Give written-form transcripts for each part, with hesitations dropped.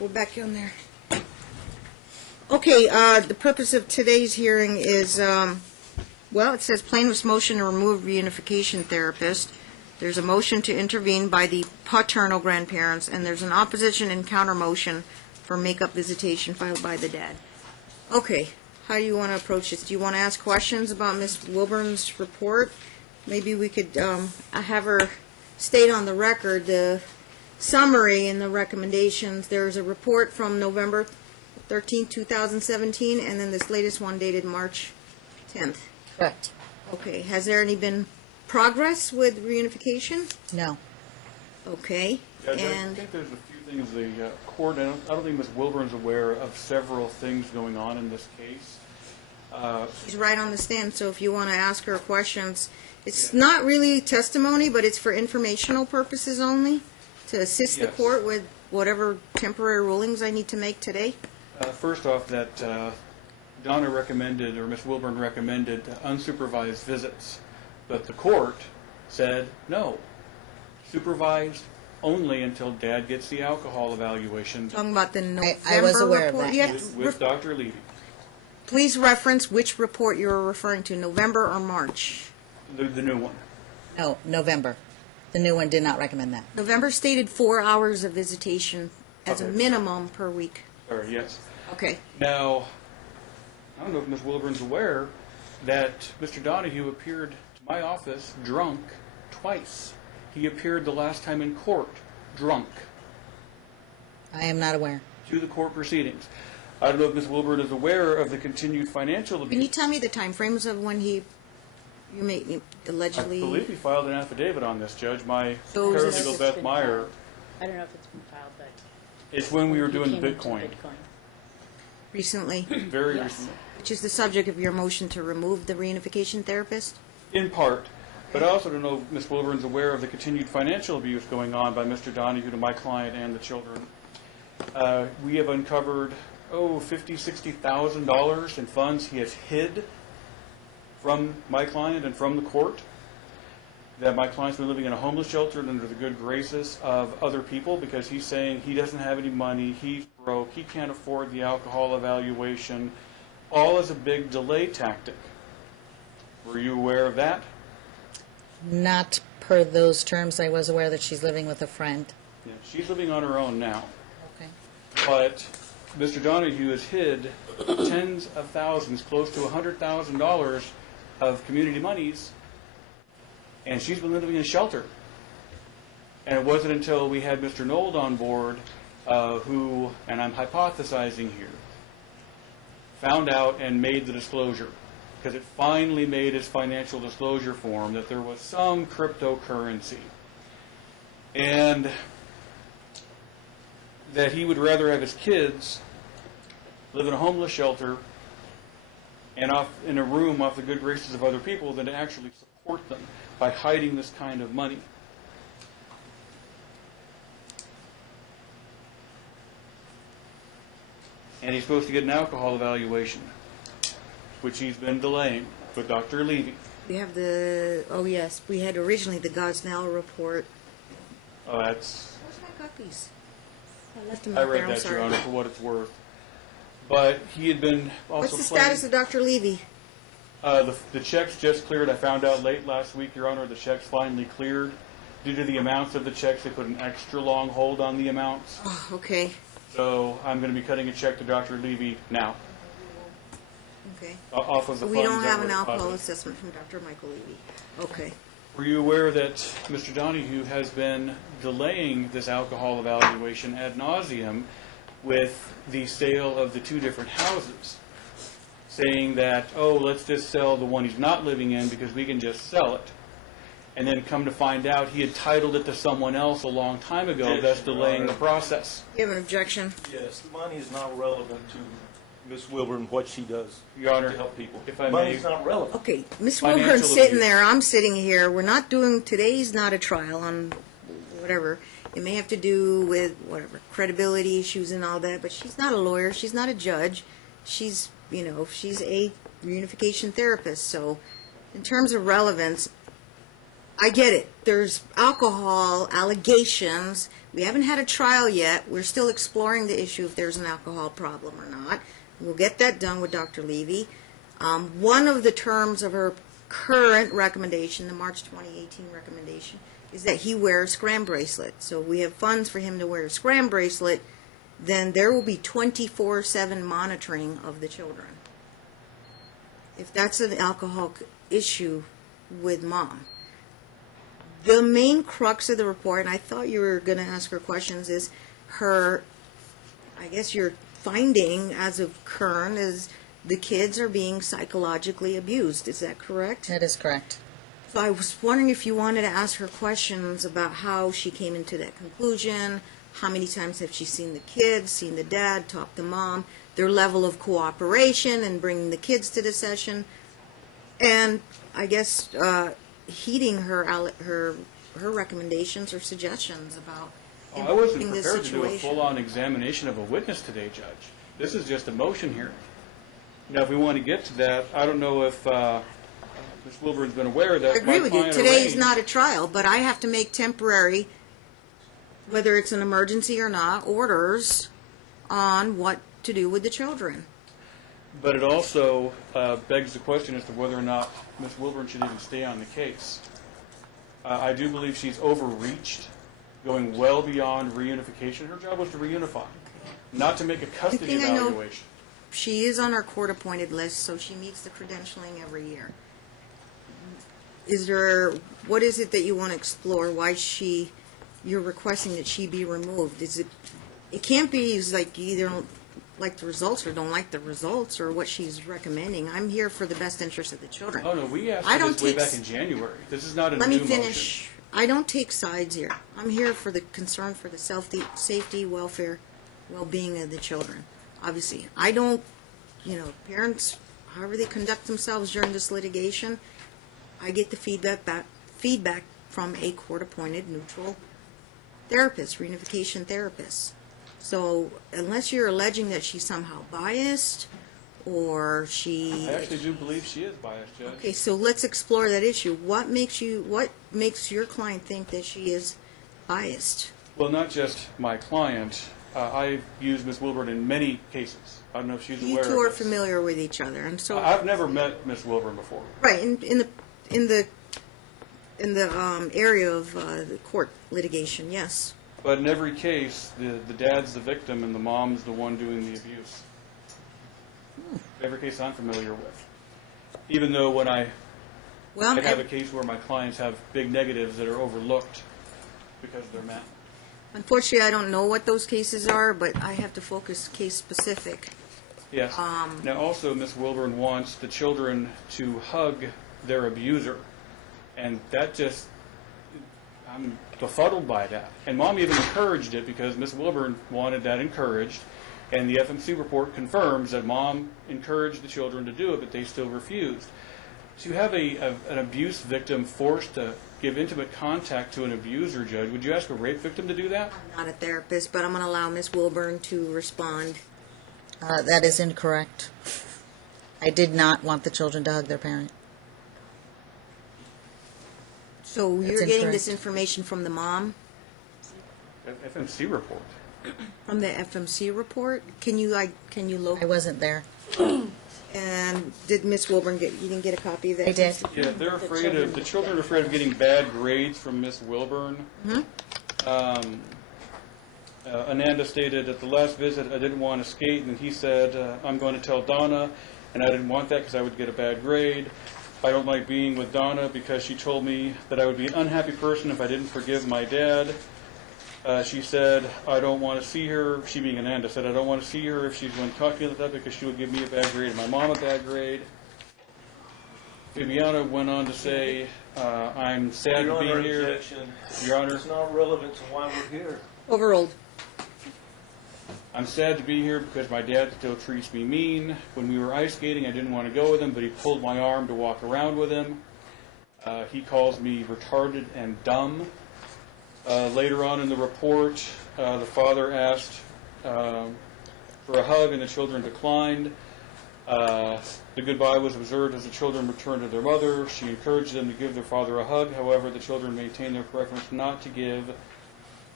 We're back in there. Okay, the purpose of today's hearing is, well, it says plaintiff's motion to remove reunification therapist. There's a motion to intervene by the paternal grandparents, and there's an opposition and counter motion for make-up visitation filed by the dad. Okay, how do you want to approach this? Do you want to ask questions about Ms. Wilburn's report? Maybe we could have her state on the record the summary and the recommendations. There's a report from November 13, 2017, and then this latest one dated March 10th. Correct. Okay, has there any been progress with reunification? No. Okay, Yeah, and I think there's a few things the court, I don't think Ms. Wilburn's aware of several things going on in this case. she's right on the stand, so if you want to ask her questions, it's not really testimony, but it's for informational purposes only, to assist the Yes. court with whatever temporary rulings I need to make today. First off, that Donna recommended, or Ms. Wilburn recommended, unsupervised visits, but the court said no. Supervised only until Dad gets the alcohol evaluation Talking about the November I was aware of report. that, You have yes. to with Dr. Levy. please reference which report you're referring to, November or March. The new one. No, November. The new one did not recommend that. November stated 4 hours of visitation as a Okay. minimum per week. Sorry, yes. Okay. Now, I don't know if Ms. Wilburn's aware that Mr. Donohue appeared to my office drunk twice. He appeared the last time in court drunk I am not aware. to the court proceedings. I don't know if Ms. Wilburn is aware of the continued financial Can you abuse. tell me the time frames of when you may I allegedly? believe he filed an affidavit on this, Judge. My So is this- paralegal, Beth Meyer, I don't know if it's been filed, but. it's when we were doing Came into Bitcoin. Recently, Very Yes. recently. which is the subject of your motion to remove the reunification therapist? In part, but I also don't know if Ms. Wilburn's aware of the continued financial abuse going on by Mr. Donohue to my client and the children. We have uncovered, $50,000, $60,000 in funds he has hid from my client and from the court, that my client's been living in a homeless shelter and under the good graces of other people because he's saying he doesn't have any money, he's broke, he can't afford the alcohol evaluation, all as a big delay tactic. Were you aware of that? Not per those terms. I was aware that she's living with a friend. Yeah, she's living on her own now. Okay. But Mr. Donohue has hid tens of thousands, close to $100,000 of community monies, and she's been living in a shelter. And it wasn't until we had Mr. Nold on board, who, and I'm hypothesizing here, found out and made the disclosure, because it finally made his financial disclosure form that there was some cryptocurrency. And that he would rather have his kids live in a homeless shelter and off in a room off the good graces of other people than to actually support them by hiding this kind of money. And he's supposed to get an alcohol evaluation, which he's been delaying with Dr. Levy. We have the, oh yes, we had originally the Gosnell report. Oh, that's... Where's my copies? I left them I out there, read I'm that, Your sorry. Honor, for what it's worth. But he had been also What's the playing- status of Dr. Levy? The checks just cleared. I found out late last week, Your Honor, the checks finally cleared. Due to the amounts of the checks, they put an extra long hold on the amounts. Oh, okay, So I'm going to be cutting a check to Dr. Levy now, okay. off of So the we funds don't that have were an alcohol deposited. assessment from Dr. Michael Levy. Okay. Were you aware that Mr. Donohue has been delaying this alcohol evaluation ad nauseum with the sale of the two different houses? Saying that, oh, let's just sell the one he's not living in because we can just sell it. And then come to find out he had titled it to someone else a long time ago, thus delaying the process. You have an objection? Yes, the money is not relevant to Ms. Wilbur and what she does Your Honor, to help people. if I may- Money's not relevant. Okay, Ms. Financial Wilburn's sitting abuse. there, I'm sitting here, we're not doing, today's not a trial on whatever. It may have to do with whatever, credibility issues and all that, but she's not a lawyer, she's not a judge. She's, she's a reunification therapist, so in terms of relevance, I get it. There's alcohol allegations. We haven't had a trial yet. We're still exploring the issue if there's an alcohol problem or not. We'll get that done with Dr. Levy. One of the terms of her current recommendation, the March 2018 recommendation, is that he wear a scram bracelet. So we have funds for him to wear a scram bracelet. Then there will be 24/7 monitoring of the children. If that's an alcohol issue with mom. The main crux of the report, and I thought you were going to ask her questions, is her, I guess your finding as of current is the kids are being psychologically abused. Is that correct? That is correct. So I was wondering if you wanted to ask her questions about how she came into that conclusion, how many times have she seen the kids, seen the dad, talked to mom, their level of cooperation and bringing the kids to the session, and I guess heeding her recommendations or suggestions about I wasn't improving the prepared to do a situation. full-on examination of a witness today, Judge. This is just a motion hearing. Now, if we want to get to that, I don't know if Ms. Wilburn's been aware that I agree my with you. client Today is arranged- not a trial, but I have to make temporary, whether it's an emergency or not, orders on what to do with the children. But it also begs the question as to whether or not Ms. Wilburn should even stay on the case. I do believe she's overreached, going well beyond reunification. Her job was to reunify, not to make a custody thing I know- evaluation. She is on our court-appointed list, so she meets the credentialing every year. What is it that you want to explore? Why you're requesting that she be removed? It can't be like you either don't like the results or don't like the results or what she's recommending. I'm here for the best interest of the children. Oh, no, we asked I for don't this way take back in January. This is not a Let new me motion. finish. I don't take sides here. I'm here for the concern for the safety, welfare, well-being of the children. Obviously, I don't, parents, however they conduct themselves during this litigation, I get the feedback from a court-appointed neutral therapist, reunification therapist. So unless you're alleging that she's somehow biased or I actually do believe she is biased, Judge. Okay, so let's explore that issue. What makes your client think that she is biased? Well, not just my client. I've used Ms. Wilburn in many cases. I don't know if she's You aware two of are this. familiar with each other, and so I've never met Ms. Wilburn before. right in the area of the court litigation, yes. But in every case, the dad's the victim and the mom's the one doing the abuse. Every case I'm familiar with. Even though when I have a case where my clients have big negatives that are overlooked because they're men. Unfortunately, I don't know what those cases are, but I have to focus case specific. Yes. Now also, Ms. Wilburn wants the children to hug their abuser. And that just, I'm befuddled by that. And Mom even encouraged it because Ms. Wilburn wanted that encouraged. And the FMC report confirms that Mom encouraged the children to do it, but they still refused. To have an abuse victim forced to give intimate contact to an abuser, Judge, would you ask a rape victim to do that? I'm not a therapist, but I'm going to allow Ms. Wilburn to respond. That is incorrect. I did not want the children to hug their parent. So That's you're getting this incorrect. information from the mom? FMC report. From the FMC report? Can you I locate? wasn't there. And did Ms. Wilburn you didn't get a copy of that? I did. Yeah, the children are afraid of getting bad grades from Miss Wilburn. Ananda stated at the last visit, I didn't want to skate, and he said, I'm going to tell Donna, and I didn't want that because I would get a bad grade. I don't like being with Donna because she told me that I would be an unhappy person if I didn't forgive my dad. She said, I don't want to see her, she being Ananda, said, I don't want to see her if she's going to talk to me like that because she would give me a bad grade and my mom a bad grade. Fabiana went on to say, I'm sad Your to be Honor, here. objection. Your Honor, It's not relevant to why we're here. Overruled. I'm sad to be here because my dad still treats me mean. When we were ice skating, I didn't want to go with him, but he pulled my arm to walk around with him. He calls me retarded and dumb. Later on in the report, the father asked for a hug and the children declined. The goodbye was observed as the children returned to their mother. She encouraged them to give their father a hug. However, the children maintained their preference not to give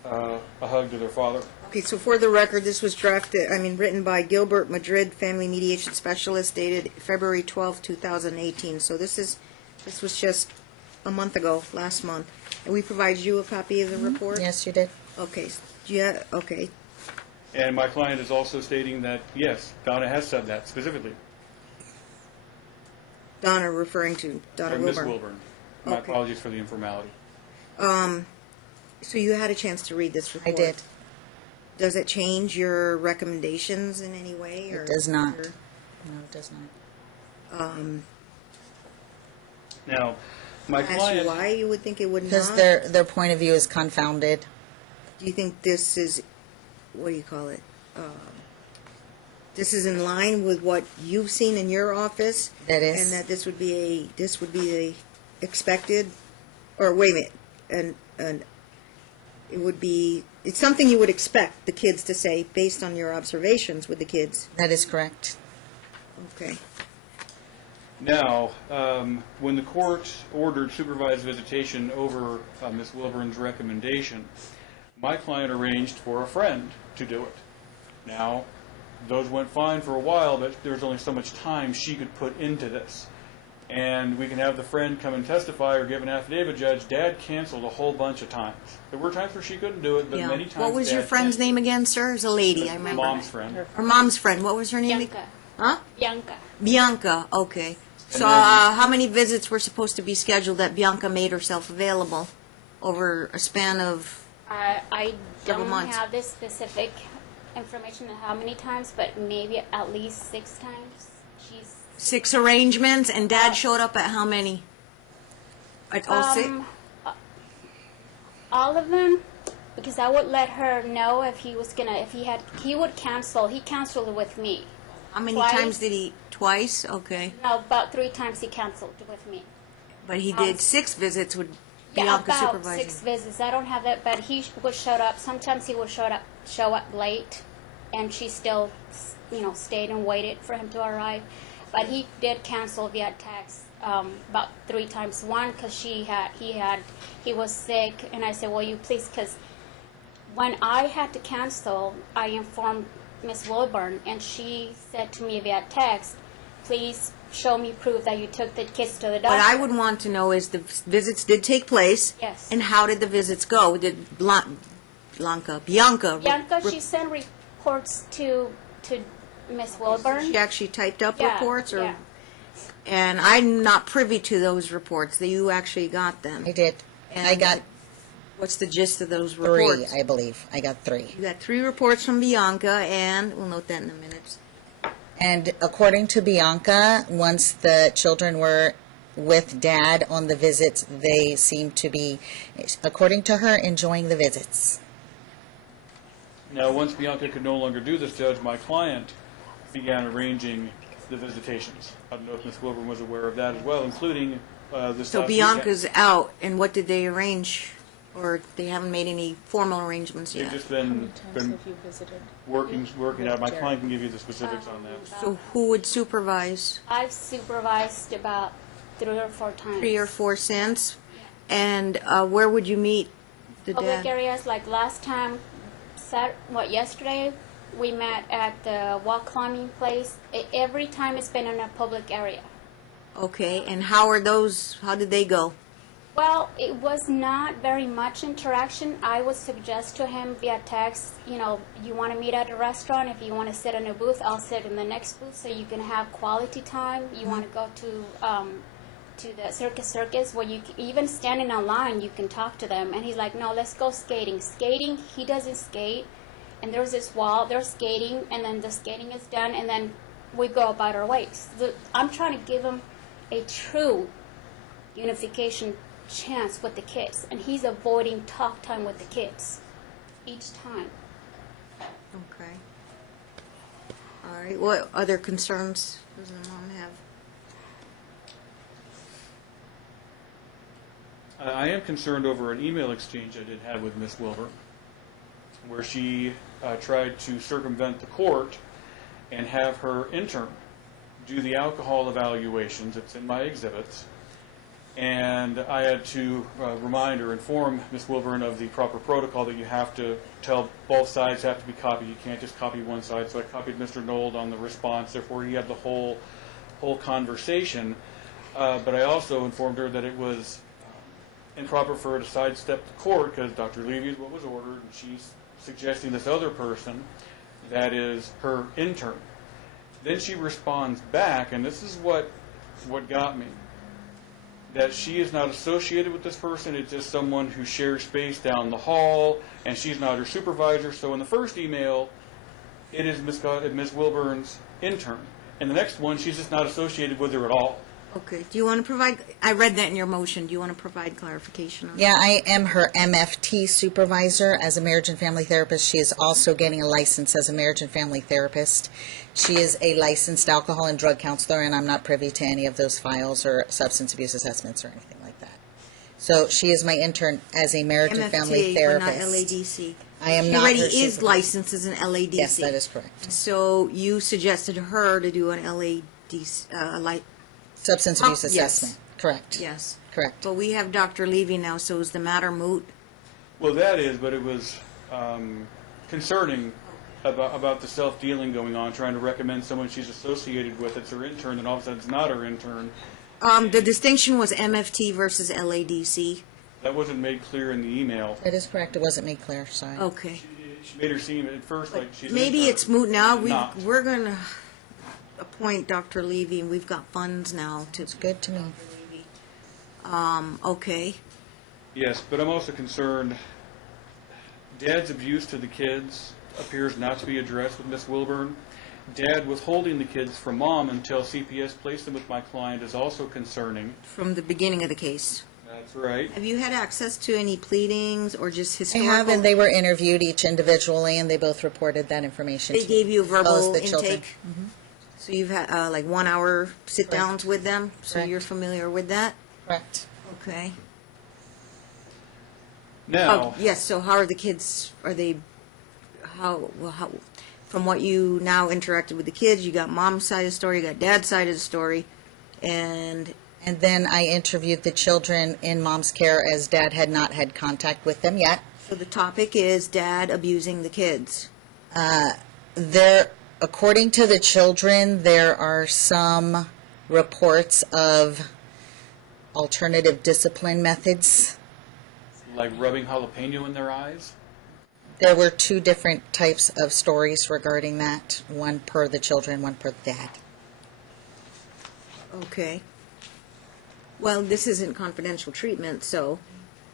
a hug to their father. Okay, so for the record, this was written by Gilbert Madrid, Family Mediation Specialist, dated February 12, 2018. So this was just a month ago, last month. And we provided you a copy of the report? Yes, you did. Okay, yeah, okay. And my client is also stating that, yes, Donna has said that specifically. Donna, referring to Donna Ms. Wilburn. Wilburn. My Okay. apologies for the informality. So you had a chance to read this I report? did. Does it change your recommendations in any way? It does not. or- No, it does not. Now, my Ask you client... why you would think it would not? Because their point of view is confounded. Do you think this is, what do you call it? This is in line with what you've seen in your office? That is. And that this would be a expected, or wait a minute, and it would be, it's something you would expect the kids to say based on your observations with the kids? That is correct. Okay. Now, when the court ordered supervised visitation over Ms. Wilburn's recommendation, my client arranged for a friend to do it. Now, those went fine for a while, but there was only so much time she could put into this. And we can have the friend come and testify or give an affidavit, Judge, Dad canceled a whole bunch of times. There were times where she couldn't do it, but Yeah. many times What was your Dad friend's canceled. name again, sir? It was a lady, I remember. Mom's friend. Her mom's friend. What was her name? Bianca. Huh? Bianca. Bianca, okay. So then- how many visits were supposed to be scheduled that Bianca made herself available over a span of, I Several don't months. have this specific information on how many times, but maybe at least 6 times. She's 6 arrangements, and Dad showed up at how many? At all 6? All of them, because I would let her know if he would cancel. He canceled it with me. How many twice. times did he? Twice? Okay. No, about 3 times he canceled with me. But he did 6 visits with Yeah, Bianca about supervising. 6 visits. I don't have that, but he would show up. Sometimes he would show up late, and she still, stayed and waited for him to arrive. But he did cancel via text about 3 times. One, because he was sick, and I said, "Well, you please," because when I had to cancel, I informed Miss Wilburn, and she said to me via text, "Please show me proof that you took the kids to the doctor." What I would want to know is the visits did take place. Yes. And how did the visits go? Did Bianca, Bianca, she sent reports to Miss Wilburn. she actually typed up Yeah, reports? Or, yeah. And I'm not privy to those reports, that you actually got them. I did. I And got What's the gist of those 3, reports? I believe. I got 3. You got 3 reports from Bianca, and we'll note that in a minute. And according to Bianca, once the children were with Dad on the visits, they seemed to be, according to her, enjoying the visits. Now, once Bianca could no longer do this, Judge, my client began arranging the visitations. I don't know if Ms. Wilburn was aware of that as well, including this So last Bianca's out, and what did they arrange? Or they haven't made any formal arrangements weekend. yet? They've just been you visited? working out. My client can give you the specifics on that. So who would supervise? I've supervised about 3 or 4 times. 3 or 4 cents? And where would you meet the Public dad? areas, like last time, yesterday, we met at the wall climbing place. Every time it's been in a public area. Okay, and how did they go? Well, it was not very much interaction. I would suggest to him via text, you want to meet at a restaurant. If you want to sit in a booth, I'll sit in the next booth so you can have quality time. You want to go to the circus where you even standing in line, you can talk to them. And he's like, no, let's go skating. Skating, he doesn't skate. And there's this wall, they're skating, and then the skating is done, and then we go about our ways. I'm trying to give him a true unification chance with the kids, and he's avoiding talk time with the kids each time. Okay. All right, what other concerns does the mom have? I am concerned over an email exchange I did have with Ms. Wilburn, where she tried to circumvent the court and have her intern do the alcohol evaluations. It's in my exhibits. And I had to remind or inform Ms. Wilburn of the proper protocol that you have to tell both sides have to be copied. You can't just copy one side. So I copied Mr. Nold on the response. Therefore, he had the whole conversation. But I also informed her that it was improper for her to sidestep the court because Dr. Levy is what was ordered, and she's suggesting this other person that is her intern. Then she responds back, and this is what got me, that she is not associated with this person. It's just someone who shares space down the hall, and she's not her supervisor. So in the first email, it is Ms. Wilburn's intern. In the next one, she's just not associated with her at all. Okay, do you want to provide, I read that in your motion, do you want to provide clarification on that? Yeah, I am her MFT supervisor as a marriage and family therapist. She is also getting a license as a marriage and family therapist. She is a licensed alcohol and drug counselor, and I'm not privy to any of those files or substance abuse assessments or anything like that. So she is my intern as a marriage and family MFTA, therapist. but not LADC. I am She not already her is supervisor. licensed as an LADC. Yes, that is correct. So you suggested her to do an LADC, Substance abuse yes. assessment. Correct. yes. Correct. But we have Dr. Levy now, so is the matter moot? Well, that is, but it was concerning about the self-dealing going on, trying to recommend someone she's associated with. It's her intern, and all of a sudden it's not her intern. The distinction was MFT versus LADC. That wasn't made clear in the email. That is correct. It wasn't made clear. Sorry. Okay. She made her seem at first like she's an Maybe intern. it's moot now. Not. We're going to appoint Dr. Levy, and we've got funds now to. It's good to me. Okay. Yes, but I'm also concerned. Dad's abuse to the kids appears not to be addressed with Miss Wilburn. Dad withholding the kids from Mom until CPS placed them with my client is also concerning. From the beginning of the case. That's right. Have you had access to any pleadings or just I historical? have, and they were interviewed each individually, and they both reported that information They to gave you a both verbal the children. intake? So you've had like 1 hour sit-downs with them? So Correct. you're familiar with that? Correct. Okay. Now, Yes, so how are the kids, are they, how, from what you now interacted with the kids, you got mom's side of the story, you got dad's side of the story, and And then I interviewed the children in mom's care as dad had not had contact with them yet. so the topic is dad abusing the kids. According to the children, there are some reports of alternative discipline methods. like rubbing jalapeno in their eyes. There were 2 different types of stories regarding that, one per the children, one per the dad. Okay. Well, this isn't confidential treatment, so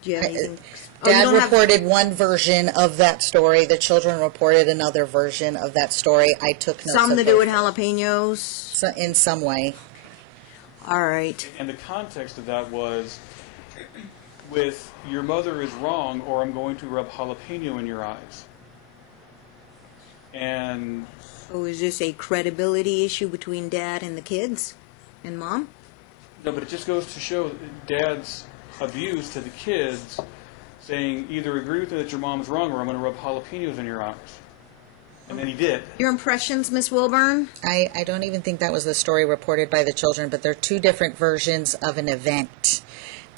do you have anything? Oh, you Dad don't have- reported one version of that story. The children reported another version of that story. I took notes Some of to do both. with jalapenos? So, in some way. All right. And the context of that was with your mother is wrong or I'm going to rub jalapeno in your eyes. And So is this a credibility issue between dad and the kids and mom? no, but it just goes to show Dad's abuse to the kids, saying either agree with me that your mom's wrong or I'm going to rub jalapenos in your eyes. And then he did. Your impressions, Miss Wilburn? I don't even think that was the story reported by the children, but they're 2 different versions of an event.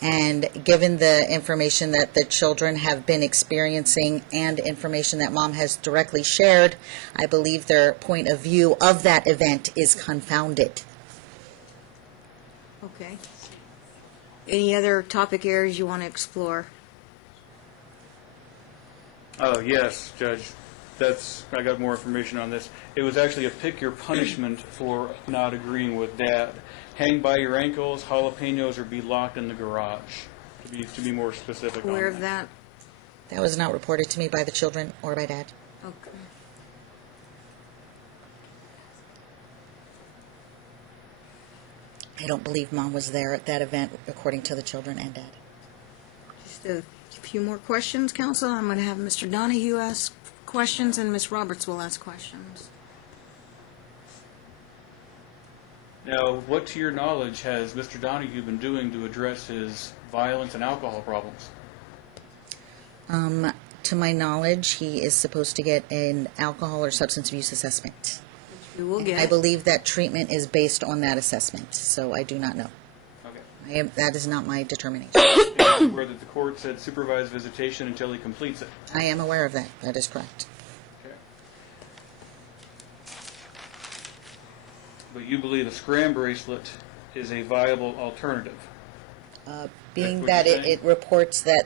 And given the information that the children have been experiencing and information that mom has directly shared, I believe their point of view of that event is confounded. Okay. Any other topic areas you want to explore? Oh, yes, Judge. I got more information on this. It was actually a pick your punishment for not agreeing with Dad. Hang by your ankles, jalapenos, or be locked in the garage, to be more specific on Aware of that? That was not reported to me by the children or by dad. Okay. I don't believe mom was there at that event, according to the children and dad. Just a few more questions, counsel. I'm going to have Mr. Donohue ask questions, and Ms. Roberts will ask questions. Now, what to your knowledge has Mr. Donohue been doing to address his violence and alcohol problems? To my knowledge, he is supposed to get an alcohol or substance abuse assessment. We will get I it. believe that treatment is based on that assessment, so I do not know. Okay. That is not my determination. Where the court said supervised visitation until he completes it. I am aware of that. That is correct. Okay. But you believe a scram bracelet is a viable alternative? Being what that you're it saying? reports that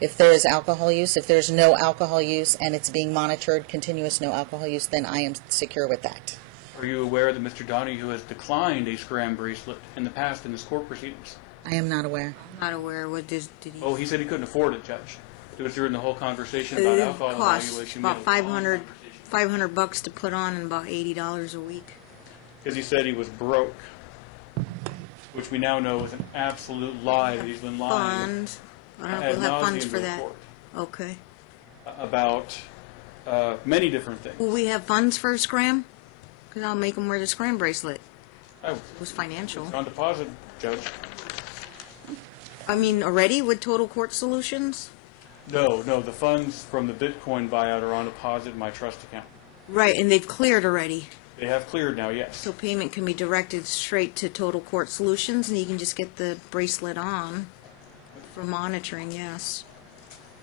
if there is alcohol use, if there's no alcohol use and it's being monitored, continuous no alcohol use, then I am secure with that. Are you aware that Mr. Donohue has declined a scram bracelet in the past in his court proceedings? I am not aware. Not aware, what did he? Oh, he said he couldn't afford it, Judge. It was during the whole conversation about It alcohol costs evaluation. about $500 to put on and about $80 a week. Because he said he was broke, which we now know is an absolute lie that he's been lying Funds, I don't know ad if we'll have funds nauseam for to the that. court Okay. about many different things. Will we have funds for a scram? Because I'll make them wear the scram bracelet. Oh, It was financial. it's on deposit, Judge. I mean, already with Total Court Solutions? No, the funds from the Bitcoin buyout are on deposit in my trust account. Right, and they've cleared already. They have cleared now, yes. So payment can be directed straight to Total Court Solutions, and you can just get the bracelet on for monitoring, yes.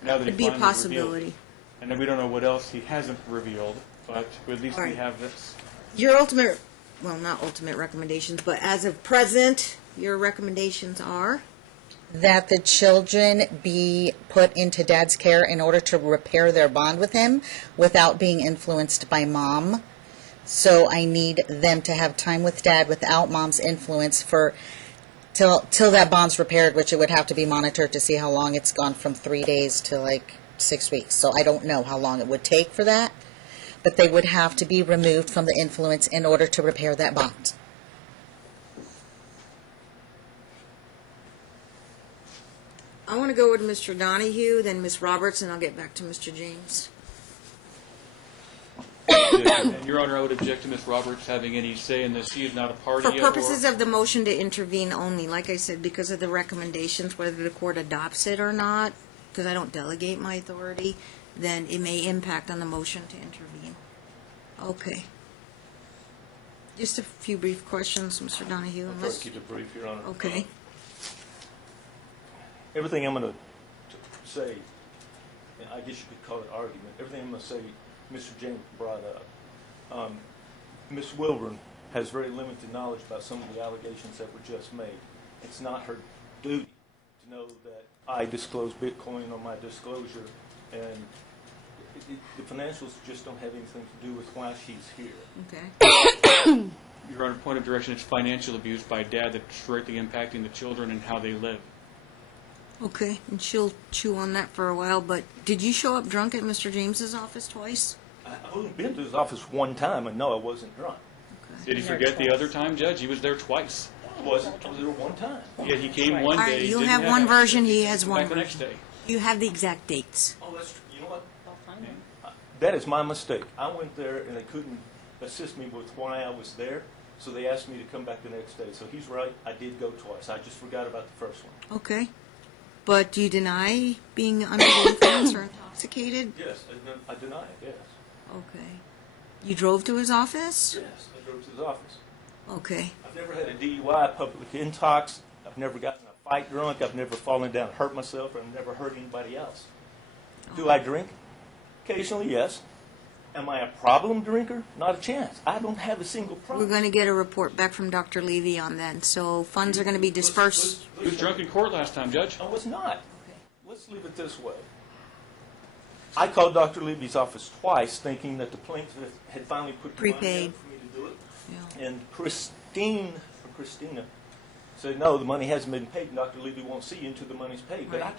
Now that he Could be a finally revealed possibility. it. And then we don't know what else he hasn't revealed, but at least we Right. have this. Your ultimate, well, not ultimate recommendations, but as of present, your recommendations are? That the children be put into dad's care in order to repair their bond with him without being influenced by mom. So I need them to have time with dad without mom's influence for till that bond's repaired, which it would have to be monitored to see how long it's gone from 3 days to like 6 weeks. So I don't know how long it would take for that, but they would have to be removed from the influence in order to repair that bond. I want to go with Mr. Donohue, then Ms. Roberts, and I'll get back to Mr. James. And Your Honor, I would object to Ms. Roberts having any say in this. She is not a party For yet, purposes of the motion to intervene only, like I said, because of the recommendations, whether the court adopts it or not, because I don't delegate my authority, then it may impact on the motion to intervene. Okay. Just a few brief questions, Mr. Donohue. I'll try unless- to keep it brief, Your Honor. Okay. Everything I'm going to say, and I guess you could call it argument, everything I'm going to say, Mr. James brought up. Ms. Wilburn has very limited knowledge about some of the allegations that were just made. It's not her duty to know that I disclosed Bitcoin on my disclosure, and the financials just don't have anything to do with why she's here. Okay. Your Honor, point of direction, it's financial abuse by dad that's directly impacting the children and how they live. Okay, and she'll chew on that for a while, but did you show up drunk at Mr. James's office twice? I've only been to his office one time, and no, I wasn't drunk. Did he forget the other time, Judge? He was there twice. I was there one time. Yet he came one All day. right, you didn't have one it. version, he has Came one back the next version. day. You have the exact dates. Oh, that's true. You know what? That is my mistake. I went there and they couldn't assist me with why I was there, so they asked me to come back the next day. So he's right. I did go twice. I just forgot about the first one. Okay. But do you deny being under the influence or intoxicated? Yes, I deny it. Yes. Okay. You drove to his office? Yes, I drove to his office. Okay. I've never had a DUI, public intox. I've never gotten in a fight drunk. I've never fallen down and hurt myself, or I've never hurt anybody else. Do I drink? Occasionally, yes. Am I a problem drinker? Not a chance. I don't have a single We're problem. going to get a report back from Dr. Levy on that, so funds are going to be dispersed. He was drunk in court last time, Judge. I was not. Let's leave it this way. I called Dr. Levy's office twice thinking that the plaintiff had finally put the money Prepaid. in for me to do it. Yeah. And Christina said, no, the money hasn't been paid, and Dr. Levy won't see you until the money's paid. But I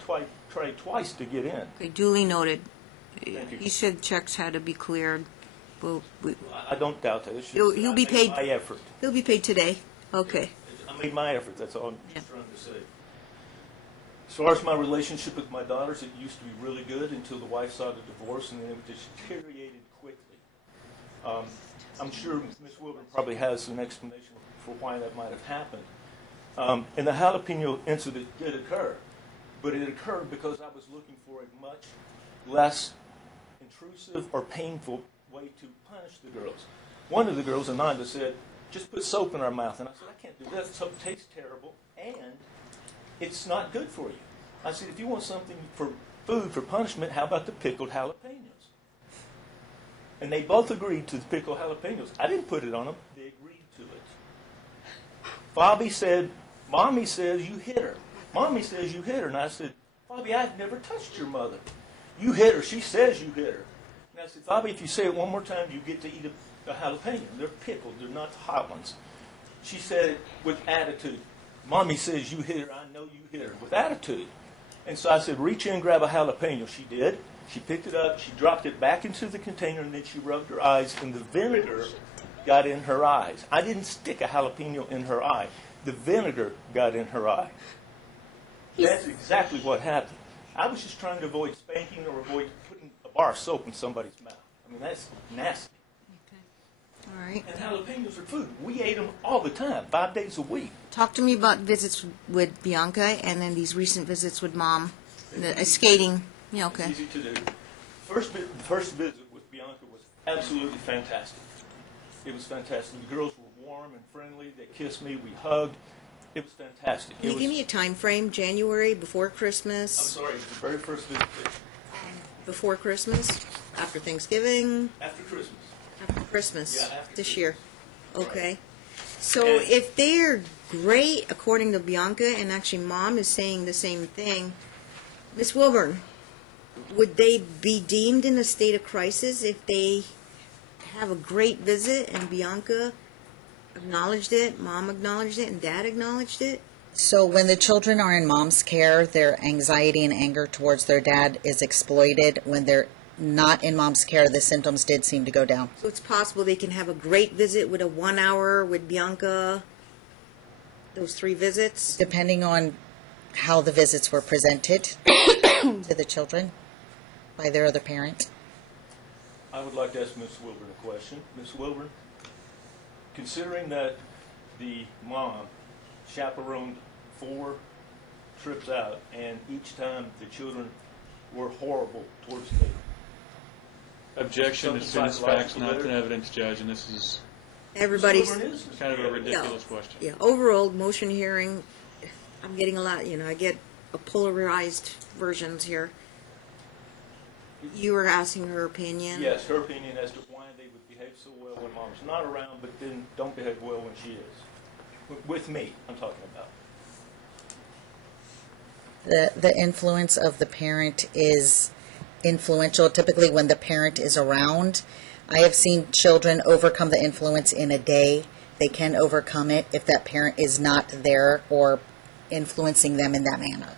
tried twice to get in. Okay, duly noted. Thank you. He said checks had to be cleared. Well, I don't doubt that. It's just He'll that I be made paid. my effort. he'll be paid today. Okay. I made my effort. That's all I'm Yeah. just trying to say. As far as my relationship with my daughters, it used to be really good until the wife saw the divorce, and then it deteriorated quickly. I'm sure Ms. Wilburn probably has an explanation for why that might have happened. And the jalapeno incident did occur, but it occurred because I was looking for a much less intrusive or painful way to punish the girls. One of the girls, Ananda, said, just put soap in our mouth. And I said, I can't do that. Soap tastes terrible, and it's not good for you. I said, if you want something for food, for punishment, how about the pickled jalapenos? And they both agreed to the pickled jalapenos. I didn't put it on them. They agreed to it. Bobby said, Mommy says you hit her. Mommy says you hit her. And I said, Bobby, I've never touched your mother. You hit her. She says you hit her. And I said, Bobby, if you say it one more time, you get to eat a jalapeno. They're pickled. They're not the hot ones. She said it with attitude. Mommy says you hit her. I know you hit her. With attitude. And so I said, reach in and grab a jalapeno. She did. She picked it up. She dropped it back into the container, and then she rubbed her eyes, and the vinegar got in her eyes. I didn't stick a jalapeno in her eye. The vinegar got in her eye. That's exactly what happened. I was just trying to avoid spanking or avoid putting a bar of soap in somebody's mouth. I mean, that's nasty. All right. And jalapenos are food. We ate them all the time, 5 days a week. Talk to me about visits with Bianca and then these recent visits with Mom. The skating. Yeah, okay. It's easy to do. The first visit with Bianca was absolutely fantastic. It was fantastic. The girls were warm and friendly. They kissed me. We hugged. It was fantastic. Can you give me a time frame? January, before Christmas? I'm sorry, it was the very first visit. Before Christmas? After Thanksgiving? After Christmas. After Christmas? Yeah, after this Christmas. year. Okay. Right. So And- if they're great, according to Bianca, and actually Mom is saying the same thing, Miss Wilburn, would they be deemed in a state of crisis if they have a great visit and Bianca acknowledged it, Mom acknowledged it, and Dad acknowledged it? So when the children are in Mom's care, their anxiety and anger towards their dad is exploited. When they're not in Mom's care, the symptoms did seem to go down. So it's possible they can have a great visit with a 1 hour with Bianca, those 3 visits? Depending on how the visits were presented to the children by their other parent. I would like to ask Ms. Wilburn a question. Ms. Wilburn, considering that the mom chaperoned 4 trips out, and each time the children were horrible towards me. Objection as soon as facts, not an evidence, Judge, and this is Everybody's, Ms. Wilburn is kind of a ridiculous question. yeah, overall, motion hearing, I'm getting a lot, I get a polarized versions here. You were asking her opinion? Yes, her opinion as to why they would behave so well when mom's not around, but then don't behave well when she is. With me, I'm talking about. The influence of the parent is influential. Typically when the parent is around, I have seen children overcome the influence in a day. They can overcome it if that parent is not there or influencing them in that manner.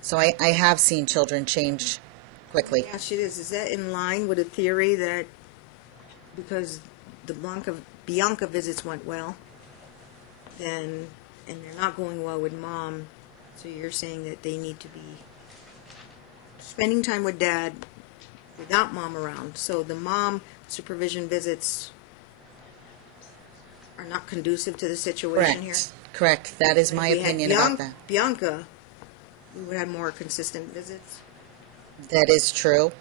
So I have seen children change quickly. Yeah, she is. Is that in line with a theory that because the Bianca visits went well, then, and they're not going well with Mom, so you're saying that they need to be spending time with Dad without Mom around. So the Mom supervision visits are not conducive to the situation here? Correct. That is my If we had opinion about that. Bianca, we would have more consistent visits. That is true.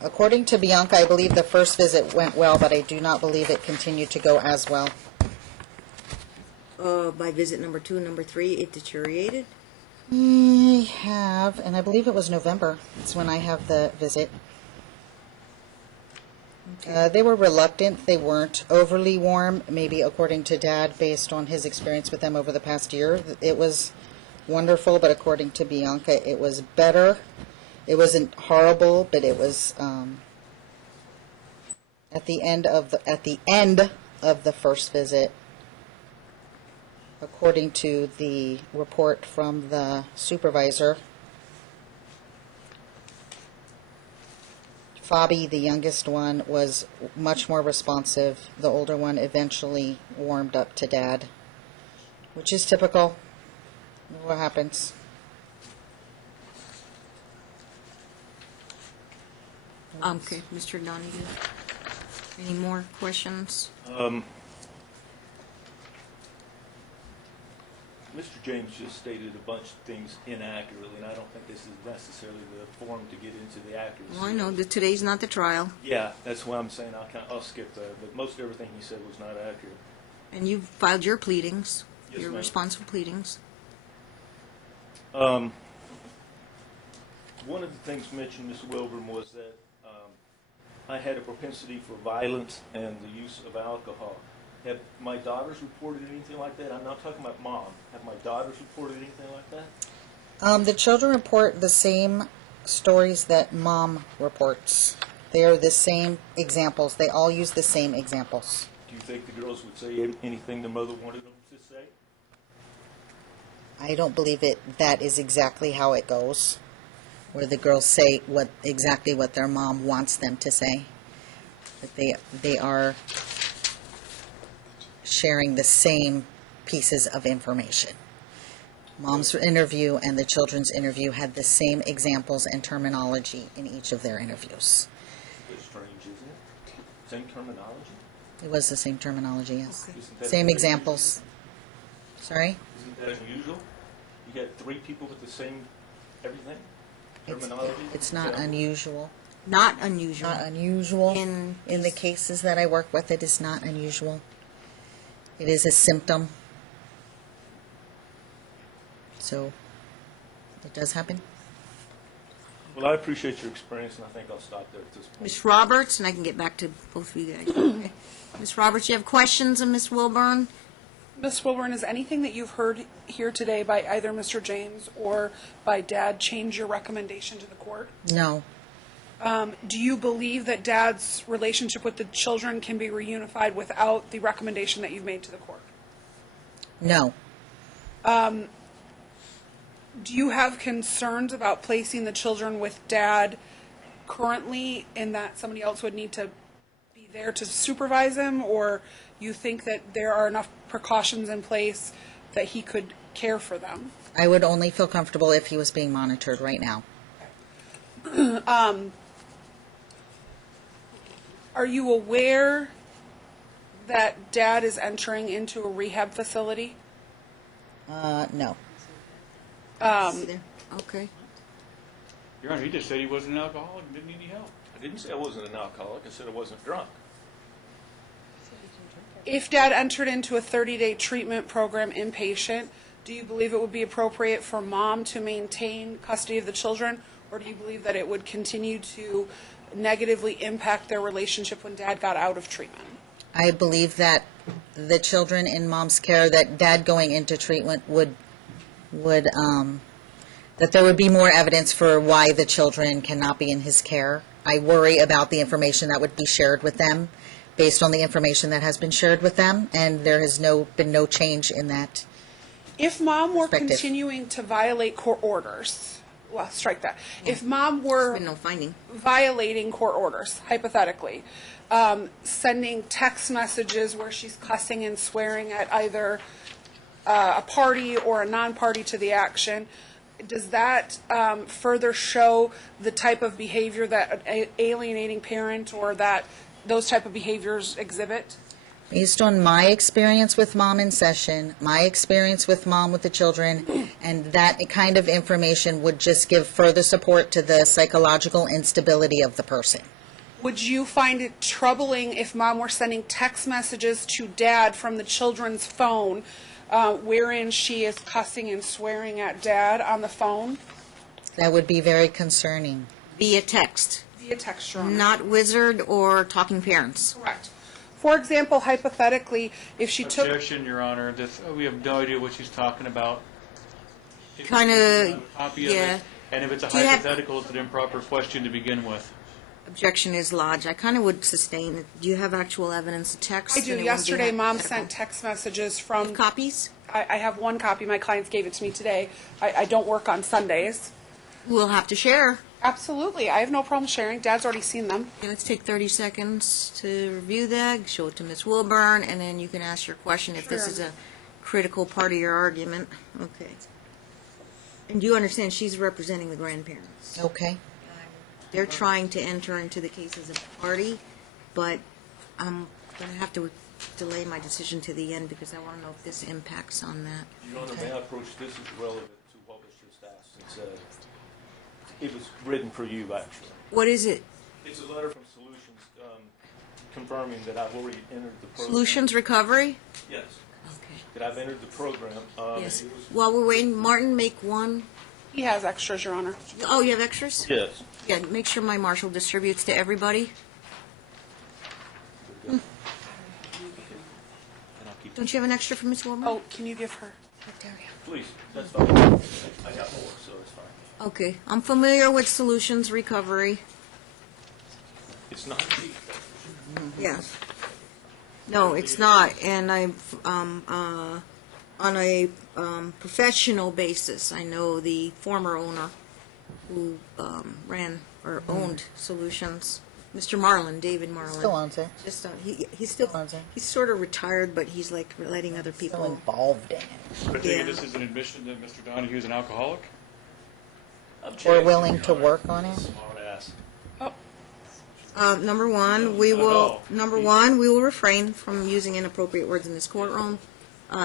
According to Bianca, I believe the first visit went well, but I do not believe it continued to go as well. By visit number 2, number 3, it deteriorated? I have, and I believe it was November. It's when I have the visit. They were reluctant. They weren't overly warm, maybe according to Dad, based on his experience with them over the past year. It was wonderful, but according to Bianca, it was better. It wasn't horrible, but it was at the end of the first visit. According to the report from the supervisor, Fabi, the youngest one, was much more responsive. The older one eventually warmed up to Dad, which is typical. What happens? Okay, Mr. Donohue. Any more questions? Mr. James just stated a bunch of things inaccurately, and I don't think this is necessarily the forum to get into the accuracy. Well, I know that today's not the trial, Yeah, that's why I'm saying I'll skip that, but most everything he said was not accurate. and you've filed your pleadings, Yes, your ma'am. responsible pleadings. One of the things mentioned, Ms. Wilburn, was that I had a propensity for violence and the use of alcohol. Have my daughters reported anything like that? I'm not talking about mom. Have my daughters reported anything like that? The children report the same stories that mom reports. They are the same examples. They all use the same examples. Do you think the girls would say anything the mother wanted them to say? I don't believe that is exactly how it goes, where the girls say exactly what their mom wants them to say. But they are sharing the same pieces of information. Mom's interview and the children's interview had the same examples and terminology in each of their interviews. It's strange, isn't it? Same terminology? It was the same terminology, yes. Isn't that Same unusual? examples. Sorry? Isn't that unusual? You got three people with the same everything? Terminology? It's not Example? unusual. Not unusual. Not unusual. In the cases that I work with, it is not unusual. It is a symptom. So, it does happen. Well, I appreciate your experience, and I think I'll stop there at this point. Ms. Roberts, and I can get back to both of you guys. Okay. Ms. Roberts, you have questions of Ms. Wilburn? Ms. Wilburn, is anything that you've heard here today by either Mr. James or by Dad change your recommendation to the court? No. Do you believe that Dad's relationship with the children can be reunified without the recommendation that you've made to the court? No. Do you have concerns about placing the children with Dad currently, in that somebody else would need to be there to supervise them, or you think that there are enough precautions in place that he could care for them? I would only feel comfortable if he was being monitored right now. Are you aware that Dad is entering into a rehab facility? No. Okay. Your Honor, he just said he wasn't an alcoholic and didn't need any help. I didn't say I wasn't an alcoholic. I said I wasn't drunk. If Dad entered into a 30-day treatment program inpatient, do you believe it would be appropriate for Mom to maintain custody of the children, or do you believe that it would continue to negatively impact their relationship when Dad got out of treatment? I believe that the children in Mom's care, that Dad going into treatment would that there would be more evidence for why the children cannot be in his care. I worry about the information that would be shared with them based on the information that has been shared with them, and there has been no change in that. If Mom were Perspective. continuing to violate court orders, well, strike that. If Mom were Been no finding. violating court orders, hypothetically, sending text messages where she's cussing and swearing at either a party or a non-party to the action, does that further show the type of behavior that an alienating parent or that those type of behaviors exhibit? Based on my experience with Mom in session, my experience with Mom with the children, and that kind of information would just give further support to the psychological instability of the person. Would you find it troubling if Mom were sending text messages to Dad from the children's phone wherein she is cussing and swearing at Dad on the phone? That would be very concerning. Via text, Via text, Your Honor. not Wizard or Talking Parents. Correct. For example, hypothetically, if she took... Objection, Your Honor. We have no idea what she's talking about. If Kinda, you have a copy of yeah. it, and if it's a Do you have- hypothetical, it's an improper question to begin with. Objection is lodged. I kind of would sustain it. Do you have actual evidence of text? I do. Anyone Yesterday, have Mom medical? sent text messages from... Copies? I have one copy. My clients gave it to me today. I don't work on Sundays. We'll have to share. Absolutely. I have no problem sharing. Dad's already seen them. Okay, let's take 30 seconds to review that, show it to Ms. Wilburn, and then you can ask your question if this Sure. is a critical part of your argument. Okay. And you understand she's representing the grandparents. Okay? They're trying to enter into the case as a party, but I'm going to have to delay my decision to the end because I want to know if this impacts on that. Your Honor, may I approach this as relevant to what was just asked and said? It was written for you, actually. What is it? It's a letter from Solutions confirming that I've already entered the program. Solutions Recovery? Yes, Okay. that I've entered the program. Yes. It was- While we're waiting, Martin, make one. He has extras, Your Honor. Oh, you have extras? Yes. Yeah, make sure my marshal distributes to everybody. And I'll keep Don't you have an extra for Ms. Wilmer? Oh, can you give her? Please, that's fine. I got more, so it's fine. Okay. I'm familiar with Solutions Recovery. It's not cheap. Yes. No, it's not, and I've, on a professional basis, I know the former owner who ran or owned Solutions, Mr. Marlin, David Marlin. Still owns it. Just, he's still, Owns it. he's sort of retired, but he's like letting other Still people. involved in it. I take Yeah. it this is an admission that Mr. Donohue is an alcoholic? We're willing to work on it. Smart ass. Number one, we will refrain from using inappropriate words in this courtroom.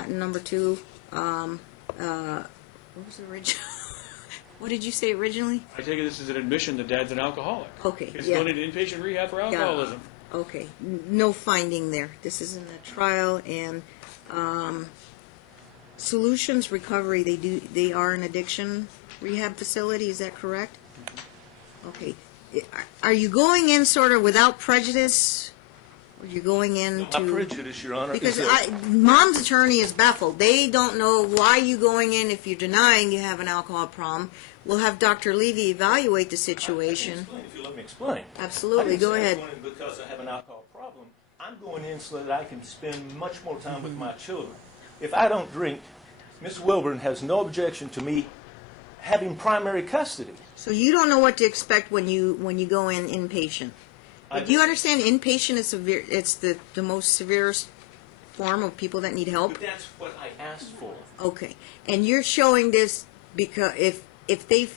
Number two, what was the original? What did you say originally? I take it this is an admission that dad's an alcoholic. Okay, He's yeah. going into inpatient rehab for alcoholism. Okay, no finding there. This isn't a trial, and Solutions Recovery, they are an addiction rehab facility, is that correct? Okay. Are you going in sort of without prejudice? Or you going in My to... prejudice, Your Honor, is Because that Mom's attorney is baffled. They don't know why you going in if you're denying you have an alcohol problem. We'll have Dr. Levy evaluate the situation. Explain, if you let me explain. Absolutely, go ahead. I'm going in because I have an alcohol problem. I'm going in so that I can spend much more time with my children. If I don't drink, Ms. Wilburn has no objection to me having primary custody. So you don't know what to expect when you go in inpatient. I Do you understand inpatient is severe? It's the most severest form of people that need help. But that's what I asked for. Okay, and you're showing this because if they,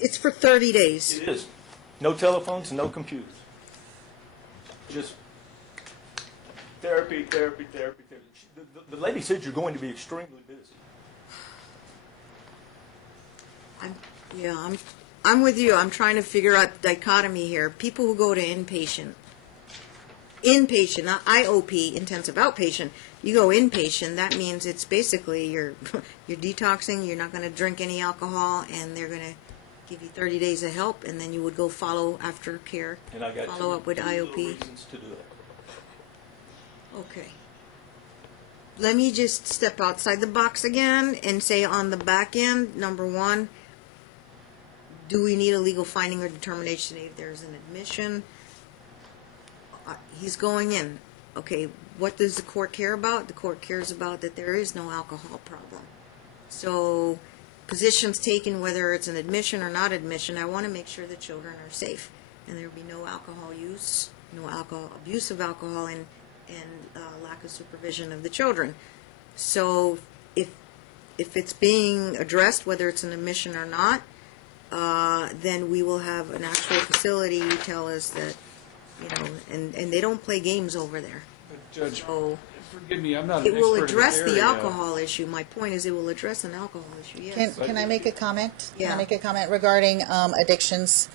it's for 30 days. It is. No telephones, no computers. Just therapy, therapy, therapy, therapy. The lady said you're going to be extremely busy. I'm with you. I'm trying to figure out the dichotomy here. People who go to inpatient, not IOP, intensive outpatient. You go inpatient, that means it's basically you're detoxing. You're not going to drink any alcohol, and they're going to give you 30 days of help, and then you would go follow after care, And I got follow up with two little IOP. reasons to do it. Okay. Let me just step outside the box again and say on the back end, number one, do we need a legal finding or determination if there's an admission? He's going in. Okay, what does the court care about? The court cares about that there is no alcohol problem. So, positions taken, whether it's an admission or not admission, I want to make sure the children are safe. And there will be no alcohol use, no abuse of alcohol, and lack of supervision of the children. So, if it's being addressed, whether it's an admission or not, then we will have an actual facility tell us that, and they don't play games over there. Judge, So forgive me, I'm not an it will expert in address this the area. alcohol issue. My point is it will address an alcohol issue, yes. Can I make a comment? Can Yeah. I make a comment regarding addictions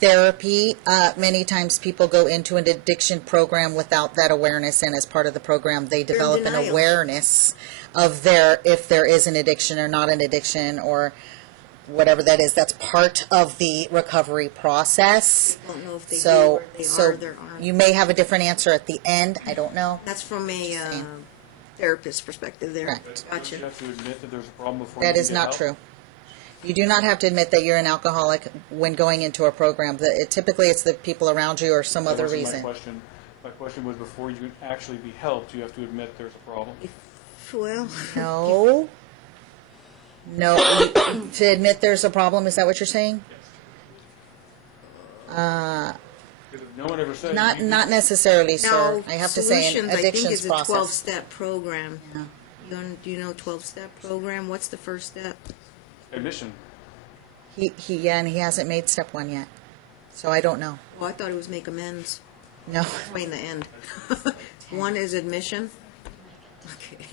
therapy? Many times people go into an addiction program without that awareness, and as part of the program, they develop an denial. awareness of if there is an addiction or not an addiction or whatever that is. That's part of the recovery process. I don't know if they do So, or they are, there aren't. you may have a different answer at the end. I don't know. That's from a Saying. therapist perspective there. Correct. Don't you Gotcha. have to admit that there's a problem before That you is can not get true. help? You do not have to admit that you're an alcoholic when going into a program. Typically, it's the people around you or some That other wasn't reason. My question. My question was before you can actually be helped, you have to admit there's a problem. Well, No. No. To admit there's a problem, is that what you're saying? Because if no one ever said Not you- not necessarily, sir. now, I have to say, an Solutions, I think, addictions is a process. 12-step program. Do you know 12-step program? What's the first step? admission. And he hasn't made step one yet, so I don't know. Oh, I thought it was make amends. No. Explain the end. One is admission. Okay.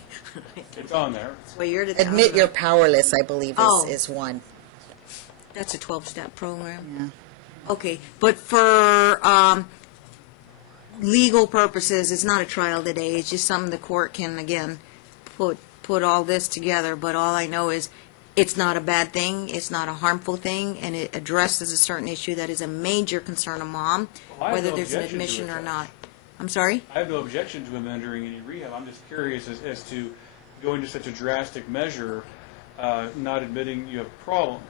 It's on there. Well, you're the town Admit guy. you're powerless, I believe, Oh. is one. That's a 12-step program. Yeah. Okay, but for legal purposes, it's not a trial today. It's just something the court can, again, put all this together. But all I know is it's not a bad thing, it's not a harmful thing, and it addresses a certain issue that is a major concern of Mom, Well, I have whether no there's an objection to admission it, or Judge. not. I'm sorry? I have no objection to him entering any rehab. I'm just curious as to going to such a drastic measure, not admitting you have a problem.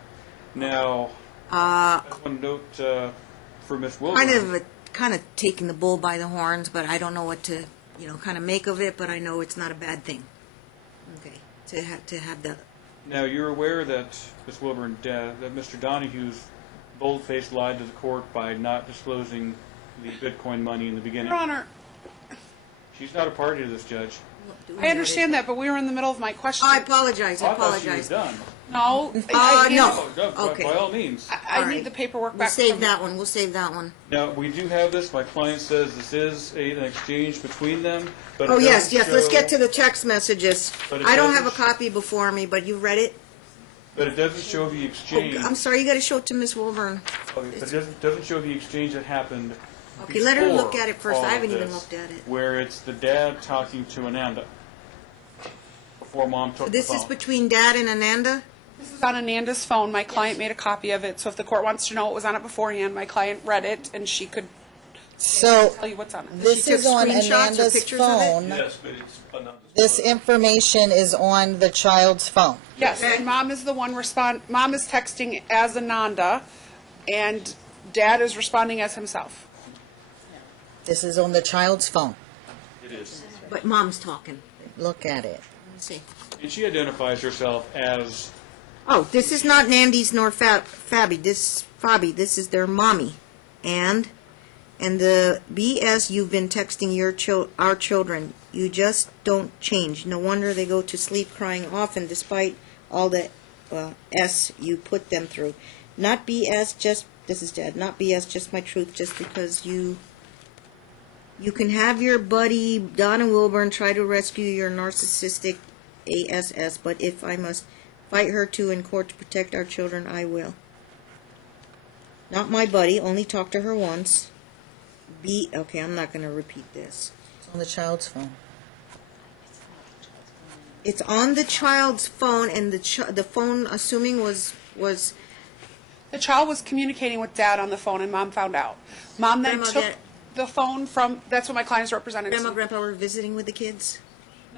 Now, I want to note for Ms. Wilburn. Kind of taking the bull by the horns, but I don't know what to, kind of make of it, but I know it's not a bad thing. Okay, to have that. Now, you're aware that, Ms. Wilburn, that Mr. Donohue's bold-faced lied to the court by not disclosing the Bitcoin money in the beginning. Your Honor, She's not a party to this, Judge. I understand that, but we were in the middle of my question. I apologize, I I thought she was apologize. done. No. I need- no. By all means. I All need right. the paperwork We'll back. save from- that one, we'll save that one. Now, we do have this. My client says this is an exchange between them, but Oh, it yes, doesn't let's get show- to the text messages. But it I don't have a doesn't- copy before me, but you read it? But it doesn't show the exchange. I'm sorry, you gotta show it to Miss Wilburn. Okay, but it doesn't show the exchange that happened. Okay, let her look before at it first. all I of haven't even this, looked at it. Where it's the dad talking to Ananda before Mom took the This phone. is between Dad and Ananda? This is on Ananda's phone. My client made a copy of it, so if the court wants to know what was on it beforehand, my client read it, and she could So tell you what's on it. this She took is on screenshots or Amanda's pictures of it? phone. Yes, but it's another. This information is on the child's phone. Yes, Okay. and Mom is the one Mom is texting as Ananda, and Dad is responding as himself. This is on the child's phone. It is. But Mom's talking. Look at it. Let's see. And she identifies herself as, Oh, this is not Nandy's nor Fabi. This is their mommy. And the BS you've been texting our children. You just don't change. No wonder they go to sleep crying often despite all the S you put them through. Not BS, this is Dad, not BS, just my truth, just because you can have your buddy Donna Wilburn try to rescue your narcissistic ASS, but if I must fight her too in court to protect our children, I will. Not my buddy, only talk to her once. Okay, I'm not going to repeat this. It's on the child's phone. It's on the child's phone, and the phone, assuming was The child was communicating with Dad on the phone, and Mom found out. Mom then Grandma, took Dad- the phone from, that's what my client's representing. Grandma, Grandpa were visiting with the kids.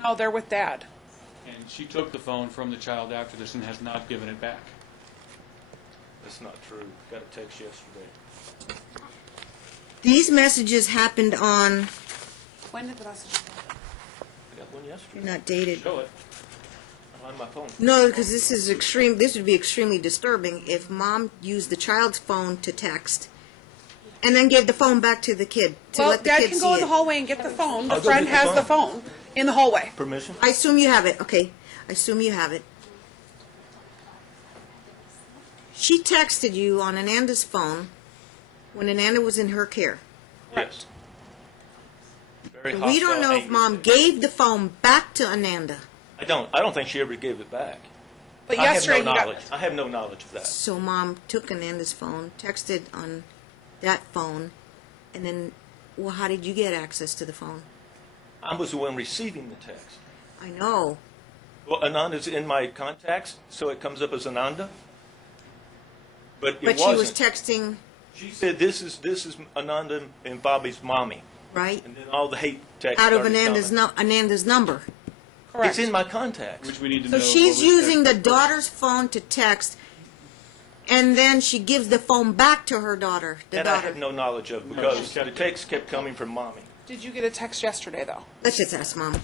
No, they're with Dad. and she took the phone from the child after this and has not given it back. That's not true. Got a text yesterday. These messages happened on, When did the message go? I got one yesterday. not dated. Show it. I'm on my phone. No, because this would be extremely disturbing if Mom used the child's phone to text and then gave the phone back to the kid to Well, let the Dad kid can see go in it. the hallway and get the phone. The I'll go friend get the has the phone. phone in the hallway. Permission? I assume you have it. Okay. I assume you have it. She texted you on Ananda's phone when Ananda was in her care. Yes. Very And we don't hostile, know if angry. Mom gave the phone back to Ananda. I don't think she ever gave it back. But I have yesterday no he knowledge. got, I have no knowledge of that. So Mom took Ananda's phone, texted on that phone, and then, well, how did you get access to the phone? I was the one receiving the text. I know. Well, Ananda's in my contacts, so it comes up as Ananda. But it But she wasn't. was texting, She said, this is Ananda and Bobby's mommy. right, And then all the hate texts out of started Ananda's coming. Ananda's number. correct. It's in my contacts. Which we need to So know. she's what was using the texted first. daughter's phone to text, and then she gives the phone back to her daughter, the That I daughter. have no knowledge of No, because she's the got it. text kept coming from mommy. Did you get a text yesterday, though? Let's just ask Mom.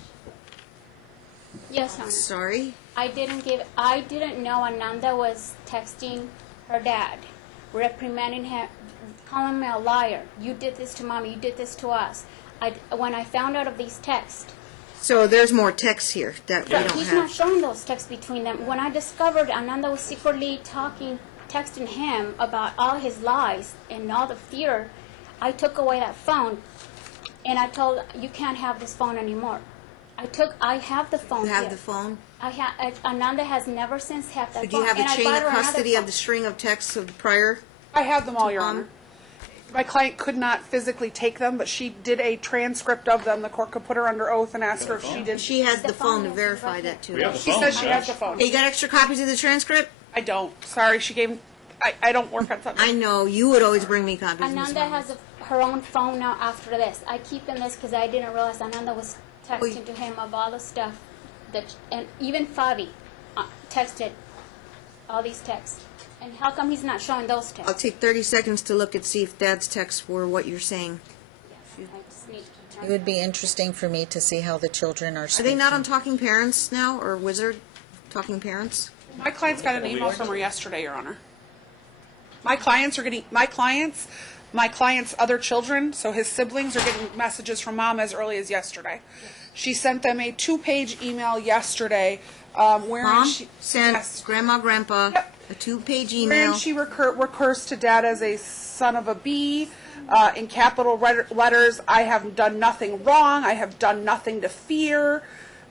Yes, Honor. Sorry? I didn't know Ananda was texting her dad, reprimanding him, calling him a liar. You did this to Mommy, you did this to us. When I found out of these texts, So there's more texts here that we but don't he's not have. showing those texts between them. When I discovered Ananda was secretly texting him about all his lies and all the fear, I took away that phone. And I told, you can't have this phone anymore. I have the phone You have here. the phone? Ananda has never since had that phone. Do you have the and I chain bought of her another custody of phone. the string of texts of the prior? I have them all, Your Mom? Honor. My client could not physically take them, but she did a transcript of them. The court could put her under oath and ask her if she did. She has The the phone to phone is verify right that too. We have the She phone, says she has Judge. the phone. Hey, you got extra copies of the transcript? I don't. Sorry, she gave. I don't work on something. I know, you would always bring me copies. Ms. Ananda Roberts. has her own phone now after this. I keep in this because I didn't realize Ananda was texting to him about all the stuff and even Fabi texted all these texts. And how come he's not showing those I'll texts? take 30 seconds to look and see if Dad's texts were what you're saying. Yes, I just need to It would be interesting for me to see how the children are Are speaking. they not on Talking Parents now, or Wizard Talking Parents? My client's got an email from her yesterday, Your Honor. My client's other children, so his siblings are getting messages from Mom as early as yesterday. She sent them a 2-page email yesterday, wherein Mom she sent yes, Grandma, Grandpa Yep. a 2-page wherein email. she recurs to Dad as a son of a bee, in capital letters. I have done nothing wrong. I have done nothing to fear.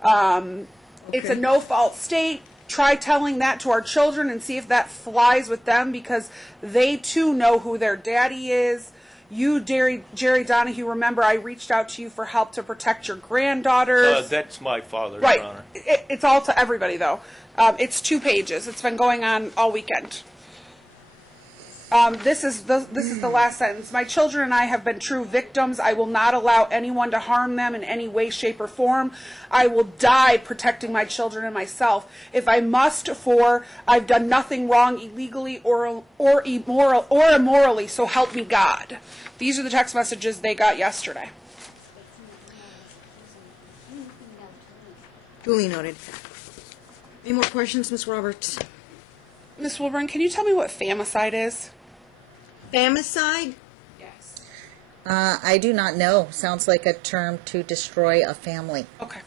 It's a no-fault state. Try telling that to our children and see if that flies with them, because they too know who their daddy is. You, Jerry Donohue, remember I reached out to you for help to protect your granddaughters. That's my father, Right. Your Honor. It's all to everybody, though. It's 2 pages. It's been going on all weekend. This is the last sentence. My children and I have been true victims. I will not allow anyone to harm them in any way, shape, or form. I will die protecting my children and myself if I must, for I've done nothing wrong illegally or immorally. So help me God. These are the text messages they got yesterday. Duly noted. Any more questions, Ms. Roberts? Ms. Wilburn, can you tell me what famicide is? Famicide? Yes. I do not know. Sounds like a term to destroy a family. Okay.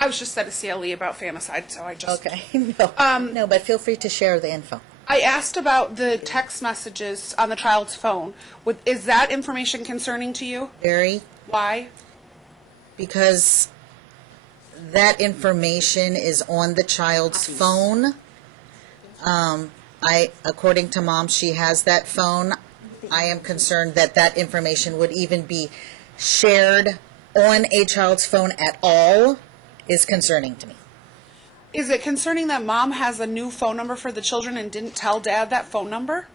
I was just at a CLE about famicide, so I just... Okay, no. No, but feel free to share the info. I asked about the text messages on the child's phone. Is that information concerning to you? Very, Why? because that information is on the child's phone. According to Mom, she has that phone. I am concerned that that information would even be shared on a child's phone at all is concerning to me. Is it concerning that Mom has a new phone number for the children and didn't tell Dad that phone number?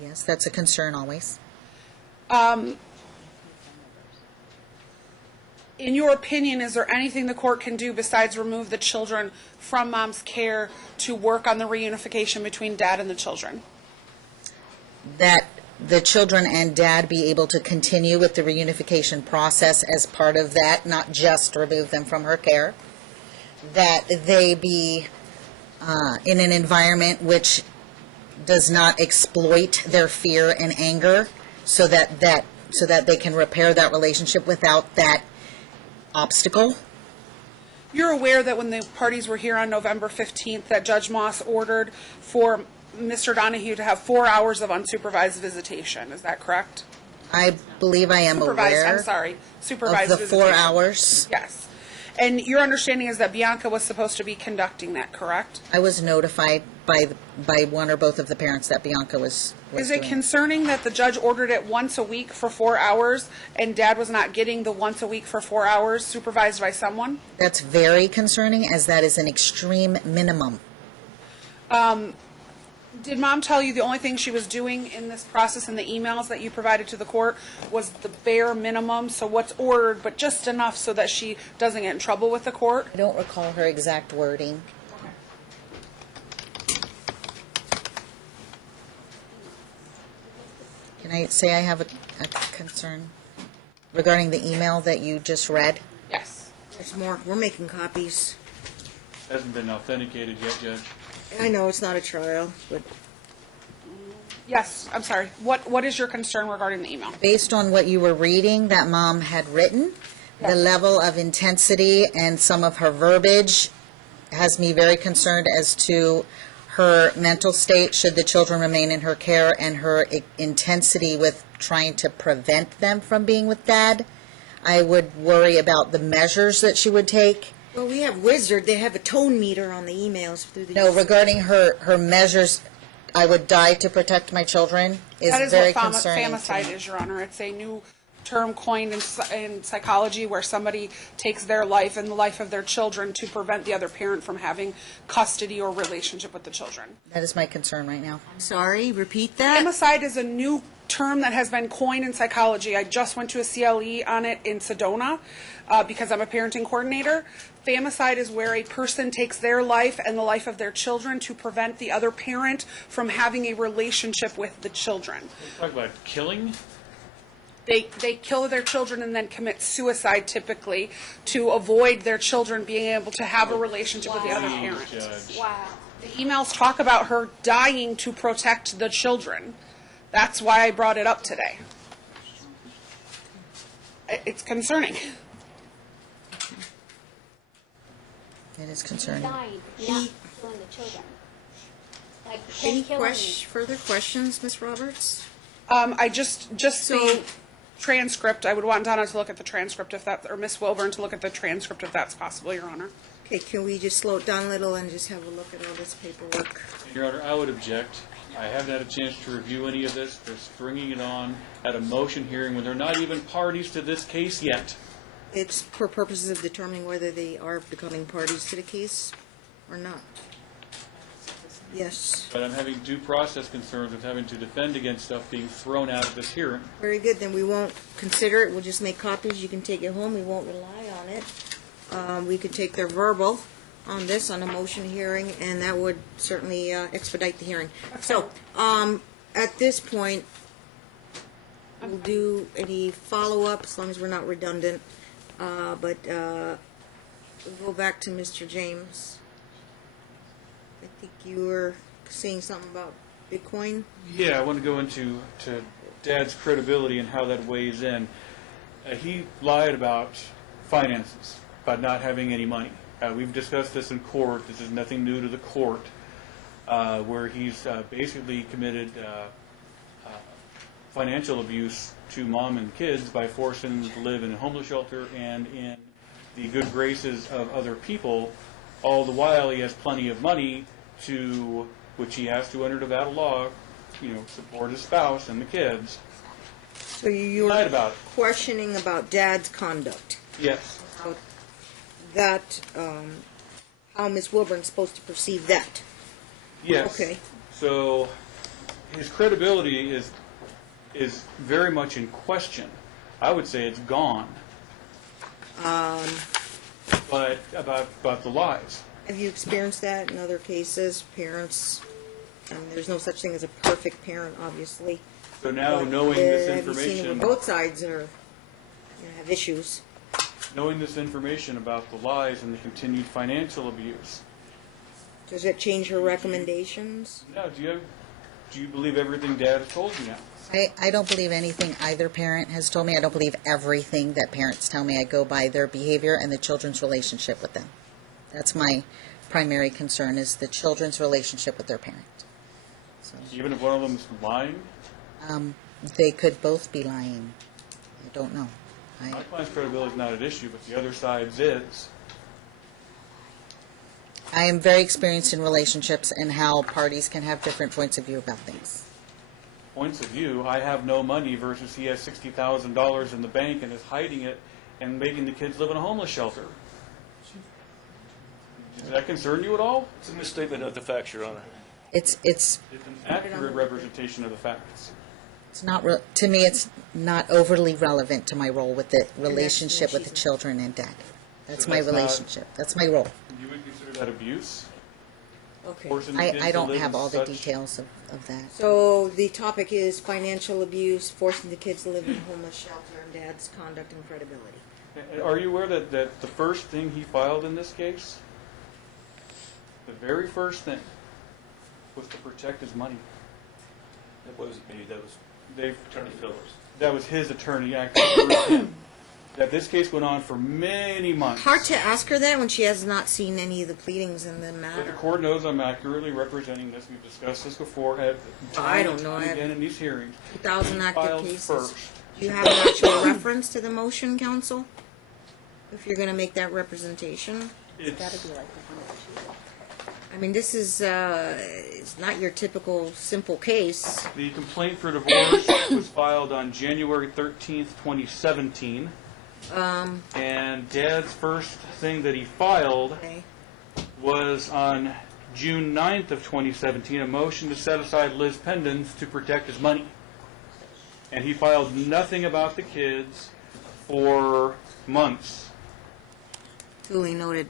Yes, that's a concern always. In your opinion, is there anything the court can do besides remove the children from Mom's care to work on the reunification between Dad and the children? That the children and Dad be able to continue with the reunification process as part of that, not just remove them from her care. That they be in an environment which does not exploit their fear and anger, so that they can repair that relationship without that obstacle. You're aware that when the parties were here on November 15th, that Judge Moss ordered for Mr. Donohue to have 4 hours of unsupervised visitation. Is that correct? I believe I am Supervised, aware I'm sorry. Supervised of the visitation. 4 hours. Yes. And your understanding is that Bianca was supposed to be conducting that, correct? I was notified by one or both of the parents that Bianca was Is it doing concerning that the judge ordered it once a week for 4 hours and Dad was not getting the once a week for 4 hours supervised by someone? That's very concerning, as that is an extreme minimum. Did Mom tell you the only thing she was doing in this process in the emails that you provided to the court was the bare minimum, so what's ordered, but just enough so that she doesn't get in trouble with the court? I don't recall her exact wording. Can I say I have a concern regarding the email that you just read? Yes. There's more. We're making copies. Hasn't been authenticated yet, Judge. I know it's not a trial, but Yes, I'm sorry. What is your concern regarding the email? Based on what you were reading that Mom had written, the level of intensity and some of her verbiage has me very concerned as to her mental state should the children remain in her care, and her intensity with trying to prevent them from being with Dad I would worry about the measures that she would take. Well, we have Wizard, they have a tone meter on the emails through the... No, regarding her measures, I would die to protect my children is That is very what concerning to famicide me. is, Your Honor. It's a new term coined in psychology where somebody takes their life and the life of their children to prevent the other parent from having custody or relationship with the children. That is my concern right now. Sorry, repeat that? Famicide is a new term that has been coined in psychology. I just went to a CLE on it in Sedona because I'm a parenting coordinator. Famicide is where a person takes their life and the life of their children to prevent the other parent from having a relationship with the children. Talk about killing. They kill their children and then commit suicide typically to avoid their children being able to have a relationship with the other parent. Judge. Wow. The emails talk about her dying to protect the children. That's why I brought it up today. It's concerning. It is concerning. Dying, not killing the children. Like Any killing me. further questions, Ms. Roberts? I just the transcript. I would want Donna to look at the transcript if that, or Miss Wilburn to look at the transcript if that's possible, Your Honor. Okay, can we just slow it down a little and just have a look at all this paperwork? Your Honor, I would object. I haven't had a chance to review any of this. They're stringing it on at a motion hearing when they're not even parties to this case yet. It's for purposes of determining whether they are becoming parties to the case or not. Yes. But I'm having due process concerns with having to defend against stuff being thrown out of this hearing. Very good, then we won't consider it. We'll just make copies. You can take it home. We won't rely on it. We could take their verbal on this, on a motion hearing, and that would certainly expedite the hearing. So, at this point, we'll do any follow-up, as long as we're not redundant. But we'll go back to Mr. James. I think you were saying something about Bitcoin. Yeah, I want to go into Dad's credibility and how that weighs in. He lied about finances, about not having any money. We've discussed this in court. This is nothing new to the court, where he's basically committed financial abuse to mom and kids by forcing them to live in a homeless shelter and in the good graces of other people. All the while, he has plenty of money to which he has to, under Nevada law, support his spouse and the kids. So you Lied were about it. questioning about Dad's conduct. Yes. That, how Ms. Wilburn's supposed to perceive that. Yes. Okay. So his credibility is very much in question. I would say it's gone. But about the lies. Have you experienced that in other cases? Parents, there's no such thing as a perfect parent, obviously. So now But, knowing this have you seen information, where both sides are, have issues? knowing this information about the lies and the continued financial abuse. Does that change your recommendations? Now, do you believe everything Dad has told you now? I don't believe anything either parent has told me. I don't believe everything that parents tell me. I go by their behavior and the children's relationship with them. That's my primary concern, is the children's relationship with their parent. So, Even if one of them is lying? they could both be lying. I don't know. My client's credibility is not at issue, but the other side's is. I am very experienced in relationships and how parties can have different points of view about things. Points of view, I have no money versus he has $60,000 in the bank and is hiding it and making the kids live in a homeless shelter. Does that concern you at all? It's a misstatement of the facts, Your Honor. It's It's an accurate representation of the facts. not to me. It's not overly relevant to my role with the relationship with the children and Dad. That's So my that's not- relationship. That's my role. You would consider that abuse? Okay. Forcing the kids I to don't live have in all the such- details of that. So the topic is financial abuse, forcing the kids to live in a homeless shelter, and Dad's conduct and credibility. And are you aware that the first thing he filed in this case, the very first thing, was to protect his money? That wasn't me, that was They've Attorney Phillips. That was his attorney acting. That this case went on for many months. Hard to ask her that when she has not seen any of the pleadings in the But the matter. court knows I'm accurately representing this. We've discussed this before at I time don't know. and I time have again in these hearings. 2,000 He active filed cases. first. Do you have an actual reference to the motion, counsel? If you're going to make that representation? It's, I mean, this is, it's not your typical simple case. the complaint for divorce was filed on January 13th, 2017. And Dad's first thing that he filed Okay. was on June 9th of 2017, a motion to set aside Liz Pendens to protect his money. And he filed nothing about the kids for months Duly noted.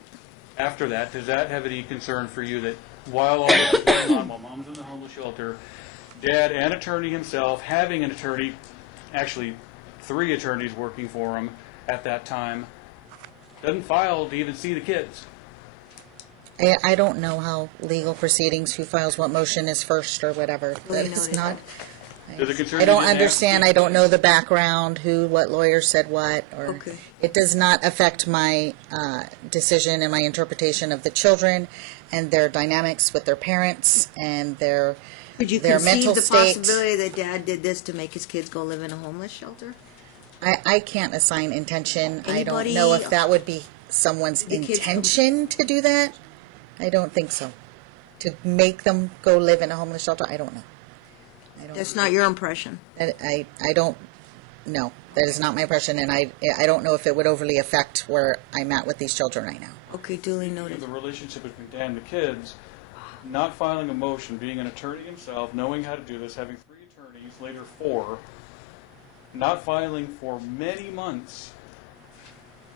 after that. Does that have any concern for you that while all this is going on, while Mom's in the homeless shelter, Dad, an attorney himself, having an attorney, actually 3 attorneys working for him at that time, doesn't file to even see the kids? I don't know how legal proceedings, who files what motion is first or whatever. Duly That is noted. not, Does it concern I you don't didn't ask understand, the I don't know kids? the background, what lawyer said what, or, Okay. it does not affect my decision and my interpretation of the children and their dynamics with their parents and their Could you their mental conceive the state. possibility that Dad did this to make his kids go live in a homeless shelter? I can't assign intention. I don't Anybody- know if that would be someone's The kids come- intention to do that. I don't think so. To make them go live in a homeless shelter, I don't know. That's not your impression. I don't know. That is not my impression, and I don't know if it would overly affect where I'm at with these children right now. Okay, duly noted. The relationship between Dad and the kids, not filing a motion, being an attorney himself, knowing how to do this, having 3 attorneys, later 4, not filing for many months,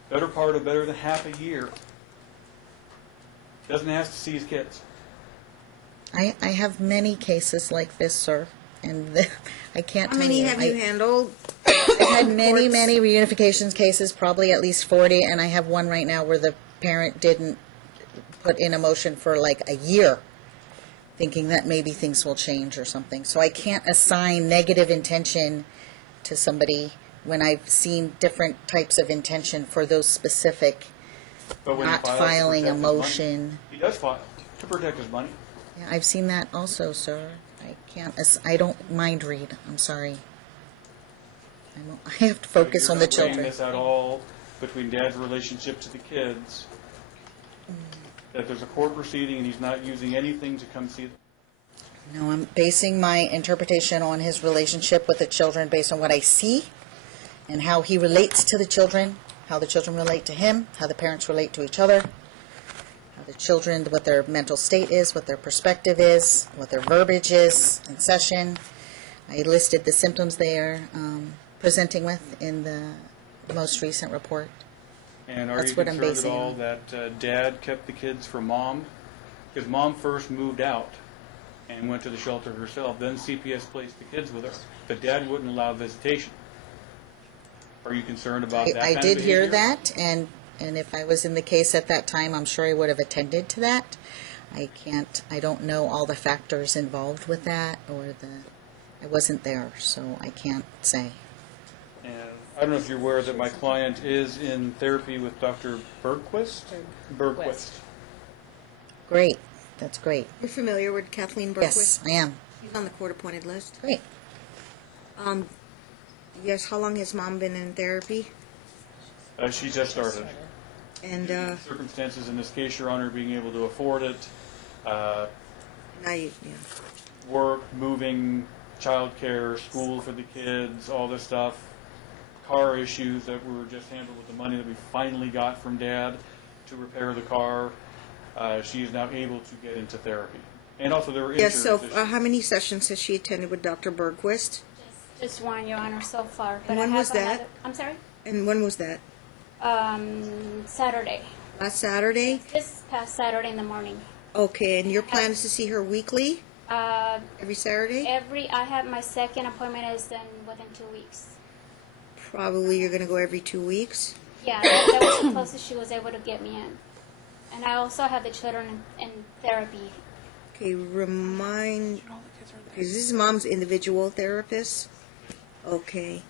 better than half a year, doesn't ask to see his kids. I have many cases like this, sir, and I can't How tell many you. have you handled? I've had many, Courts? many reunifications cases, probably at least 40, and I have one right now where the parent didn't put in a motion for like a year, thinking that maybe things will change or something. So I can't assign negative intention to somebody when I've seen different types of intention for those specific, But when he not files to filing a protect his money, motion. he does file to protect his money. Yeah, I've seen that also, sir. I don't mind read, I'm sorry. I have to focus on the You're not weighing children. this at all between Dad's relationship to the kids, that there's a court proceeding and he's not using anything to come see them. No, I'm basing my interpretation on his relationship with the children based on what I see and how he relates to the children, how the children relate to him, how the parents relate to each other, how the children, what their mental state is, what their perspective is, what their verbiage is in session. I listed the symptoms they are presenting with in the most recent report. And are That's you what I'm concerned at basing all on. that Dad kept the kids from Mom? Because Mom first moved out and went to the shelter herself. Then CPS placed the kids with her. But Dad wouldn't allow visitation. Are you concerned about that I kind did of hear behavior? that, and if I was in the case at that time, I'm sure I would have attended to that. I don't know all the factors involved with that, I wasn't there, so I can't say. And I don't know if you're aware that my client is in therapy with Dr. Bergquist? Bergquist. Great, that's great. You're familiar with Kathleen Berquist? Yes, I am. She's on the court-appointed list. Great. Yes, how long has Mom been in therapy? She just started. And Circumstances in this case, Your Honor, being able to afford it, now you, yeah. work, moving, childcare, school for the kids, all this stuff, car issues that were just handled with the money that we finally got from Dad to repair the car. She is now able to get into therapy. And also there were Yes, insurance so issues. how many sessions has she attended with Dr. Bergquist? Just one, Your Honor, so far. And I when have was that? another- I'm sorry? And when was that? Saturday. Last Saturday? This past Saturday in the morning. Okay, and your plan is to see her weekly, Uh, every Saturday? I have my second appointment is within 2 weeks. Probably you're going to go every 2 weeks. Yeah, that was the closest she was able to get me in. And I also have the children in therapy. Okay, because this is Mom's individual therapist. Okay.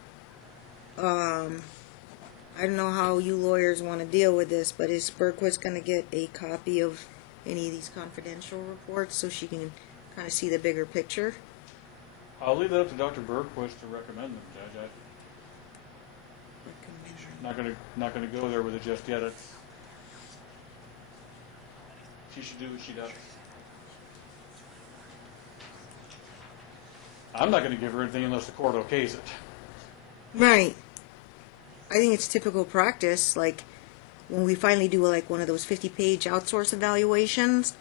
I don't know how you lawyers want to deal with this, but is Bergquist going to get a copy of any of these confidential reports so she can kind of see the bigger picture? I'll leave that up to Dr. Bergquist to recommend them, Judge. not gonna go there with it just yet. She should do what she does. I'm not gonna give her anything unless the court okays it. Right. I think it's typical practice, like, when we finally do, like, one of those 50-page outsource evaluations,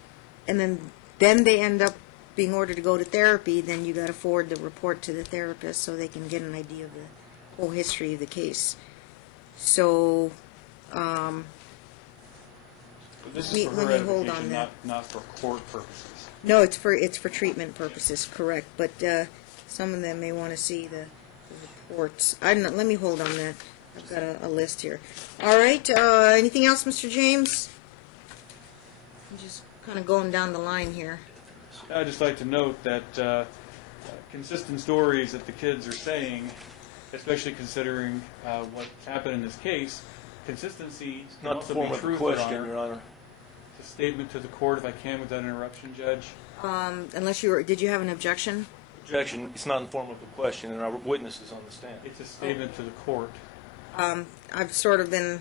and then they end up being ordered to go to therapy, then you gotta forward the report to the therapist so they can get an idea of the whole history of the case. So, But this is Let for me her hold on edification, that. not for court purposes. no, it's for treatment purposes, correct, but, some of them may wanna see the reports. I don't know, let me hold on that. I've got a list here. All right, anything else, Mr. James? I'm just kinda going down the line here. I'd just like to note that consistent stories that the kids are saying, especially considering what happened in this case, consistency can Not also the form be of a truth, question, Your Honor. It's a statement to the court, if I can, without interruption, Judge. Unless did you have an objection? Objection, it's not in the form of a question, and our witness is on the stand. It's a statement to the court. I've sort of been,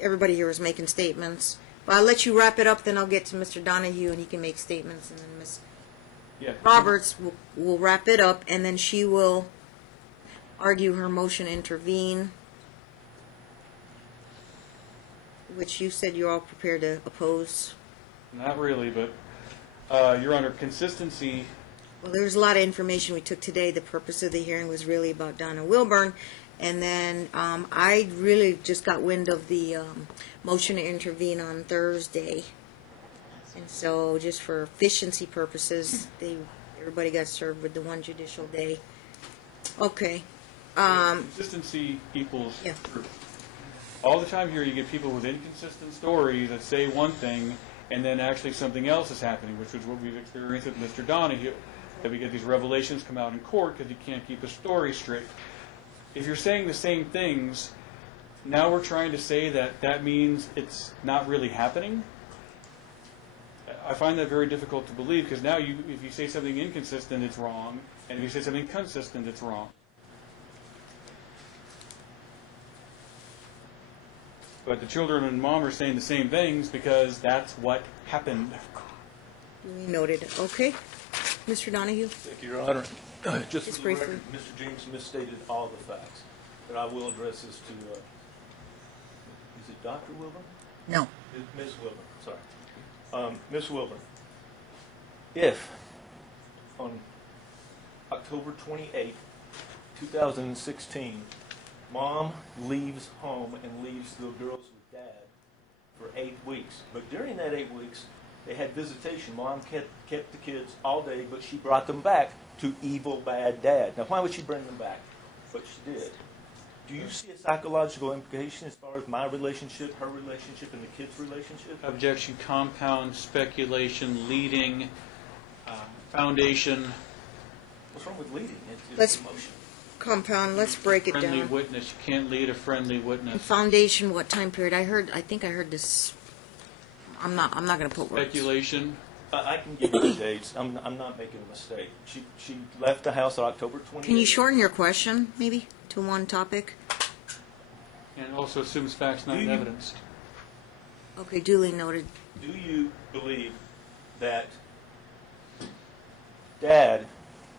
everybody here is making statements. But I'll let you wrap it up, then I'll get to Mr. Donohue, and he can make statements, and then Ms. Yeah. Roberts will wrap it up, and then she will argue her motion to intervene, which you said you're all prepared to oppose. Not really, but, Your Honor, consistency, Well, there's a lot of information we took today. The purpose of the hearing was really about Donna Wilburn. And then I really just got wind of the motion to intervene on Thursday. And so just for efficiency purposes, everybody got served with the one judicial day. Okay. consistency equals Yeah. truth. All the time here, you get people with inconsistent stories that say one thing, and then actually something else is happening, which is what we've experienced with Mr. Donohue, that we get these revelations come out in court because he can't keep a story straight. If you're saying the same things, now we're trying to say that that means it's not really happening. I find that very difficult to believe, because now if you say something inconsistent, it's wrong, and if you say something consistent, it's wrong. But the children and mom are saying the same things because that's what happened. We noted. Okay. Mr. Donohue? Thank you, Your Honor. Just Just for the briefly. record, Mr. James misstated all the facts, but I will address this to, is it Dr. Wilburn? No. Ms. Wilburn, sorry. Ms. Wilburn, if on October 28th, 2016, Mom leaves home and leaves the girls with Dad for 8 weeks, but during that 8 weeks, they had visitation. Mom kept the kids all day, but she brought them back to evil, bad Dad. Now, why would she bring them back? But she did. Do you see a psychological implication as far as my relationship, her relationship, and the kids' relationship? Objection, compound, speculation, leading, foundation, What's wrong with leading? It's Let's- emotion. Compound, let's break it friendly down. witness. You can't lead a friendly witness. Foundation, what time period? I think I heard this. I'm not going to put words. Speculation. I can give you the dates. I'm not making a mistake. She left the house on October 28th. Can you shorten your question, maybe, to one topic? And also assumes facts not in evidence. Okay, duly noted. Do you believe that Dad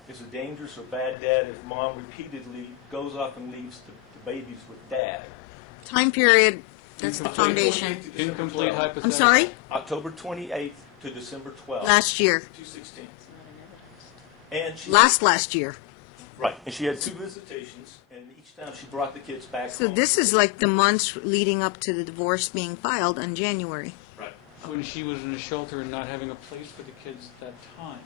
is a dangerous or bad dad if Mom repeatedly goes off and leaves the babies with Dad? Time period, that's the Incomplete. foundation. Incomplete hypothetical. I'm sorry? October 28th to December 12th. Last year. 2016. And she Last year. right, and she had 2 visitations, and each time she brought the kids back So home. this is like the months leading up to the divorce being filed in January. Right. When she was in a shelter and not having a place for the kids at that time.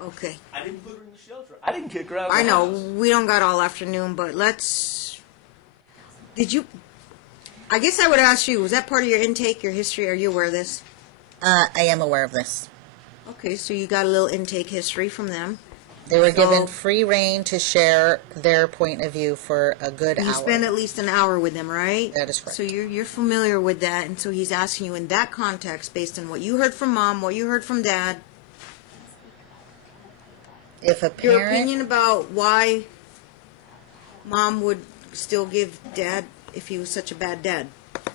Okay. I didn't put her in the shelter. I didn't kick her out of the I know, house. we don't got all afternoon, but I guess I would ask you, was that part of your intake, your history? Are you aware of this? I am aware of this. Okay, so you got a little intake history from them. They were given So- free reign to share their point of view for a good And you hour. spend at least an hour with them, right? That is correct. So you're familiar with that, and so he's asking you in that context, based on what you heard from Mom, what you heard from Dad, If a your parent, opinion about why Mom would still give Dad if he was such a bad dad?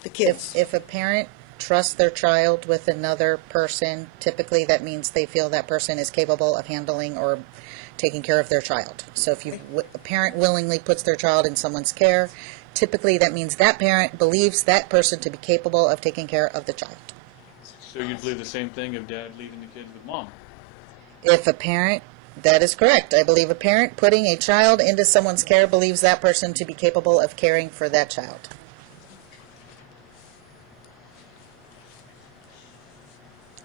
The kids. If a parent trusts their child with another person, typically that means they feel that person is capable of handling or taking care of their child. So if a parent willingly puts their child in someone's care, typically that means that parent believes that person to be capable of taking care of the child. So you'd believe the same thing of dad leaving the kids with mom? If a parent, that is correct. I believe a parent putting a child into someone's care believes that person to be capable of caring for that child.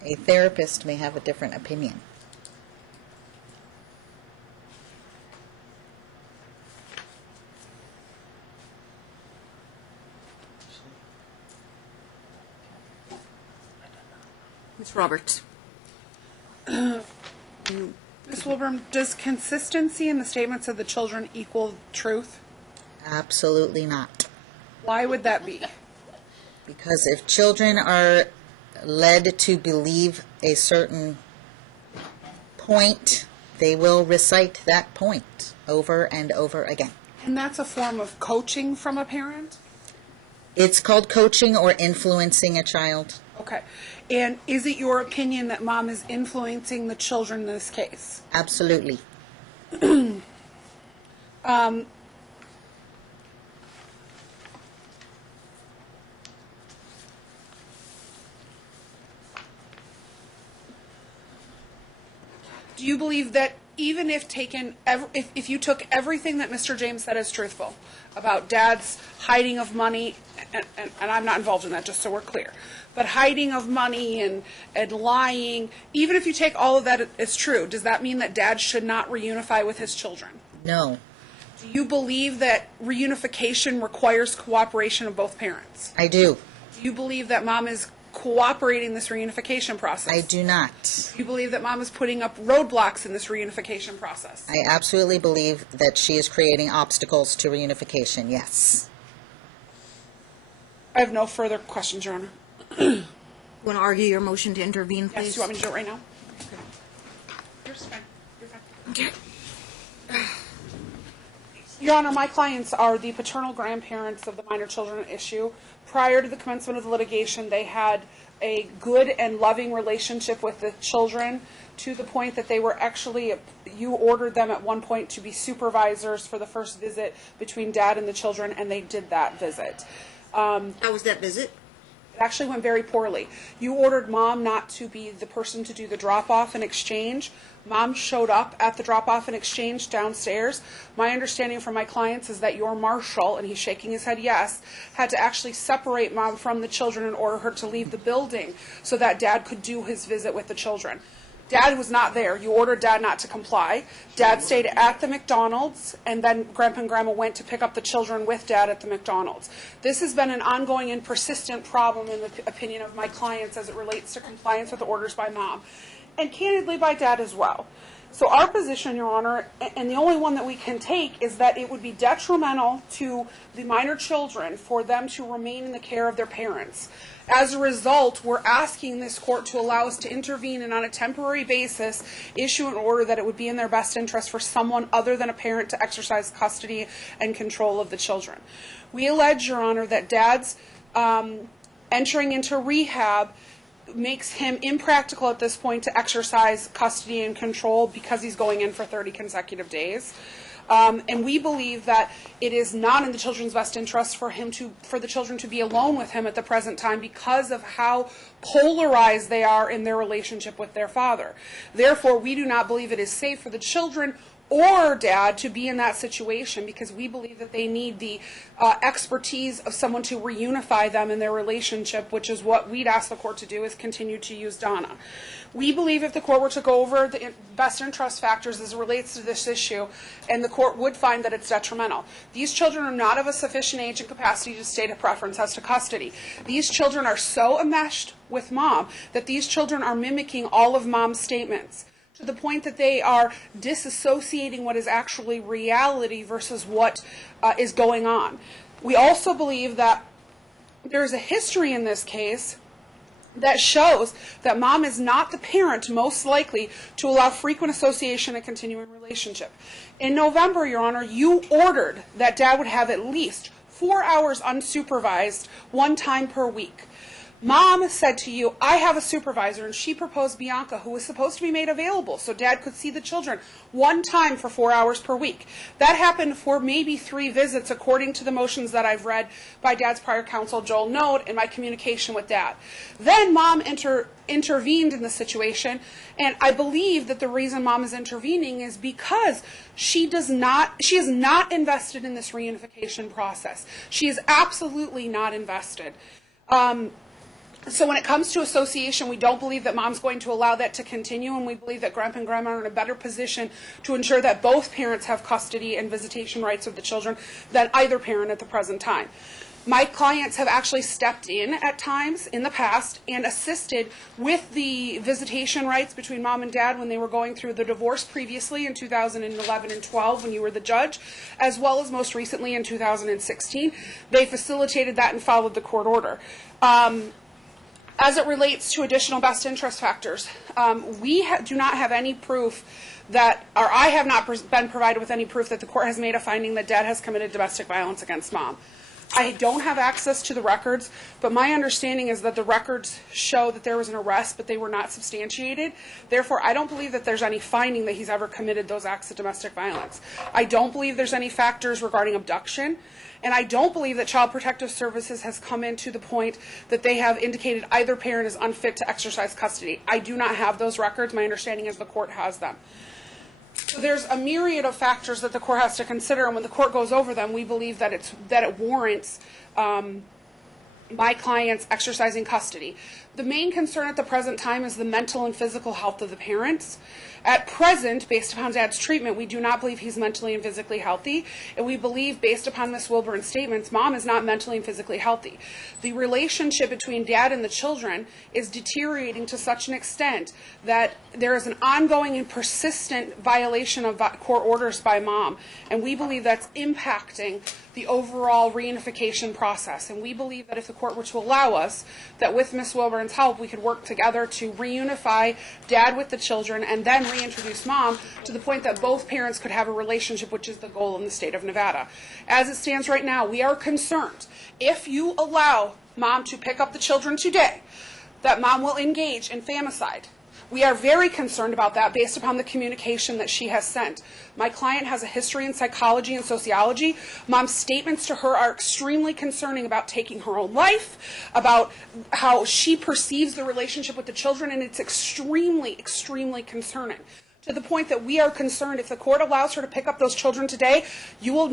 A therapist may have a different opinion. Ms. Roberts. Ms. Wilburn, does consistency in the statements of the children equal truth? Absolutely not. Why would that be? Because if children are led to believe a certain point, they will recite that point over and over again. And that's a form of coaching from a parent? It's called coaching or influencing a child. Okay. And is it your opinion that mom is influencing the children in this case? Absolutely. Do you believe that even if if you took everything that Mr. James said as truthful about dad's hiding of money, and I'm not involved in that, just so we're clear, but hiding of money and lying, even if you take all of that as true, does that mean that dad should not reunify with his children? No. Do you believe that reunification requires cooperation of both parents? I do. Do you believe that mom is cooperating this reunification process? I do not. Do you believe that mom is putting up roadblocks in this reunification process? I absolutely believe that she is creating obstacles to reunification, yes. I have no further questions, Your Honor. Want to argue your motion to intervene, please? Yes, do you want me to do it right now? You're fine. You're fine. Okay. Your Honor, my clients are the paternal grandparents of the minor children at issue. Prior to the commencement of the litigation, they had a good and loving relationship with the children to the point that they were actually, you ordered them at one point to be supervisors for the first visit between dad and the children, and they did that visit. How was that visit? It actually went very poorly. You ordered mom not to be the person to do the drop-off and exchange. Mom showed up at the drop-off and exchange downstairs. My understanding from my clients is that your marshal, and he's shaking his head yes, had to actually separate mom from the children in order her to leave the building so that dad could do his visit with the children. Dad was not there. You ordered dad not to comply. Dad stayed at the McDonald's, and then grandpa and grandma went to pick up the children with dad at the McDonald's. This has been an ongoing and persistent problem in the opinion of my clients as it relates to compliance with the orders by mom, and candidly by dad as well. So our position, Your Honor, and the only one that we can take, is that it would be detrimental to the minor children for them to remain in the care of their parents. As a result, we're asking this court to allow us to intervene and on a temporary basis issue an order that it would be in their best interest for someone other than a parent to exercise custody and control of the children. We allege, Your Honor, that dad's entering into rehab makes him impractical at this point to exercise custody and control because he's going in for 30 consecutive days. And we believe that it is not in the children's best interest for the children to be alone with him at the present time because of how polarized they are in their relationship with their father. Therefore, we do not believe it is safe for the children or dad to be in that situation because we believe that they need the expertise of someone to reunify them in their relationship, which is what we'd ask the court to do, is continue to use Donna. We believe if the court were to go over the best interest factors as it relates to this issue, and the court would find that it's detrimental. These children are not of a sufficient age and capacity to state a preference as to custody. These children are so enmeshed with mom that these children are mimicking all of mom's statements, to the point that they are disassociating what is actually reality versus what is going on. We also believe that there is a history in this case that shows that mom is not the parent most likely to allow frequent association and continuing relationship. In November, Your Honor, you ordered that dad would have at least 4 hours unsupervised, 1 time per week. Mom said to you, I have a supervisor, and she proposed Bianca, who was supposed to be made available so Dad could see the children 1 time for 4 hours per week. That happened for maybe 3 visits, according to the motions that I've read by Dad's prior counsel, Joel Note, in my communication with Dad. Then Mom intervened in the situation, and I believe that the reason Mom is intervening is because she is not invested in this reunification process. She is absolutely not invested. So when it comes to association, we don't believe that Mom's going to allow that to continue, and we believe that Grandpa and Grandma are in a better position to ensure that both parents have custody and visitation rights of the children than either parent at the present time. My clients have actually stepped in at times in the past and assisted with the visitation rights between Mom and Dad when they were going through the divorce previously in 2011 and 12 when you were the judge, as well as most recently in 2016. They facilitated that and followed the court order. As it relates to additional best interest factors, we do not have any proof that, or I have not been provided with any proof that the court has made a finding that Dad has committed domestic violence against Mom. I don't have access to the records, but my understanding is that the records show that there was an arrest, but they were not substantiated. Therefore, I don't believe that there's any finding that he's ever committed those acts of domestic violence. I don't believe there's any factors regarding abduction. And I don't believe that Child Protective Services has come in to the point that they have indicated either parent is unfit to exercise custody. I do not have those records. My understanding is the court has them. So there's a myriad of factors that the court has to consider, and when the court goes over them, we believe that it warrants my clients exercising custody. The main concern at the present time is the mental and physical health of the parents. At present, based upon Dad's treatment, we do not believe he's mentally and physically healthy, and we believe, based upon Ms. Wilburn's statements, Mom is not mentally and physically healthy. The relationship between Dad and the children is deteriorating to such an extent that there is an ongoing and persistent violation of court orders by Mom, and we believe that's impacting the overall reunification process. And we believe that if the court were to allow us, that with Ms. Wilburn's help, we could work together to reunify Dad with the children and then reintroduce Mom to the point that both parents could have a relationship, which is the goal in the state of Nevada. As it stands right now, we are concerned if you allow Mom to pick up the children today, that Mom will engage in famicide. We are very concerned about that based upon the communication that she has sent. My client has a history in psychology and sociology. Mom's statements to her are extremely concerning about taking her own life, about how she perceives the relationship with the children, and it's extremely, extremely concerning. To the point that we are concerned if the court allows her to pick up those children today, you will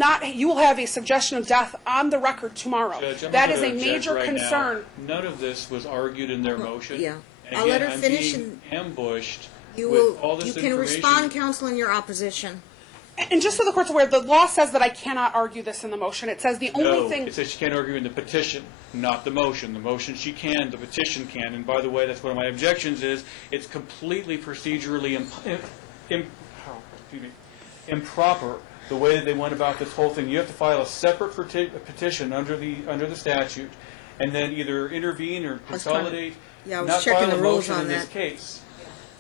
have a suggestion of death on the record tomorrow. Judge, that is a major concern. None of this was argued in their motion. Yeah. And I'll again, let her I'm finish being ambushed You with all this can information. respond, counsel, in your opposition. And just so the court's aware, the law says that I cannot argue this in the motion. It says the only thing... it says she can't argue in the petition, not the motion. The motion she can, the petition can. And by the way, that's one of my objections is it's completely procedurally improper the way that they went about this whole thing. You have to file a separate petition under the statute and then either intervene or consolidate. Yeah, I was checking the rules on in this that. case.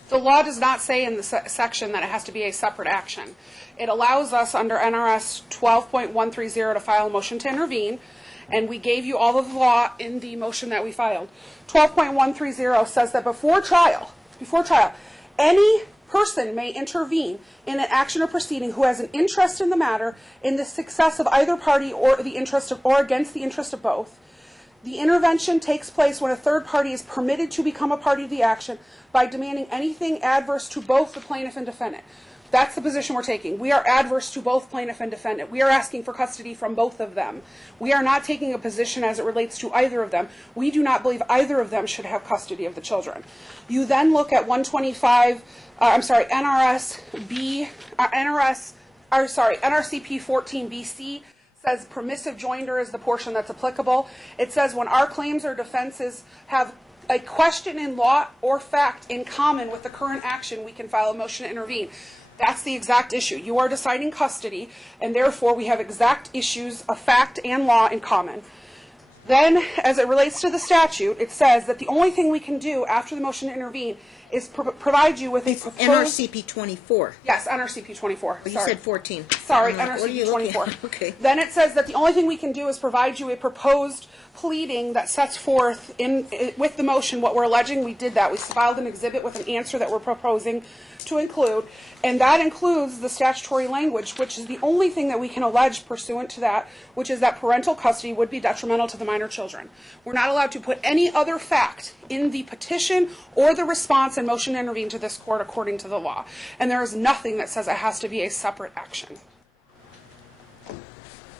The law does not say in the section that it has to be a separate action. It allows us under NRS 12.130 to file a motion to intervene, and we gave you all of the law in the motion that we filed. 12.130 says that before trial, any person may intervene in an action or proceeding who has an interest in the matter in the success of either party or against the interest of both. The intervention takes place when a third party is permitted to become a party to the action by demanding anything adverse to both the plaintiff and defendant. That's the position we're taking. We are adverse to both plaintiff and defendant. We are asking for custody from both of them. We are not taking a position as it relates to either of them. We do not believe either of them should have custody of the children. You then look at NRCP 14BC. Says permissive joinder is the portion that's applicable. It says when our claims or defenses have a question in law or fact in common with the current action, we can file a motion to intervene. That's the exact issue. You are deciding custody, and therefore we have exact issues of fact and law in common. Then, as it relates to the statute, it says that the only thing we can do after the motion to intervene is provide you with a proposed... NRCP 24. Yes, NRCP 24. Oh, you Sorry. said 14. Sorry, I'm like, what are you NRCP looking 24. at? Okay. Then it says that the only thing we can do is provide you a proposed pleading that sets forth with the motion what we're alleging. We did that. We filed an exhibit with an answer that we're proposing to include, and that includes the statutory language, which is the only thing that we can allege pursuant to that, which is that parental custody would be detrimental to the minor children. We're not allowed to put any other fact in the petition or the response and motion to intervene to this court according to the law. And there is nothing that says it has to be a separate action.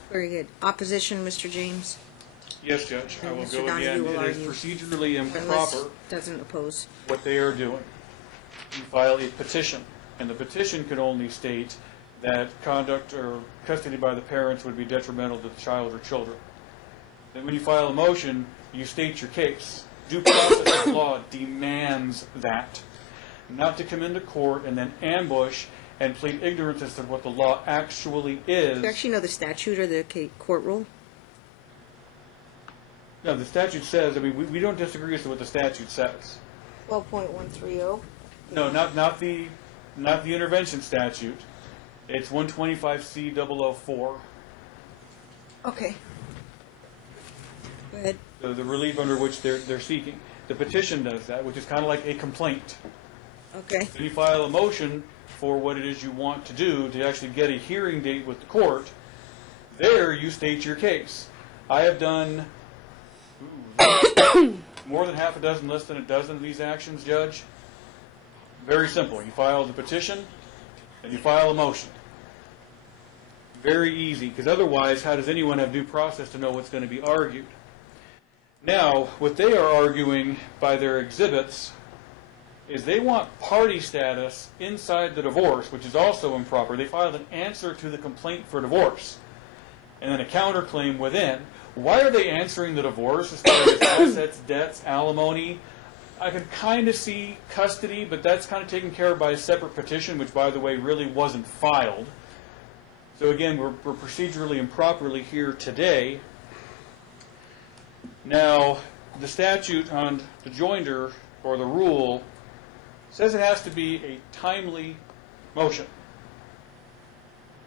Very good. Opposition, Mr. James? Yes, Judge, I will Mr. go again. Donohue will It is argue. procedurally Unless improper doesn't oppose. what they are doing. You file a petition, and the petition can only state that conduct or custody by the parents would be detrimental to the child or children. Then when you file a motion, you state your case. Due process of law demands that. Not to come into court and then ambush and plead ignorance as to what the law actually is. Do you actually know the statute or the court rule? No, the statute says, I mean, we don't disagree as to what the statute says. 12.130. No, not the intervention statute. It's 125C004. Okay. Go ahead. The relief under which they're seeking. The petition does that, which is kind of like a complaint. Okay. Then you file a motion for what it is you want to do to actually get a hearing date with the court. There you state your case. I have done more than half a dozen, less than a dozen of these actions, Judge. Very simple. You file the petition, and you file a motion. Very easy, because otherwise, how does anyone have due process to know what's going to be argued? Now, what they are arguing by their exhibits is they want party status inside the divorce, which is also improper. They filed an answer to the complaint for divorce, and then a counterclaim within. Why are they answering the divorce as far as assets, debts, alimony? I can kind of see custody, but that's kind of taken care of by a separate petition, which, by the way, really wasn't filed. So again, we're procedurally improperly here today. Now, the statute on the joinder, or the rule, says it has to be a timely motion.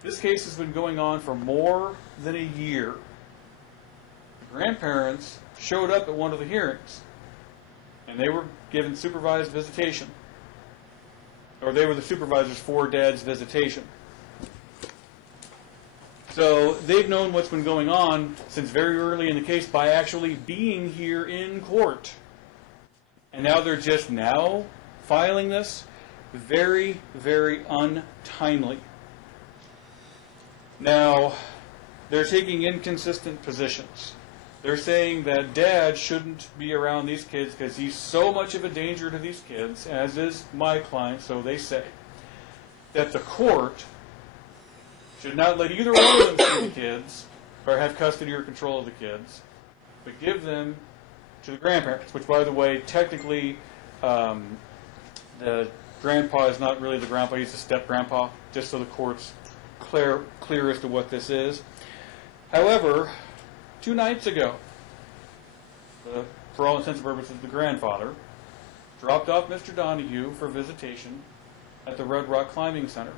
This case has been going on for more than a year. Grandparents showed up at one of the hearings, and they were given supervised visitation. Or they were the supervisors for Dad's visitation. So they've known what's been going on since very early in the case by actually being here in court. And now they're just now filing this? Very, very untimely. Now, they're taking inconsistent positions. They're saying that Dad shouldn't be around these kids because he's so much of a danger to these kids, as is my client, so they say, that the court should not let either one of them see the kids or have custody or control of the kids, but give them to the grandparents, which, by the way, technically the grandpa is not really the grandpa, he's the step-grandpa, just so the court's clear as to what this is. However, 2 nights ago, for all intents and purposes, the grandfather dropped off Mr. Donohue for visitation at the Red Rock Climbing Center.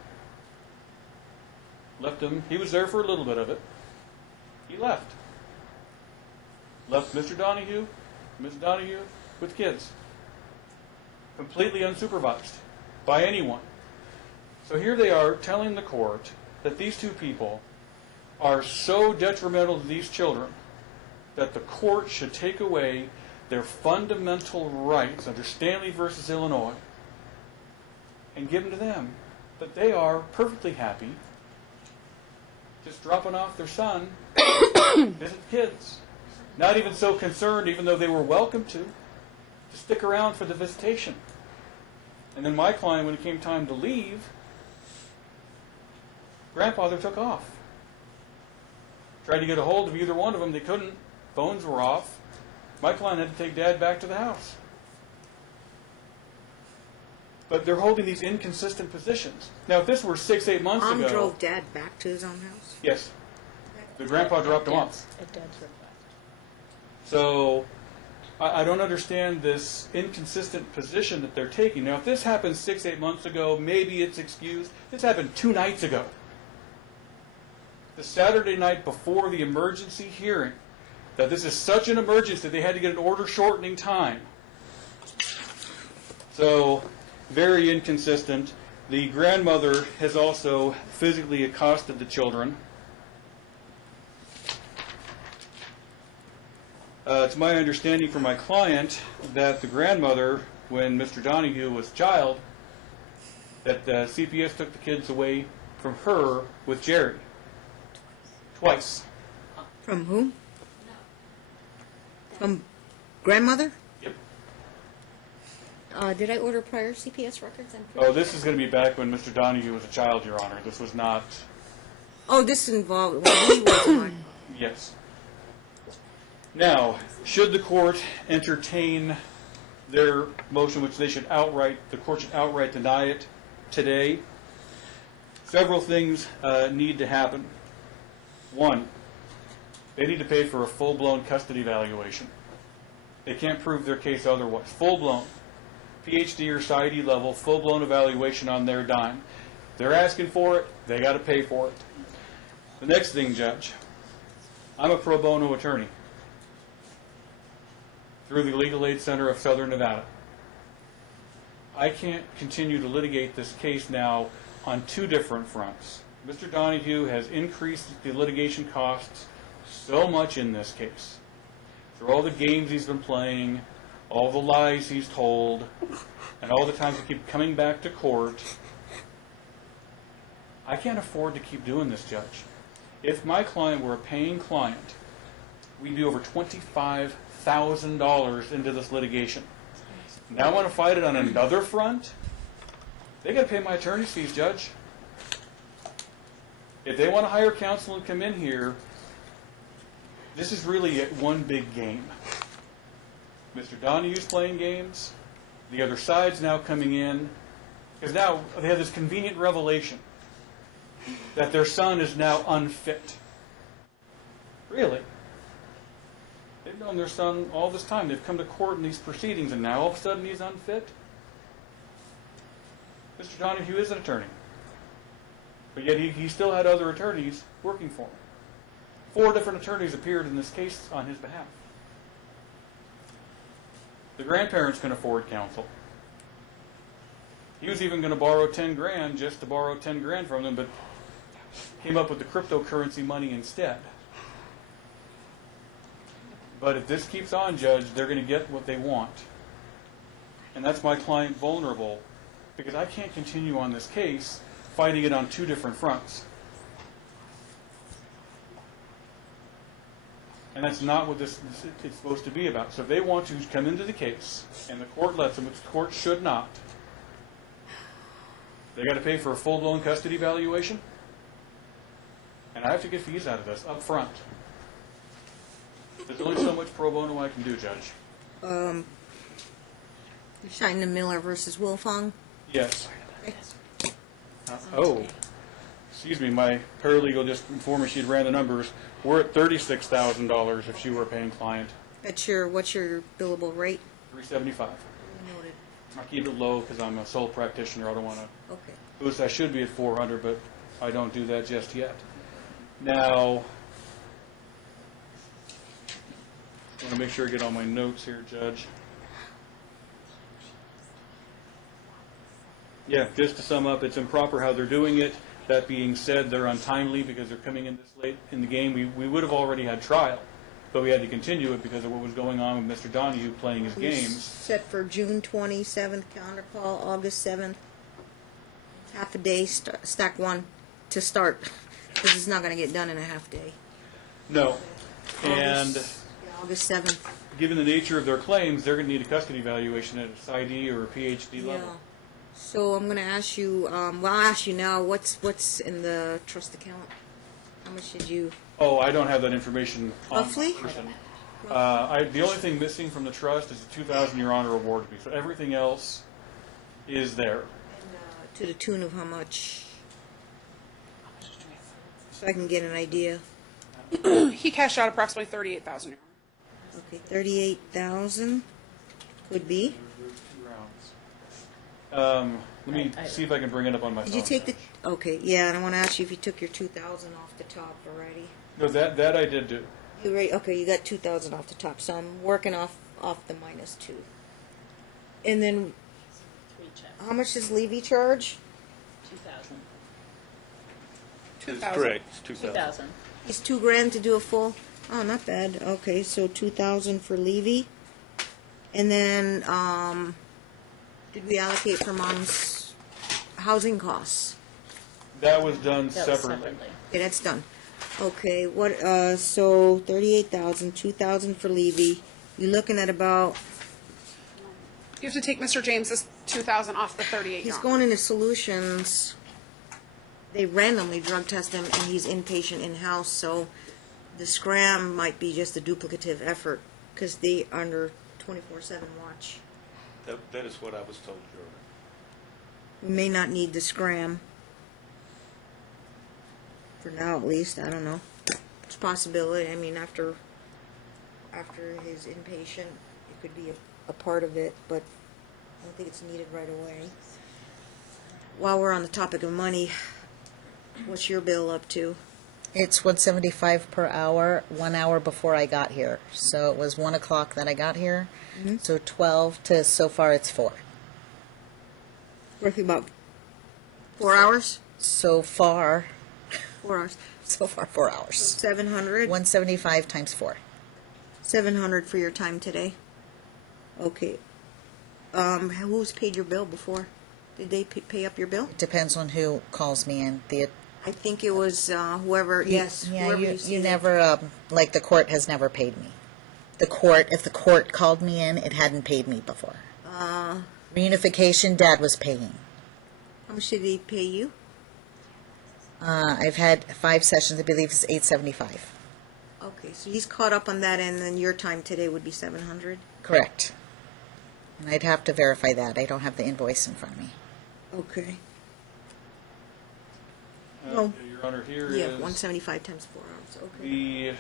Left him. He was there for a little bit of it. He left. Left Mr. Donohue, Ms. Donohue with kids. Completely unsupervised by anyone. So here they are telling the court that these two people are so detrimental to these children that the court should take away their fundamental rights under Stanley versus Illinois and give them to them. That they are perfectly happy just dropping off their son visit kids. Not even so concerned, even though they were welcome to stick around for the visitation. And then my client, when it came time to leave, grandfather took off. Tried to get a hold of either one of them. They couldn't. Phones were off. My client had to take Dad back to the house. But they're holding these inconsistent positions. Now, if this were 6-8 months ago... Mom drove Dad back to his own house? Yes. The grandpa dropped him off. At Dad's request. So, I don't understand this inconsistent position that they're taking. Now, if this happened 6-8 months ago, maybe it's excused. This happened 2 nights ago. The Saturday night before the emergency hearing, that this is such an emergency, they had to get an order shortening time. So, very inconsistent. The grandmother has also physically accosted the children. It's my understanding from my client that the grandmother, when Mr. Donohue was a child, that CPS took the kids away from her with Jerry. Twice. From whom? From grandmother? Yep. Did I order prior CPS records? Oh, this is going to be back when Mr. Donohue was a child, Your Honor. This was not... Oh, this involved, when he was on. Yes. Now, should the court entertain their motion, which they should outright, the court should outright deny it today, several things need to happen. One, they need to pay for a full-blown custody evaluation. They can't prove their case otherwise. Full-blown, PhD or PsyD level, full-blown evaluation on their dime. They're asking for it, they got to pay for it. The next thing, Judge, I'm a pro bono attorney through the Legal Aid Center of Southern Nevada. I can't continue to litigate this case now on 2 different fronts. Mr. Donohue has increased the litigation costs so much in this case. Through all the games he's been playing, all the lies he's told, and all the times he keeps coming back to court, I can't afford to keep doing this, Judge. If my client were a paying client, we'd be over $25,000 into this litigation. Now I want to fight it on another front? They got to pay my attorney's fees, Judge. If they want to hire counsel and come in here, this is really one big game. Mr. Donohue's playing games. The other side's now coming in. Because now they have this convenient revelation that their son is now unfit. Really? They've known their son all this time. They've come to court in these proceedings, and now all of a sudden he's unfit? Mr. Donohue is an attorney. But yet he still had other attorneys working for him. 4 different attorneys appeared in this case on his behalf. The grandparents can afford counsel. He was even going to borrow 10 grand just to borrow 10 grand from them, but came up with the cryptocurrency money instead. But if this keeps on, Judge, they're going to get what they want. And that's my client vulnerable, because I can't continue on this case fighting it on 2 different fronts. And that's not what it's supposed to be about. So if they want to come into the case, and the court lets them, which the court should not, they got to pay for a full-blown custody evaluation, and I have to get fees out of this up front. There's only so much pro bono I can do, Judge. You're citing the Miller versus Wilfong? Yes. Oh, excuse me, my paralegal just informed me she'd ran the numbers. We're at $36,000 if she were a paying client. What's your billable rate? $375. Noted. I keep it low because I'm a sole practitioner. I don't want to Okay. boost. I should be at $400, but I don't do that just yet. Now, I want to make sure I get all my notes here, Judge. Yeah, just to sum up, it's improper how they're doing it. That being said, they're untimely because they're coming in this late in the game. We would have already had trial, but we had to continue it because of what was going on with Mr. Donohue playing his games. Set for June 27th, calendar call, August 7th. Half a day, stack 1 to start. This is not going to get done in a half day. No. And August 7th. given the nature of their claims, they're going to need a custody evaluation at a PsyD or a PhD level. Yeah. So I'm going to ask you, I'll ask you now, what's in the trust account? How much did you... Oh, I don't have that information on Roughly? person. The only thing missing from the trust is the $2,000 Your Honor award fee. So everything else is there. To the tune of how much? So I can get an idea. He cashed out approximately $38,000. Okay, 38,000 could be. Let me see if I can bring it up on my phone. Did you take the, okay, yeah, and I want to ask you if you took your 2,000 off the top already. No, that I did do. You right, okay, you got 2,000 off the top, so I'm working off the -2. And then, how much does Levy charge? 2,000. 2,000. Correct, it's 2,000. 2,000. It's $2,000 to do a full, oh, not bad, okay, so 2,000 for Levy. And then, did we allocate for mom's housing costs? That was done That was separately. Okay, that's done. Okay, what, so 38,000, 2,000 for Levy. You're looking at about, You have to take Mr. James's 2,000 off the 38. he's going into Solutions. They randomly drug test him, and he's inpatient in-house, so the scram might be just a duplicative effort, because they under 24/7 watch. That is what I was told, Your Honor. We may not need the scram. For now, at least, I don't know. It's a possibility, I mean, after his inpatient, it could be a part of it, but I don't think it's needed right away. While we're on the topic of money, what's your bill up to? It's 175 per hour, 1 hour before I got here. So it was 1 o'clock that I got here. So 12 to, so far it's 4. Roughly about 4 hours? So far, 4 hours. 4 hours. 700? 175 times 4. 700 for your time today. Okay. Who's paid your bill before? Did they pay up your bill? Depends on who calls me in. I think it was whoever, yes. Yeah, whoever see you that. never, like the court has never paid me. The court, if the court called me in, it hadn't paid me before. Reunification, Dad was paying. How much did they pay you? I've had 5 sessions, I believe it's $875. Okay, so he's caught up on that, and then your time today would be 700? Correct. And I'd have to verify that. I don't have the invoice in front of me. Okay. Okay, Your Honor, here Yeah, is 175 times 4 hours, okay. the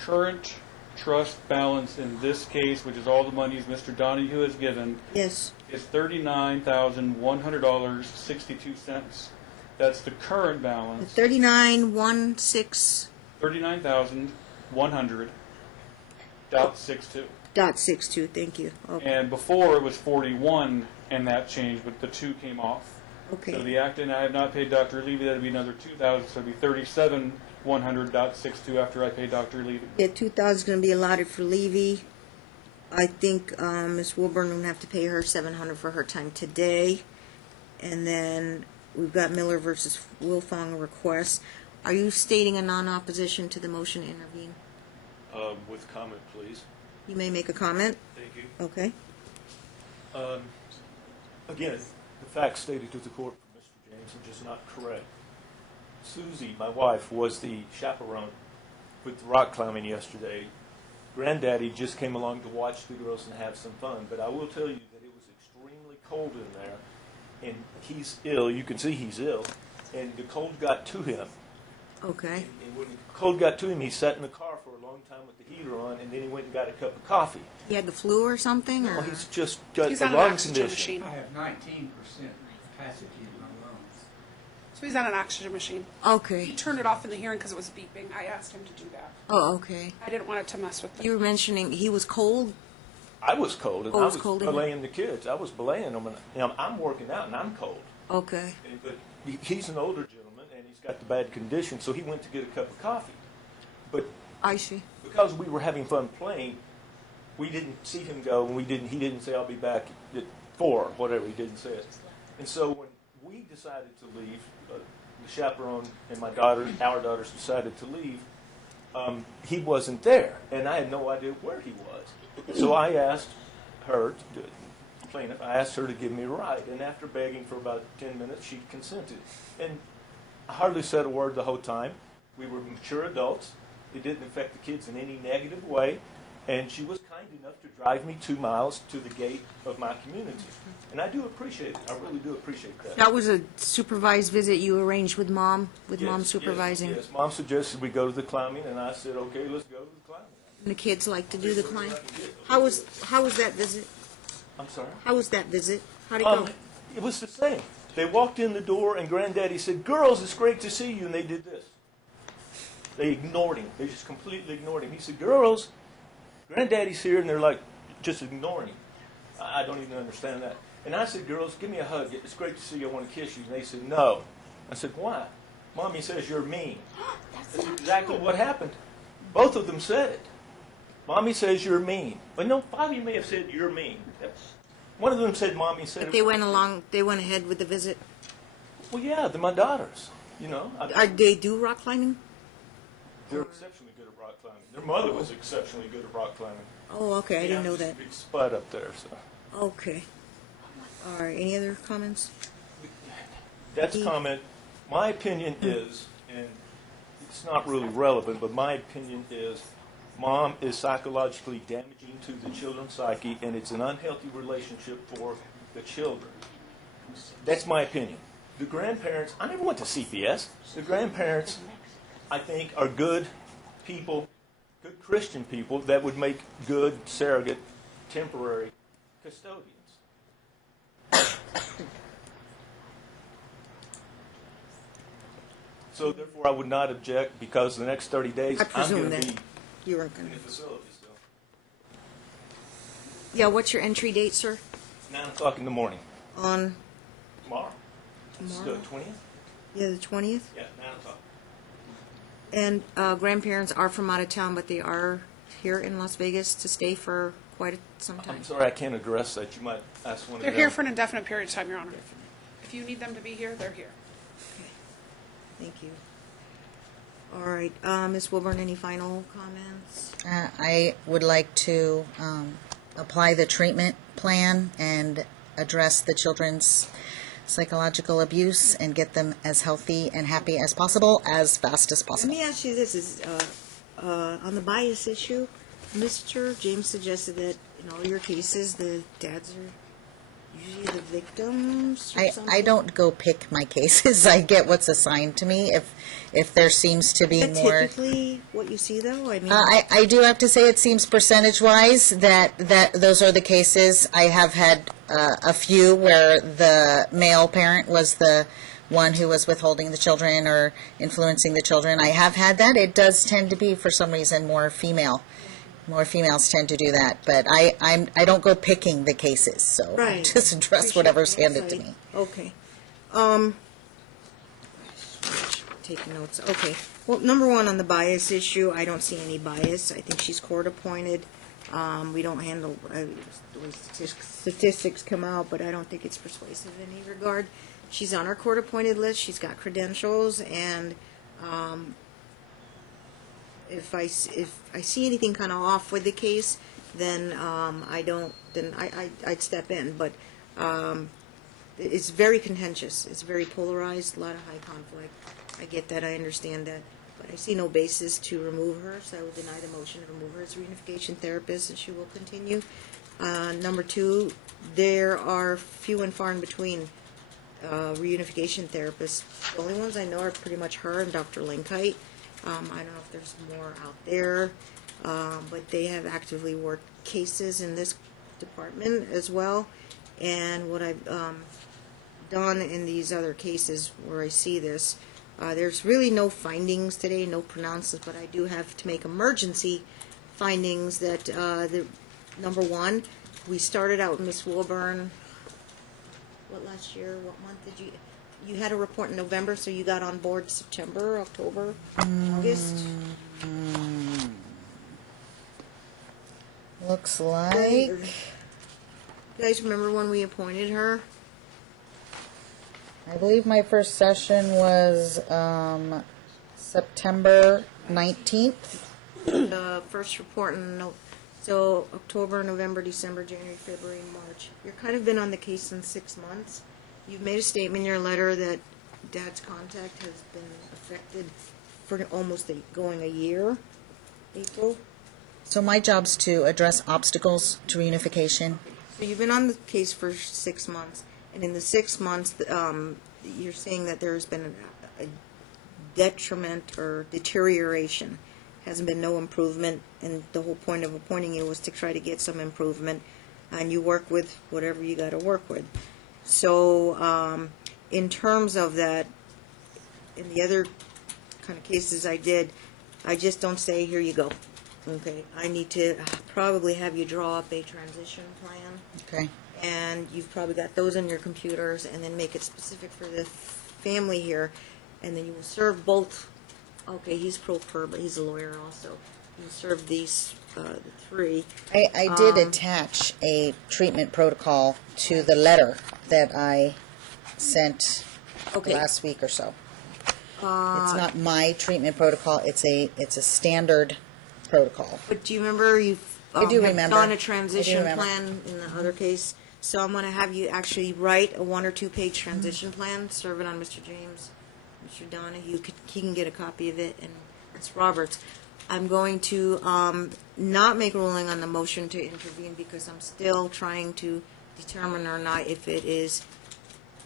current trust balance in this case, which is all the monies Mr. Donohue has given, Yes, is $39,100.62. That's the current balance. 39,160.62. 39,100.62. Thank you. Okay. And before it was 41 and that changed, but the 2 came off. Okay. So the act, and I have not paid Dr. Levy, that'd be another 2,000, so it'd be 37,100.62 after I pay Dr. Levy. Yeah, 2,000 is going to be allotted for Levy. I think Ms. Wilburn would have to pay her 700 for her time today. And then we've got Miller versus Wilfong requests. Are you stating a non-opposition to the motion to intervene? With comment, please. You may make a comment. Thank you. Okay. Again, the facts stated to the court from Mr. James are just not correct. Susie, my wife, was the chaperone with the rock climbing yesterday. Granddaddy just came along to watch the girls and have some fun, but I will tell you that it was extremely cold in there, and he's ill. You can see he's ill, and the cold got to him. Okay. And when the cold got to him, he sat in the car for a long time with the heater on, and then he went and got a cup of coffee. He had the flu or something? Or? Well, he's just got He's a on an lung oxygen condition. machine. I have 19% capacity in my lungs. So he's on an oxygen machine. He Okay. turned it off in the hearing because it was beeping. I asked him to do that. Oh, okay. I didn't want it to mess with the... You were mentioning he was cold? I was cold, and Oh, it I was was cold in there? belaying the kids. I was belaying them, and I'm working out, and I'm cold. Okay. But he's an older gentleman, and he's got the bad condition, so he went to get a cup of coffee. But I see. because we were having fun playing, we didn't see him go, and he didn't say, I'll be back at 4, or whatever, he didn't say it. And so when we decided to leave, the chaperone and our daughters decided to leave, he wasn't there, and I had no idea where he was. So I asked her, the plaintiff, I asked her to give me a ride, and after begging for about 10 minutes, she consented. And I hardly said a word the whole time. We were mature adults. It didn't affect the kids in any negative way, and she was kind enough to drive me 2 miles to the gate of my community. And I do appreciate it. I really do appreciate that. That was a supervised visit you arranged with Mom, Yes, Mom yes, supervising? Yes, Mom suggested we go to the climbing, and I said, okay, let's go to the climbing. And the kids like to do the climb. How was that visit? I'm sorry? How was that visit? How'd it go? It was the same. They walked in the door, and Granddaddy said, "Girls, it's great to see you," and they did this. They ignored him. They just completely ignored him. He said, "Girls, Granddaddy's here," and they're like, just ignoring him. I don't even understand that. And I said, "Girls, give me a hug. It's great to see you. I want to kiss you." And they said, "No." I said, "Why?" "Mommy says you're mean." That's exactly what happened. Both of them said it. "Mommy says you're mean." But no, Bobby may have said you're mean. One of them said Mommy said. But they went ahead with the visit. Well, yeah, they're my daughters. They do rock climbing? They're exceptionally good at rock climbing. Their mother was exceptionally good at rock climbing. Oh, okay, I didn't know that. Big spot up there. So Okay. All right, any other comments? that's a comment. My opinion is, and it's not really relevant, but my opinion is, Mom is psychologically damaging to the children's psyche, and it's an unhealthy relationship for the children. That's my opinion. The grandparents, I never went to CPS. The grandparents, I think, are good people, good Christian people that would make good surrogate, temporary custodians. So therefore, I would not object, because the next 30 days, I I'm presume going to that be you weren't in going the to. facility. So Yeah, what's your entry date, sir? 9 o'clock in the morning. On, Tomorrow. It's the Tomorrow? 20th? yeah, the 20th? Yeah, 9 o'clock. And grandparents are from out of town, but they are here in Las Vegas to stay for quite some time. I'm sorry, I can't address that. You might ask one of They're them. here for an indefinite period of time, Your Honor. If you need them to be here, they're here. Okay. Thank you. All right, Ms. Wilburn, any final comments? I would like to apply the treatment plan and address the children's psychological abuse and get them as healthy and happy as possible, as fast as Let possible. me ask you this, is, on the bias issue, Mr. James suggested that in all your cases, the dads are usually the victims or I something? don't go pick my cases. I get what's assigned to me. If there seems to be Is that more. typically what you see, though? I mean, I do have to say it seems percentage-wise that those are the cases. I have had a few where the male parent was the one who was withholding the children or influencing the children. I have had that. It does tend to be, for some reason, more female. More females tend to do that, but I don't go picking the cases, so I Right. just address Appreciate whatever's the handed to insight. me. Okay. Taking notes. Okay. Well, number one, on the bias issue, I don't see any bias. I think she's court-appointed. We don't handle, statistics come out, but I don't think it's persuasive in any regard. She's on our court-appointed list. She's got credentials, and if I see anything kind of off with the case, then I'd step in. But it's very contentious. It's very polarized. A lot of high conflict. I get that. I understand that. But I see no basis to remove her, so I will deny the motion to remove her as a reunification therapist, and she will continue. Number two, there are few and far in between reunification therapists. The only ones I know are pretty much her and Dr. Linkite. I don't know if there's more out there, but they have actively worked cases in this department as well. And what I've done in these other cases where I see this, there's really no findings today, no pronouncements, but I do have to make emergency findings that, number one, we started out with Ms. Wilburn, last year, what month did you had a report in November, so you got on board September, October, August? Looks like You guys remember when we appointed her? I believe my first session was September 19th. The first report so October, November, December, January, February, March. You've kind of been on the case since 6 months. You've made a statement in your letter that Dad's contact has been affected for almost going a year, April. So my job's to address obstacles to reunification. So you've been on the case for 6 months, and in the 6 months, you're saying that there's been a detriment or deterioration. hasn't been no improvement, and the whole point of appointing you was to try to get some improvement, and you work with whatever you got to work with. So, in terms of that, in the other kind of cases I did, I just don't say, here you go. Okay, I need to probably have you draw up a transition plan, Okay. and you've probably got those on your computers, and then make it specific for the family here, and then you will serve both. Okay, he's pro per, but he's a lawyer also. You serve these, the three. I did attach a treatment protocol to the letter that I sent Okay. last week or so. It's not my treatment protocol, it's a standard protocol. But do you remember you I do had remember. done I a do transition remember. plan in the other case? So I'm going to have you actually write a 1 or 2 page transition plan, serve it on Mr. James, Mr. Donohue. He can get a copy of it, and it's Robert's. I'm going to not make a ruling on the motion to intervene because I'm still trying to determine or not if it is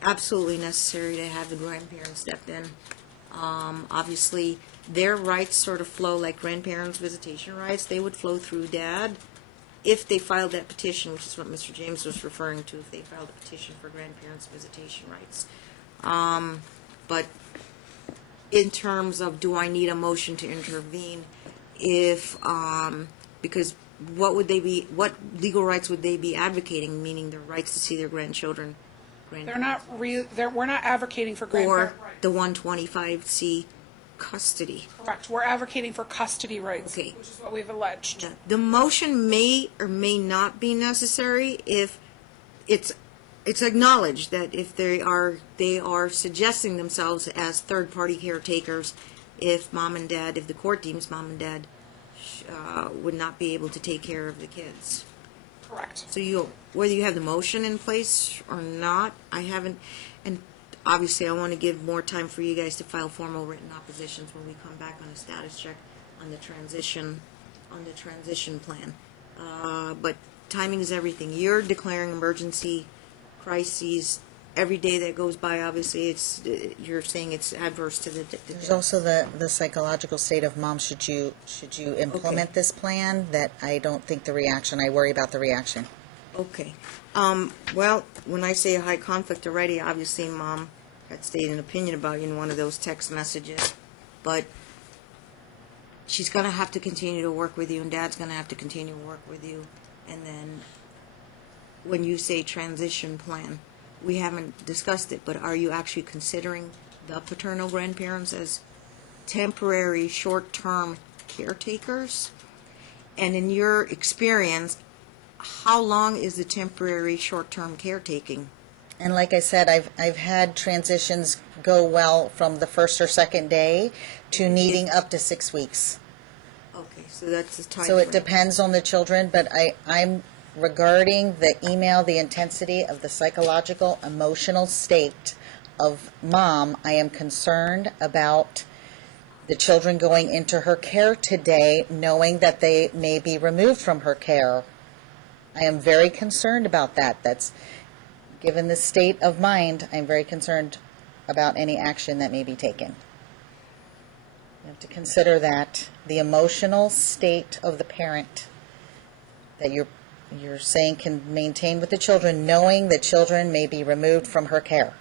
absolutely necessary to have the grandparents step in. Obviously, their rights sort of flow like grandparents' visitation rights. They would flow through Dad if they filed that petition, which is what Mr. James was referring to, if they filed a petition for grandparents' visitation rights. But in terms of do I need a motion to intervene, because what legal rights would they be advocating, meaning their rights to see their grandchildren? We're not advocating for Or grandparent rights. the 125C custody. Correct. We're advocating for custody rights, Okay. which is what we've alleged. The motion may or may not be necessary if it's acknowledged that if they are suggesting themselves as third-party caretakers, if the court deems mom and dad would not be able to take care of the kids. Correct. So whether you have the motion in place or not, I haven't, and obviously I want to give more time for you guys to file formal written oppositions when we come back on a status check on the transition plan. But timing is everything. You're declaring emergency crises. Every day that goes by, obviously, you're saying it's adverse to the There's also the psychological state of mom, should you implement this plan, that I don't think I worry about the reaction. Okay. Well, when I say a high conflict already, obviously Mom had stated an opinion about you in one of those text messages, but she's going to have to continue to work with you, and Dad's going to have to continue to work with you. And then when you say transition plan, we haven't discussed it, but are you actually considering the paternal grandparents as temporary, short-term caretakers? And in your experience, how long is the temporary, short-term caretaking? And like I said, I've had transitions go well from the first or second day to needing up to 6 weeks. Okay, so that's the time So it frame. depends on the children, but I'm regarding the email, the intensity of the psychological, emotional state of mom, I am concerned about the children going into her care today, knowing that they may be removed from her care. I am very concerned about that. That's, given the state of mind, I'm very concerned about any action that may be taken. You have to consider that, the emotional state of the parent that you're saying can maintain with the children, knowing that children may be removed from her care.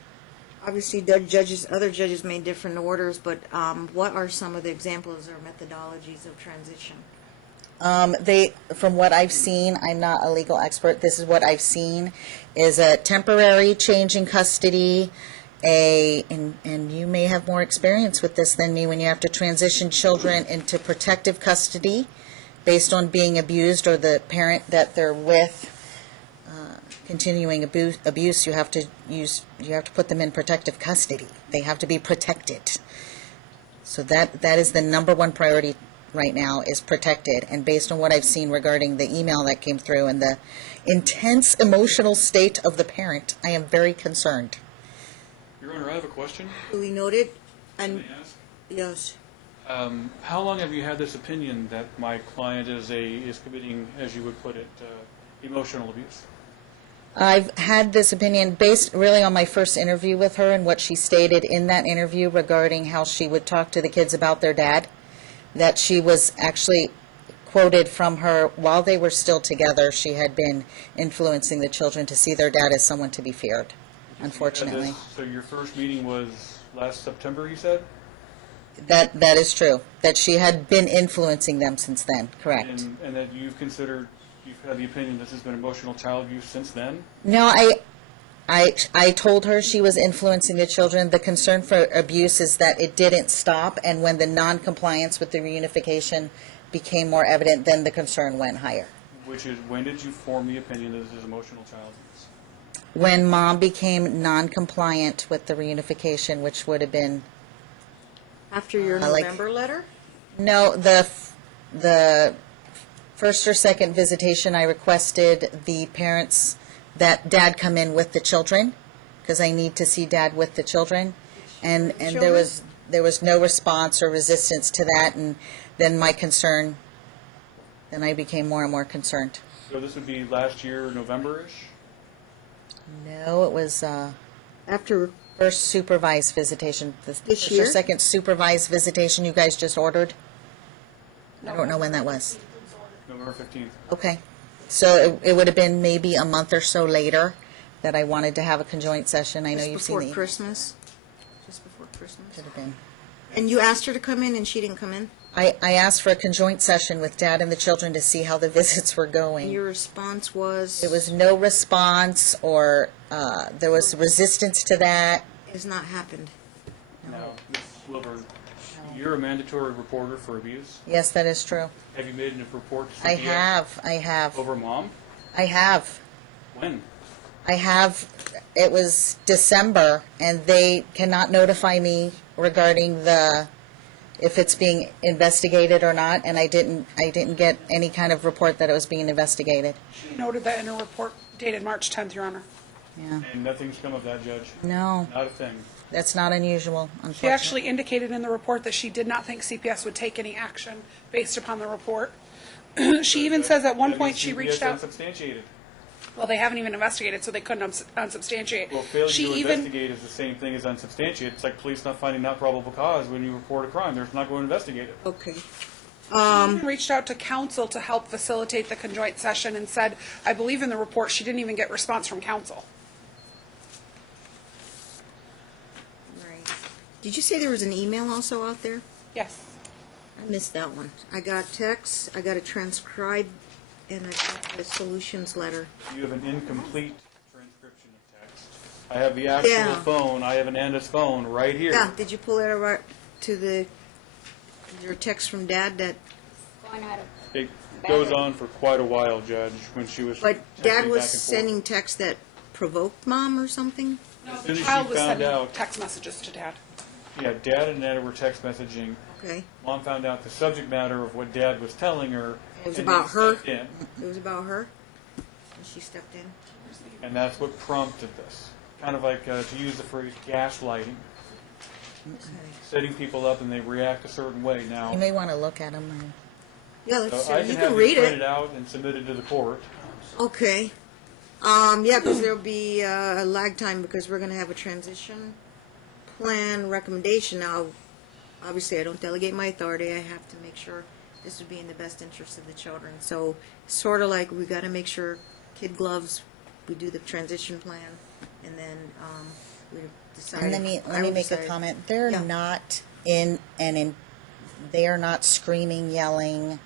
Obviously, other judges made different orders, but what are some of the examples or methodologies of transition? From what I've seen, I'm not a legal expert, this is what I've seen, is a temporary change in custody, and you may have more experience with this than me, when you have to transition children into protective custody based on being abused, or the parent that they're with continuing abuse, you have to put them in protective custody. They have to be protected. So that is the number one priority right now, is protected. And based on what I've seen regarding the email that came through and the intense emotional state of the parent, I am very concerned. Your Honor, I have a question. Duly noted. And May I ask? yes, How long have you had this opinion that my client is committing, as you would put it, emotional abuse? I've had this opinion based really on my first interview with her and what she stated in that interview regarding how she would talk to the kids about their dad. that she was actually quoted from her, while they were still together, she had been influencing the children to see their dad as someone to be feared, unfortunately. So your first meeting was last September, you said? That is true, that she had been influencing them since then, correct. And that you've had the opinion this has been emotional child abuse since then? No, I told her she was influencing the children. The concern for abuse is that it didn't stop, and when the non-compliance with the reunification became more evident, then the concern went higher. Which is, when did you form the opinion that this is emotional child abuse? When Mom became non-compliant with the reunification, which would have been, After your like- November letter? no, the first or second visitation, I requested the parents that Dad come in with the children, because I need to see Dad with the children. And there was no response or resistance to that, and then then I became more and more concerned. So this would be last year, November-ish? No, it was After, first supervised visitation. The This first year? or second supervised visitation you guys just ordered? I don't know when that was. November 15th. Okay. So it would have been maybe a month or so later that I wanted to have a conjoint session. I know just you've seen before the... Christmas? Just before Christmas? Should have been. And you asked her to come in and she didn't come in? I asked for a conjoint session with Dad and the children to see how the visits were And going. your response was? There was no response, or there was resistance to that. It has not happened. Now, Ms. Wilburn, you're a mandatory reporter for abuse. Yes, that is true. Have you made a report to I CPS have. over Mom? I have. When? It was December, and they cannot notify me regarding if it's being investigated or not, and I didn't get any kind of report that it was being investigated. She noted that in a report dated March 10th, Your Honor. Yeah. And nothing's come of that, Judge? No, Not a thing. that's not unusual, She unfortunately. actually indicated in the report that she did not think CPS would take any action based upon the report. She even says at one That point means she CPS reached out. unsubstantiated. Well, they haven't even investigated, so they couldn't unsubstantiate. Well, failure She to even investigate is the same thing as unsubstantiated. It's like police not finding not probable cause when you report a crime. They're not going to investigate it. Okay. reached out to counsel to help facilitate the conjoint session and said, I believe in the report, she didn't even get response from counsel. Right. Did you say there was an email also out there? Yes. I missed that one. I got text, I got a transcribe, and I got the solutions letter. You have an incomplete transcription of text. I have the actual Yeah. phone. I have Ananda's phone right here. Yeah, did you pull it right to your text from Dad that, Going out of It goes on for quite a while, Judge, when she was. but texting Dad back was and forth. sending texts that provoked Mom or something? As The soon as she child was found sending out, text messages to Dad. yeah, Dad and Anna were text messaging. Okay. Mom found out the subject matter of what Dad was telling her. It was and about then her? stepped in. It was about her? And she stepped in? And that's what prompted this. Kind of like, to use the phrase, gaslighting. Okay. Setting people up and they react a certain way. Now, You may want to look at them. Yeah, let's so I see. can You have can it read printed it. out and submitted to the court. Okay. Yeah, because there'll be a lag time because we're going to have a transition plan recommendation. Now, obviously, I don't delegate my authority. I have to make sure this would be in the best interest of the children. So, sort of like we got to make sure kid gloves. We do the transition plan, and then we decide. And let me I will make a decide. comment. They're Yeah. not they are not screaming, yelling,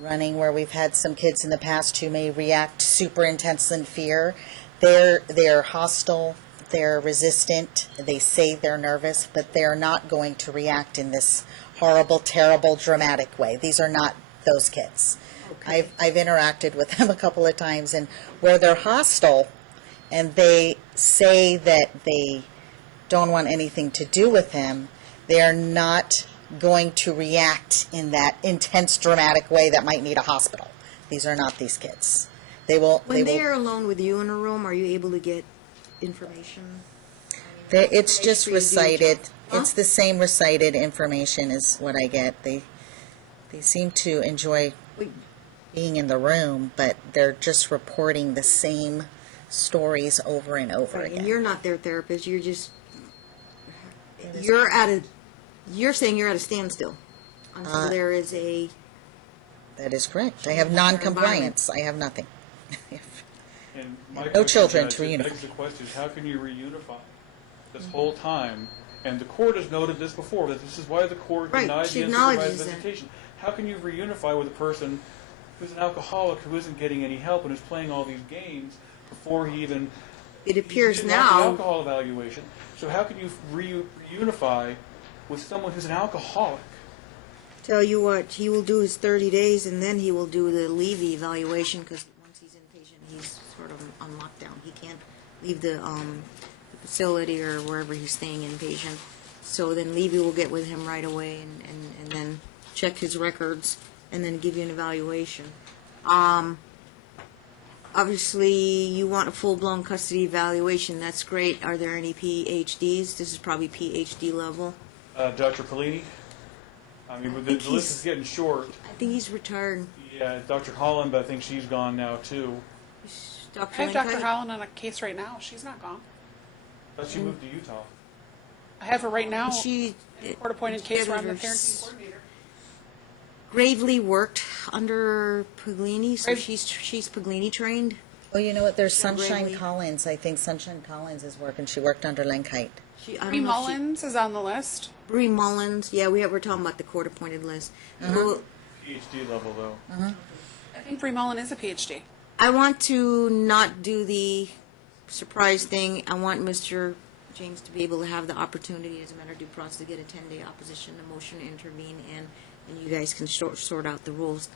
running, where we've had some kids in the past who may react super intense in fear. They're hostile, they're resistant, they say they're nervous, but they're not going to react in this horrible, terrible, dramatic way. These are not those kids. Okay. I've interacted with them a couple of times, and where they're hostile and they say that they don't want anything to do with him, they are not going to react in that intense, dramatic way that might need a hospital. These are not these kids. When they are alone with you in a room, are you able to get information? It's just for you to do your recited. job. Huh? It's the same recited information is what I get. They seem to enjoy being in the room, but they're just reporting the same stories over and over Right, again. and you're not their therapist. You're just you're saying you're at a standstill. until there is a, That is correct. I have non-compliance. I have nothing. And my No question, children Judge, to it reunify. begs the question is how can you reunify this whole time? And the court has noted this before, that this is why the court Right, denied she the acknowledges unsupervised that. visitation. How can you reunify with a person who's an alcoholic who isn't getting any help and is playing all these games before he even it appears he didn't have the now, alcohol evaluation? So how can you reunify with someone who's an alcoholic? tell you what, he will do his 30 days and then he will do the levy evaluation because once he's inpatient, he's sort of on lockdown. He can't leave the facility or wherever he's staying inpatient. So then levy will get with him right away and then check his records and then give you an evaluation. Obviously, you want a full-blown custody evaluation. That's great. Are there any PhDs? This is probably PhD level. Dr. Polini? I mean, the list is getting short. I think he's retired. Yeah, Dr. Holland, but I think she's gone now too. Dr. I have Dr. Linkite? Holland on a case right now. She's not gone. But she moved to Utah. I have her right now. She Court-appointed case where I'm the editors- parenting coordinator. Gravely worked under Puglini, so Grave- she's Puglini trained. Well, you know what? There's Yeah, Sunshine Gravely. Collins. I think Sunshine Collins is working. She worked under Linkite. I Bree don't know if she- Mullins is on the list. Bree Mullins. Yeah, we're talking about the court-appointed list. Well, PhD level, though. I think Bree Mullin is a PhD. I want to not do the surprise thing. I want Mr. James to be able to have the opportunity, as a matter of due process, to get a 10-day opposition, a motion to intervene, and you guys can sort out the rules,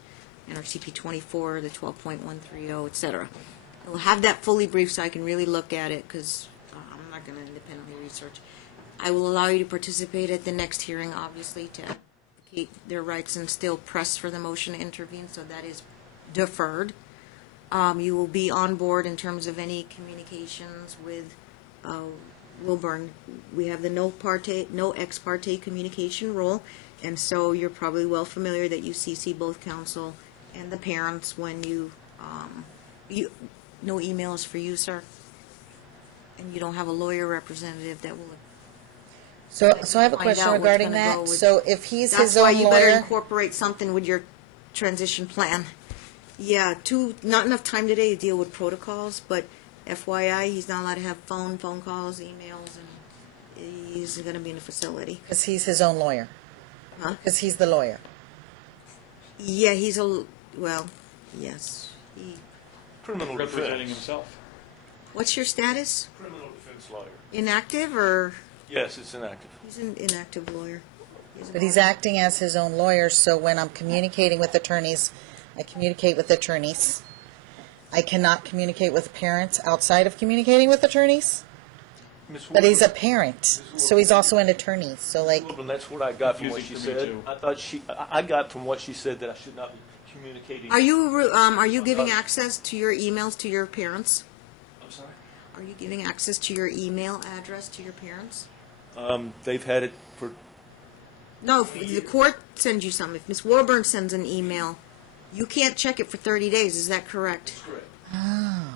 NRCP 24, the 12.130, et cetera. We'll have that fully briefed so I can really look at it, because I'm not going to independently research. I will allow you to participate at the next hearing, obviously, to advocate their rights and still press for the motion to intervene, so that is deferred. You will be on board in terms of any communications with Wilburn. We have the no ex parte communication rule, and so you're probably well familiar that you CC both counsel and the parents when you no emails for you, sir, and you don't have a lawyer representative that will. So I have a Find question out what's regarding gonna go that. with- So if he's That's his why own you better lawyer, incorporate something with your transition plan. Yeah, not enough time today to deal with protocols, but FYI, he's not allowed to have phone calls, emails, and he's going to be in a facility. because he's his own lawyer, Huh? because he's the lawyer. Yeah, yes. Criminal Representing defense. himself. What's your status? Criminal defense lawyer. Inactive, or Yes, it's inactive. he's an inactive lawyer? But he's acting as his own lawyer, so when I'm communicating with attorneys, I communicate with attorneys. I cannot communicate with parents outside of communicating with attorneys, Ms. but he's a Wilburn- parent, so he's also an attorney. So like, Wilburn, that's what I got from what she Confusing for me, said. too. I thought I got from what she said that I should not be communicating. Are you giving access to your emails to your parents? I'm sorry? Are you giving access to your email address to your parents? They've had it for, No, if the court sends you something. If Ms. Warburn sends an email, you can't check it for 30 days. Is that correct? correct. oh,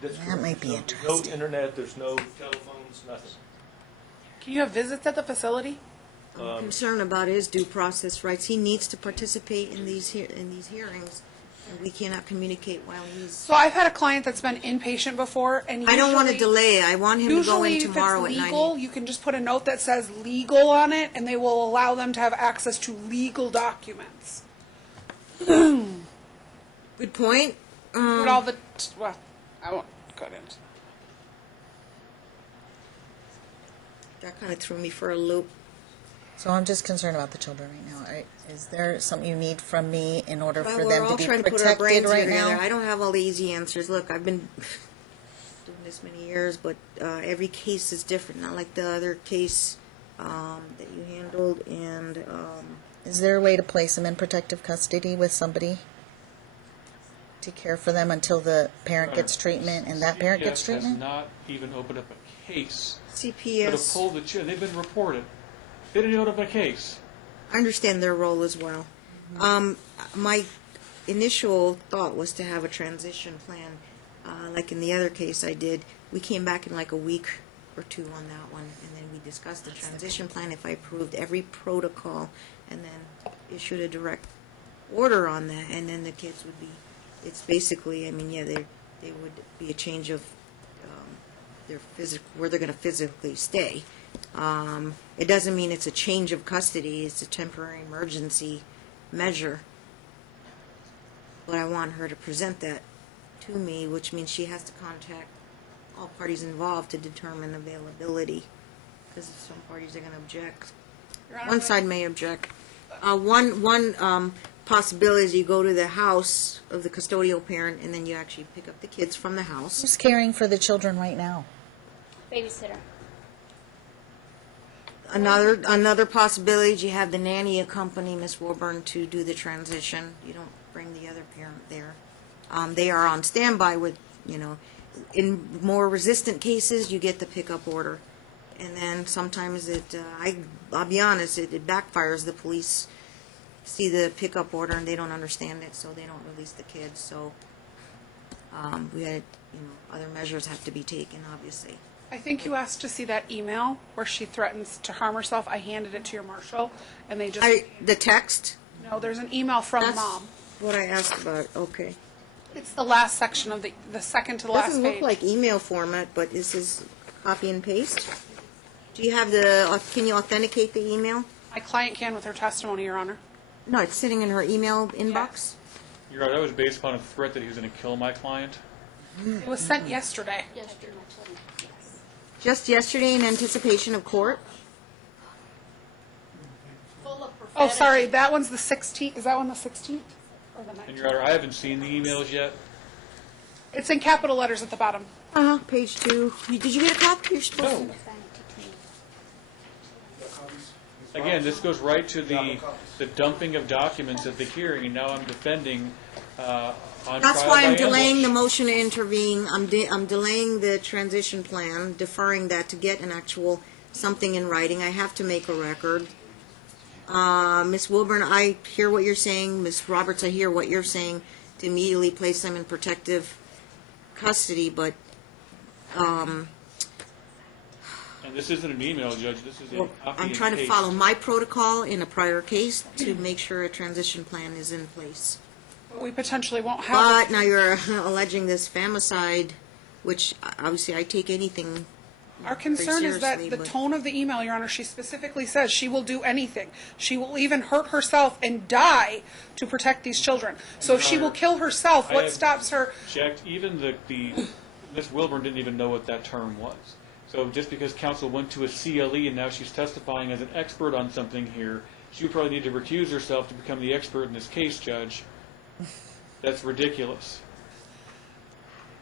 That's That correct. might be There's interesting. no internet, there's no telephones, nothing. Can you have visits at the facility? I'm concerned about his due process rights. He needs to participate in these hearings, and we cannot communicate while he's. So I've had a client that's been inpatient before, and usually, I don't want to delay. I want him to go in Usually, tomorrow if at it's 9. legal, you can just put a note that says legal on it, and they will allow them to have access to legal documents. Good point. Put all the, well, I won't go into. That kind of threw me for a loop. so I'm just concerned about the children right now. Is there something you need from me in order Well, for we're them to all be trying to put our protected brains right together. now? I don't have all the easy answers. Look, I've been doing this many years, but every case is different. Not like the other case that you handled, and Is there a way to place them in protective custody with somebody to care for them until the parent gets treatment and that parent gets CPS treatment? has not even opened up a case to have CPS. pulled the children. They've been reported. They didn't open up a case. I understand their role as well. My initial thought was to have a transition plan, like in the other case I did. We came back in like a week or two on that one, and then we discussed the transition plan, if I approved every protocol, and then issued a direct order on that, and then the kids would be, it's basically, I mean, yeah, they would be a change of their where they're going to physically stay. It doesn't mean it's a change of custody, it's a temporary emergency measure. But I want her to present that to me, which means she has to contact all parties involved to determine availability, because some parties are going to object. Your Honor, One side may object. One possibility is you go to the house of the custodial parent, and then you actually pick up the kids from the house. Who's caring for the children right now? Babysitter. Another possibility is you have the nanny accompany Miss Wilburn to do the transition. You don't bring the other parent there. They are on standby with, in more resistant cases, you get the pickup order. And then sometimes I'll be honest, it backfires. The police see the pickup order and they don't understand it, so they don't release the kids. So we had, other measures have to be taken, obviously. I think you asked to see that email where she threatens to harm herself. I handed it to your marshal, and they just... The text? No, there's an email from That's mom. what I asked about. Okay. It's the last section of the second to the last Doesn't page. look like email format, but this is copy and paste. Do you have can you authenticate the email? My client can with her testimony, Your Honor. No, it's sitting in her email inbox. You're right, that was based upon a threat that he was going to kill my client. It was sent yesterday. Yes. Just yesterday in anticipation of court. Oh, sorry, that one's the 16th. Is that one the 16th? Or the 19th? And Your Honor, I haven't seen the emails yet. It's in capital letters at the bottom. Page 2. Did you get a copy? You're supposed No. Again, this goes right to the dumping of documents at the hearing, and now I'm defending on trial That's why by I'm delaying the ambush. motion to intervene. I'm delaying the transition plan, deferring that to get an actual something in writing. I have to make a record. Ms. Wilburn, I hear what you're saying. Ms. Roberts, I hear what you're saying, to immediately place them in protective custody, but And this isn't an email, Judge, this is a well, copy I'm and trying to paste. follow my protocol in a prior case to make sure a transition plan is in place. We potentially won't have But now you're alleging this famicide, which obviously I take anything. Our concern is that seriously, the but- tone of the email, Your Honor, she specifically says she will do anything. She will even hurt herself and die to protect these children. So if she will kill herself, I what have stops her? Checked, even the Ms. Wilburn didn't even know what that term was. So just because counsel went to a CLE and now she's testifying as an expert on something here, she would probably need to recuse herself to become the expert in this case, Judge. That's ridiculous.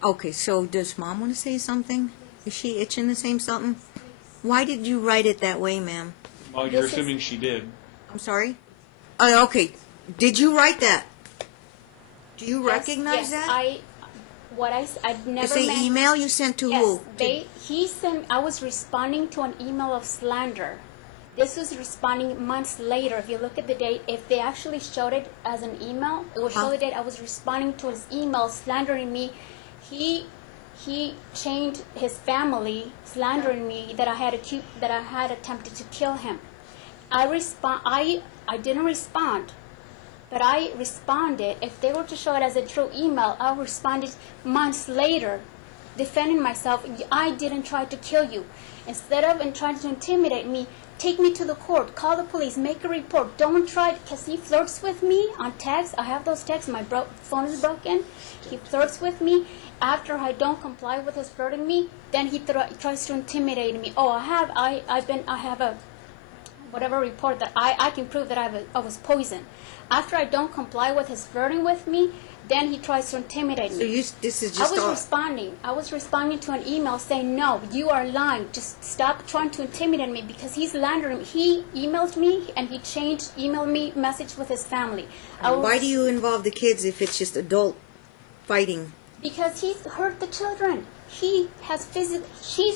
Okay, so does Mom want to say something? Is she itching to say something? Why did you write it that way, ma'am? Well, you're assuming she did. I'm sorry? Okay, did you write that? Do you recognize yes, that? I've never It's an meant- email you sent to Yes, who? I was responding to an email of slander. This was responding months later. If you look at the date, if they actually showed it as an email, it would show the date I was responding to his email slandering me. He chained his family, slandering me that I had attempted to kill him. I didn't respond. But I responded. If they were to show it as a true email, I responded months later, defending myself. I didn't try to kill you. Instead of trying to intimidate me, take me to the court, call the police, make a report. Don't try, because he flirts with me on text. I have those texts. My phone is broken. He flirts with me. After I don't comply with his flirting me, then he tries to intimidate me. Oh, I have a whatever report that I can prove that I was poisoned. After I don't comply with his flirting with me, then he tries to intimidate me. So this is just I was responding to an email saying, no, you are lying. Just stop trying to intimidate me, because he's slandering me. He emailed me and he changed email me message with his family. Why do you involve the kids if it's just adult fighting? Because he's hurt the children. She's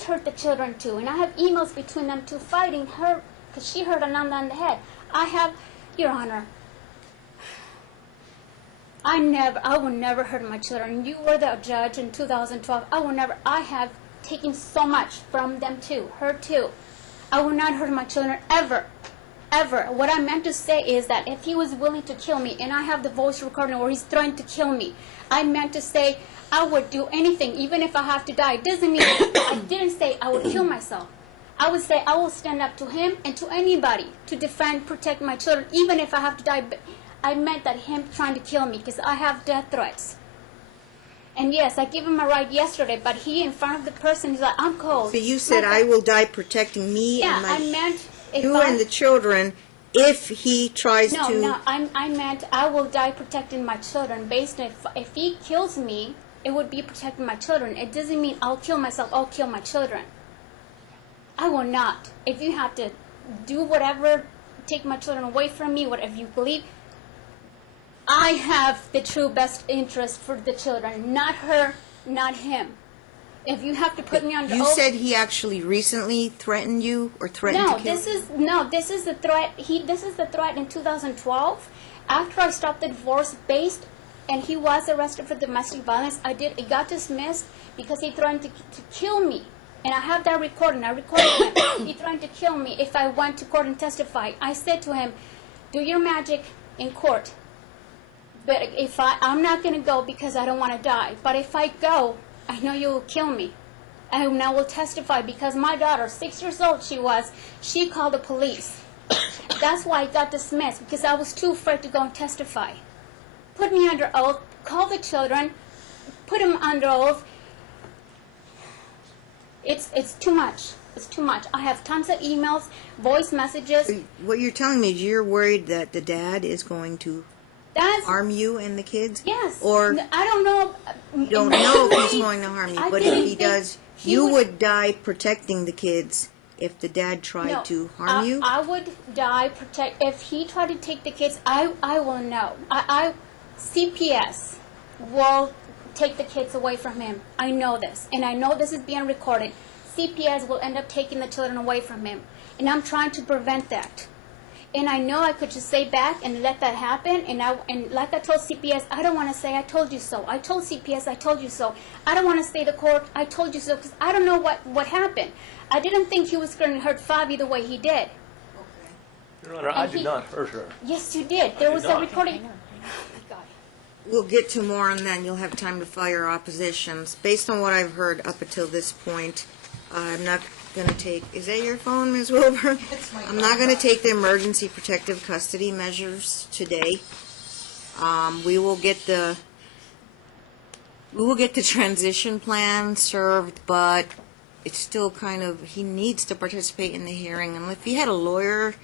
hurt the children too. And I have emails between them two fighting her, because she hurt Ananda on the head. Your Honor, I will never hurt my children. You were the judge in 2012. I have taken so much from them too, her too. I will not hurt my children ever. Ever. What I meant to say is that if he was willing to kill me, and I have the voice recording where he's trying to kill me, I meant to say I would do anything, even if I have to die. It doesn't mean I didn't say I would kill myself. I would say I will stand up to him and to anybody to defend, protect my children, even if I have to die. But I meant that him trying to kill me, because I have death threats. And yes, I gave him a ride yesterday, but he, in front of the person, he's like, I'm cold. So you said, I will die protecting me Yeah, and my... I meant... if you I- and the children, if he tries No, to... no, I meant I will die protecting my children. Based on if he kills me, it would be protecting my children. It doesn't mean I'll kill myself, I'll kill my children. I will not. If you have to do whatever, take my children away from me, whatever you believe, I have the true best interest for the children, not her, not him. If you have to put me under You oath... said he actually recently threatened you or threatened No, to kill this is the threat. This is the threat in 2012. After I stopped the divorce, and he was arrested for domestic violence. It got dismissed because he threatened to kill me, and I have that recording. I recorded him. He threatened to kill me if I went to court and testified. I said to him, "Do your magic in court, but if I'm not going to go because I don't want to die. But if I go, I know you will kill me. And I will testify because my daughter, 6 years old she called the police. That's why I got dismissed, because I was too afraid to go and testify. Put me under oath, call the children, put them under oath. It's too much. It's too much. I have tons of emails, voice messages. What you're telling me is you're worried that the dad is going to harm you and the kids? Yes. Or I don't know. you don't know if he's going to harm you, I but didn't if he think does, he you would- would die protecting the kids if the dad tried to harm you? I would die if he tried to take the kids. I will know. CPS will take the kids away from him. I know this, and I know this is being recorded. CPS will end up taking the children away from him, and I'm trying to prevent that. And I know I could just say back and let that happen, and like I told CPS, I don't want to say I told you so. I told CPS I told you so. I don't want to say to court I told you so, because I don't know what happened. I didn't think he was going to hurt Fabi the way he did. Your Honor, I did not hurt her. Yes, you did. There was a not. recording. Oh my God. We'll get to more on that, and you'll have time to file your oppositions. Based on what I've heard up until this point, I'm not going to take... Is that your phone, Ms. Wilburn? I'm not going to take the emergency protective custody measures today. We will get the transition plan served, but it's still kind of... He needs to participate in the hearing, and if he had a lawyer,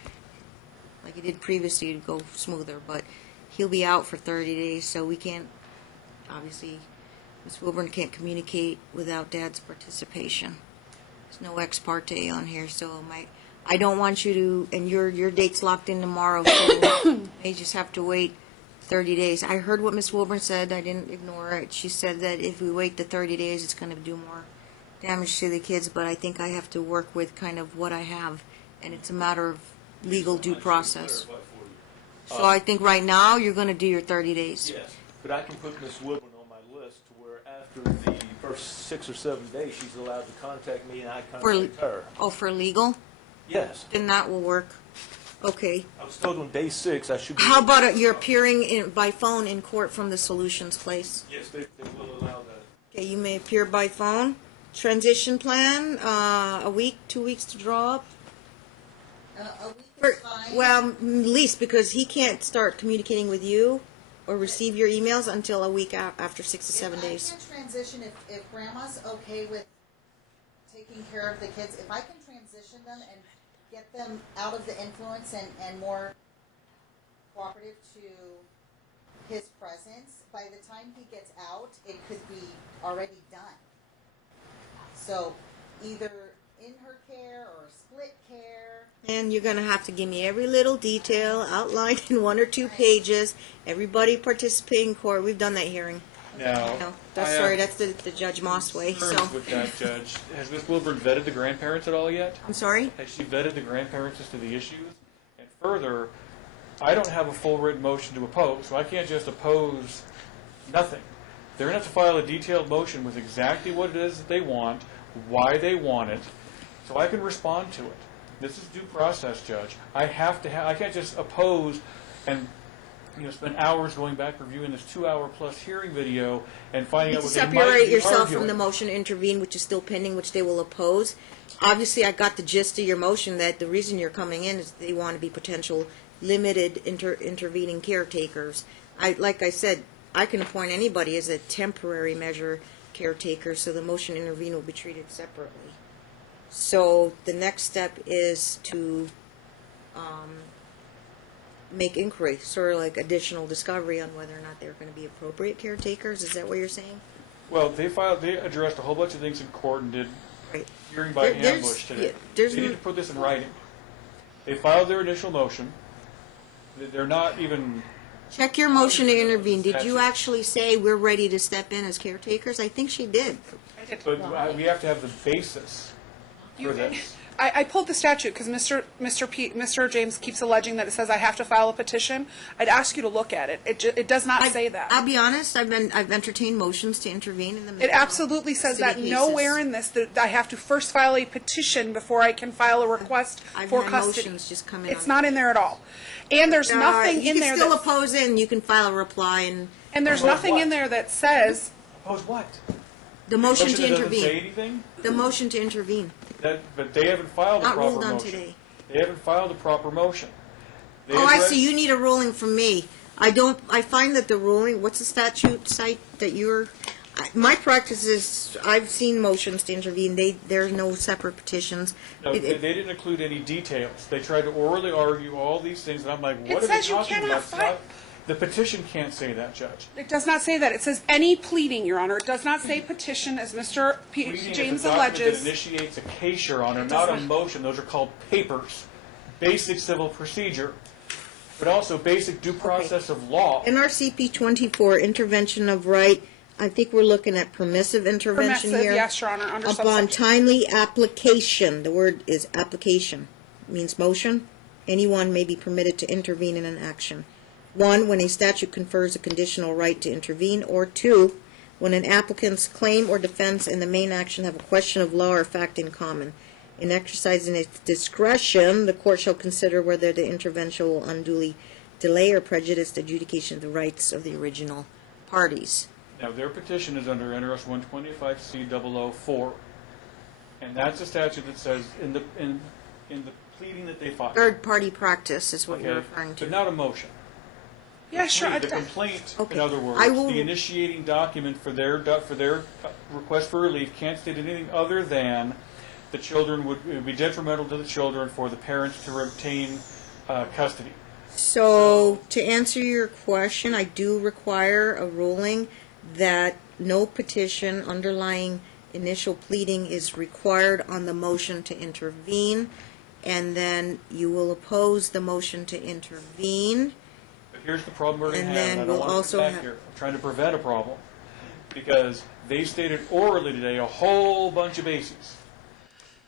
like he did previously, it'd go smoother, but he'll be out for 30 days, so we can't... Obviously, Ms. Wilburn can't communicate without Dad's participation. There's no ex parte on here, so I don't want you to, and your date's locked in tomorrow, so you just have to wait 30 days. I heard what Ms. Wilburn said. I didn't ignore it. She said that if we wait the 30 days, it's going to do more damage to the kids, but I think I have to work with kind of what I have, and it's a matter of legal due process. So I think right now, you're going to do your 30 days. Yes, but I can put Ms. Wilburn on my list to where after the first 6 or 7 days, she's allowed to contact me and I contact her. Oh, for legal? Yes. Then that will work. Okay. I was told on day 6 I should be... How about you're appearing by phone in court from the Solutions place? Yes, they will allow that. Okay, you may appear by phone. Transition plan, a week, 2 weeks to draw up? A week is fine. Well, at least because he can't start communicating with you or receive your emails until a week after 6 to 7 days. If I can transition, if Grandma's okay with taking care of the kids, if I can transition them and get them out of the influence and more cooperative to his presence, by the time he gets out, it could be already done. So either in her care or split care. And you're going to have to give me every little detail outlined in 1 or 2 pages. Everybody participate in court. We've done that hearing. Now, No, that's the Judge Moss way. So with that, Judge, has Ms. Wilburn vetted the grandparents at all yet? I'm sorry. Has she vetted the grandparents as to the issues? And further, I don't have a full written motion to oppose, so I can't just oppose nothing. They're going to have to file a detailed motion with exactly what it is that they want, why they want it, so I can respond to it. This is due process, Judge. I can't just oppose and spend hours going back reviewing this 2-hour-plus hearing video and finding out what they might be arguing. Separate yourself from the motion to intervene, which is still pending, which they will oppose. Obviously, I got the gist of your motion that the reason you're coming in is they want to be potential limited intervening caretakers. Like I said, I can appoint anybody as a temporary measure caretaker, so the motion to intervene will be treated separately. So the next step is to make inquiry, sort of like additional discovery on whether or not they're going to be appropriate caretakers. Is that what you're saying? Well, they addressed a whole bunch of things in court and did Right. hearing by ambush today. They need to put this in writing. They filed their initial motion. They're not even... Check your motion to intervene. Did you actually say we're ready to step in as caretakers? I think she did. But we have to have the basis for this. I pulled the statute because Mr. James keeps alleging that it says I have to file a petition. I'd ask you to look at it. It does not say that. I'll be honest. I've entertained motions to intervene in the. It absolutely says that nowhere in this that I have to first file a petition before I can file a request for custody. Motions just come in. It's not in there at all, and there's nothing in there. You can still oppose it, and you can file a reply and there's nothing in there that says. Oppose what? The motion to intervene. intervene. Say anything? The motion to intervene. But they haven't filed a Not proper ruled on motion. today. They haven't filed a proper motion. I see. You need a ruling from me. I find that the ruling. What's the statute cite that you're? My practice is I've seen motions to intervene. There's no separate petitions. No, they didn't include any details. They tried to orally argue all these things, and I'm like, what are they talking about? The petition can't say that, Judge. It does not say that. It says any pleading, Your Honor. It does not say petition, as Mr. James alleges. It initiates a case, Your Honor, not a motion. Those are called papers. Basic civil procedure, but also basic due process of law. NRCP 24, intervention of right. I think we're looking at permissive intervention here. Yes, Your Honor. Under Upon timely application, the word is application, means motion. Anyone may be permitted to intervene in an action. 1, when a statute confers a conditional right to intervene, or 2, when an applicant's claim or defense and the main action have a question of law or fact in common. In exercising its discretion, the court shall consider whether the intervention will unduly delay or prejudice the adjudication of the rights of the original parties. Now, their petition is under NRS 125C004, and that's a statute that says in the pleading that they filed. Third-party practice is what you're referring to. But not a motion. Yeah, sure. The complaint, Okay. in other words, the initiating document for their request for relief can't state anything other than the children it would be detrimental to the children for the parents to retain custody. So, to answer your question, I do require a ruling that no petition underlying initial pleading is required on the motion to intervene, and then you will oppose the motion to intervene. Here's the problem we're going to have, and I don't we'll want to also come back here. I'm trying to prevent a problem, because they stated orally today a whole bunch of bases.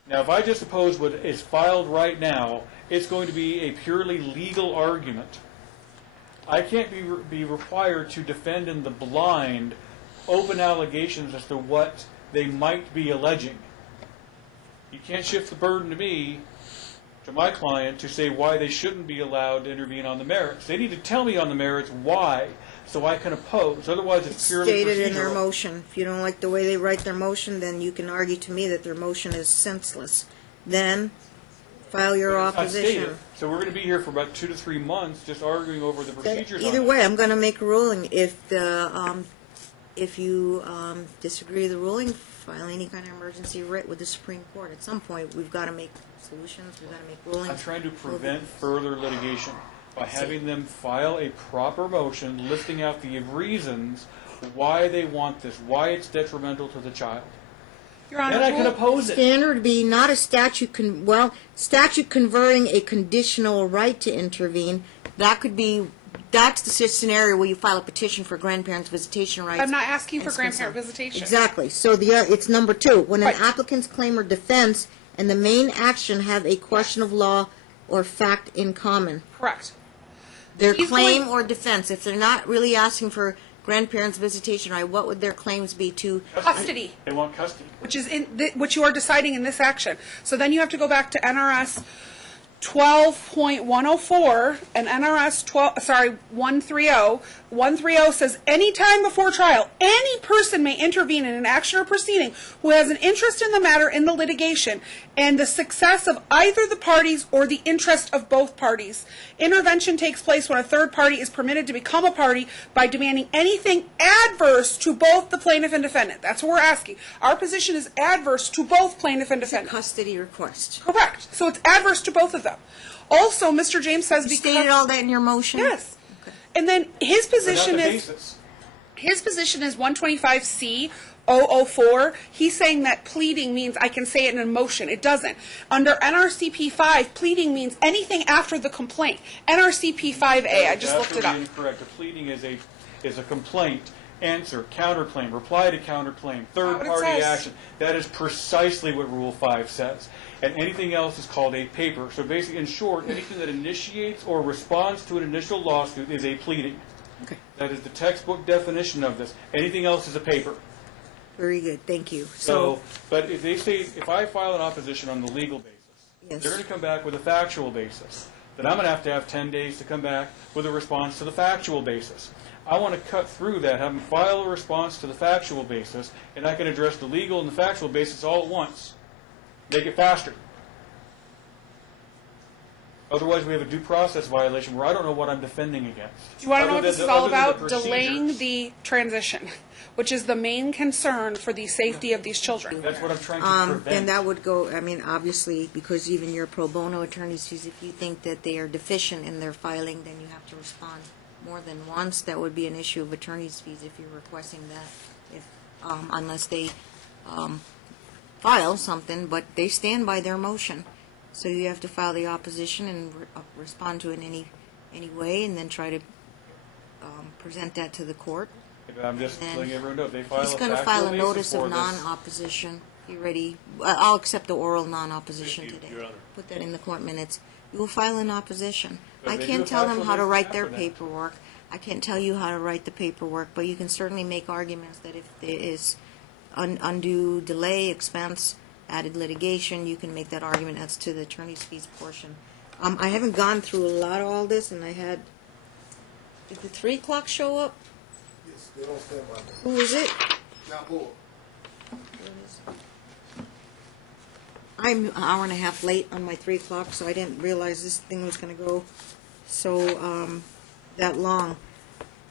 Now, if I just oppose what is filed right now, it's going to be a purely legal argument. I can't be required to defend in the blind open allegations as to what they might be alleging. You can't shift the burden to me, to my client, to say why they shouldn't be allowed to intervene on the merits. They need to tell me on the merits why, so I can oppose. Otherwise, it's purely procedural. Stated in their motion. If you don't like the way they write their motion, then you can argue to me that their motion is senseless. Then file your opposition. So we're going to be here for about 2 to 3 months just arguing over the procedures. Either way, I'm going to make a ruling. If you disagree with the ruling, file any kind of emergency writ with the Supreme Court. At some point, we've got to make solutions. We've got to make rulings. I'm trying to prevent further litigation by having them file a proper motion listing out the reasons why they want this, why it's detrimental to the child. Your Honor, then I can oppose it. Standard would be not a statute converting a conditional right to intervene. That could be. That's the scenario where you file a petition for grandparents' visitation rights. I'm not asking for grandparent visitation. Exactly. So it's number 2. When an applicant's claim or defense and the main action have a question of law or fact in common. Correct. Their claim or defense, if they're not really asking for grandparents' visitation right, what would their claims be to? Custody, They want custody. which is which you are deciding in this action. So then you have to go back to NRS 12.104 and NRS 130. 130 says any time before trial, any person may intervene in an action or proceeding who has an interest in the matter in the litigation and the success of either the parties or the interest of both parties. Intervention takes place when a third party is permitted to become a party by demanding anything adverse to both the plaintiff and defendant. That's what we're asking. Our position is adverse to both plaintiff and defendant. Custody request. Correct. So it's adverse to both of them. Also, Mr. James says You stated all that in your motion? Yes. And then his But not position the is basis. 125C 004. He's saying that pleading means I can say it in a motion. It doesn't. Under NRCP 5, pleading means anything after the complaint. NRCP 5A, I just looked it up. Absolutely incorrect. A pleading is a complaint, answer, counterclaim, reply to counterclaim, what it third-party says. action. That is precisely what Rule 5 says. And anything else is called a paper. So basically, in short, anything that initiates or responds to an initial lawsuit is a pleading. Okay. That is the textbook definition of this. Anything else is a paper. Very good, thank you. So, but if they say, if I file an opposition on the legal basis, Yes. they're going to come back with a factual basis. Then I'm going to have 10 days to come back with a response to the factual basis. I want to cut through that, have them file a response to the factual basis, and I can address the legal and the factual basis all at once. Make it faster. Otherwise, we have a due process violation where I don't know what I'm defending against. Do you want to know what Other this than is all other than about? the Delaying procedures. the transition, which is the main concern for the safety of these children. That's what I'm trying to prevent. And that would go, I mean, obviously, because even your pro bono attorney's fees, if you think that they are deficient in their filing, then you have to respond more than once. That would be an issue of attorney's fees if you're requesting that, if, unless they file something, but they stand by their motion. So you have to file the opposition and respond to it in any way, and then try to present that to the court. I'm just And letting everyone know, if they file a He's going to factual file a basis notice for of this, non-opposition. You ready? I'll accept the oral non-opposition Thank you, today. Your Honor. Put that in the court minutes. You will file an opposition. But I they can't do tell them factual how to basis write their after that. paperwork. I can't tell you how to write the paperwork, but you can certainly make arguments that if there is undue delay, expense, added litigation, you can make that argument as to the attorney's fees portion. I haven't gone through a lot of all this, and I had, did the 3 o'clock show up? Yes, they don't stand by that. Who is it? Not more. I'm an hour and a half late on my 3 o'clock, so I didn't realize this thing was going to go so that long.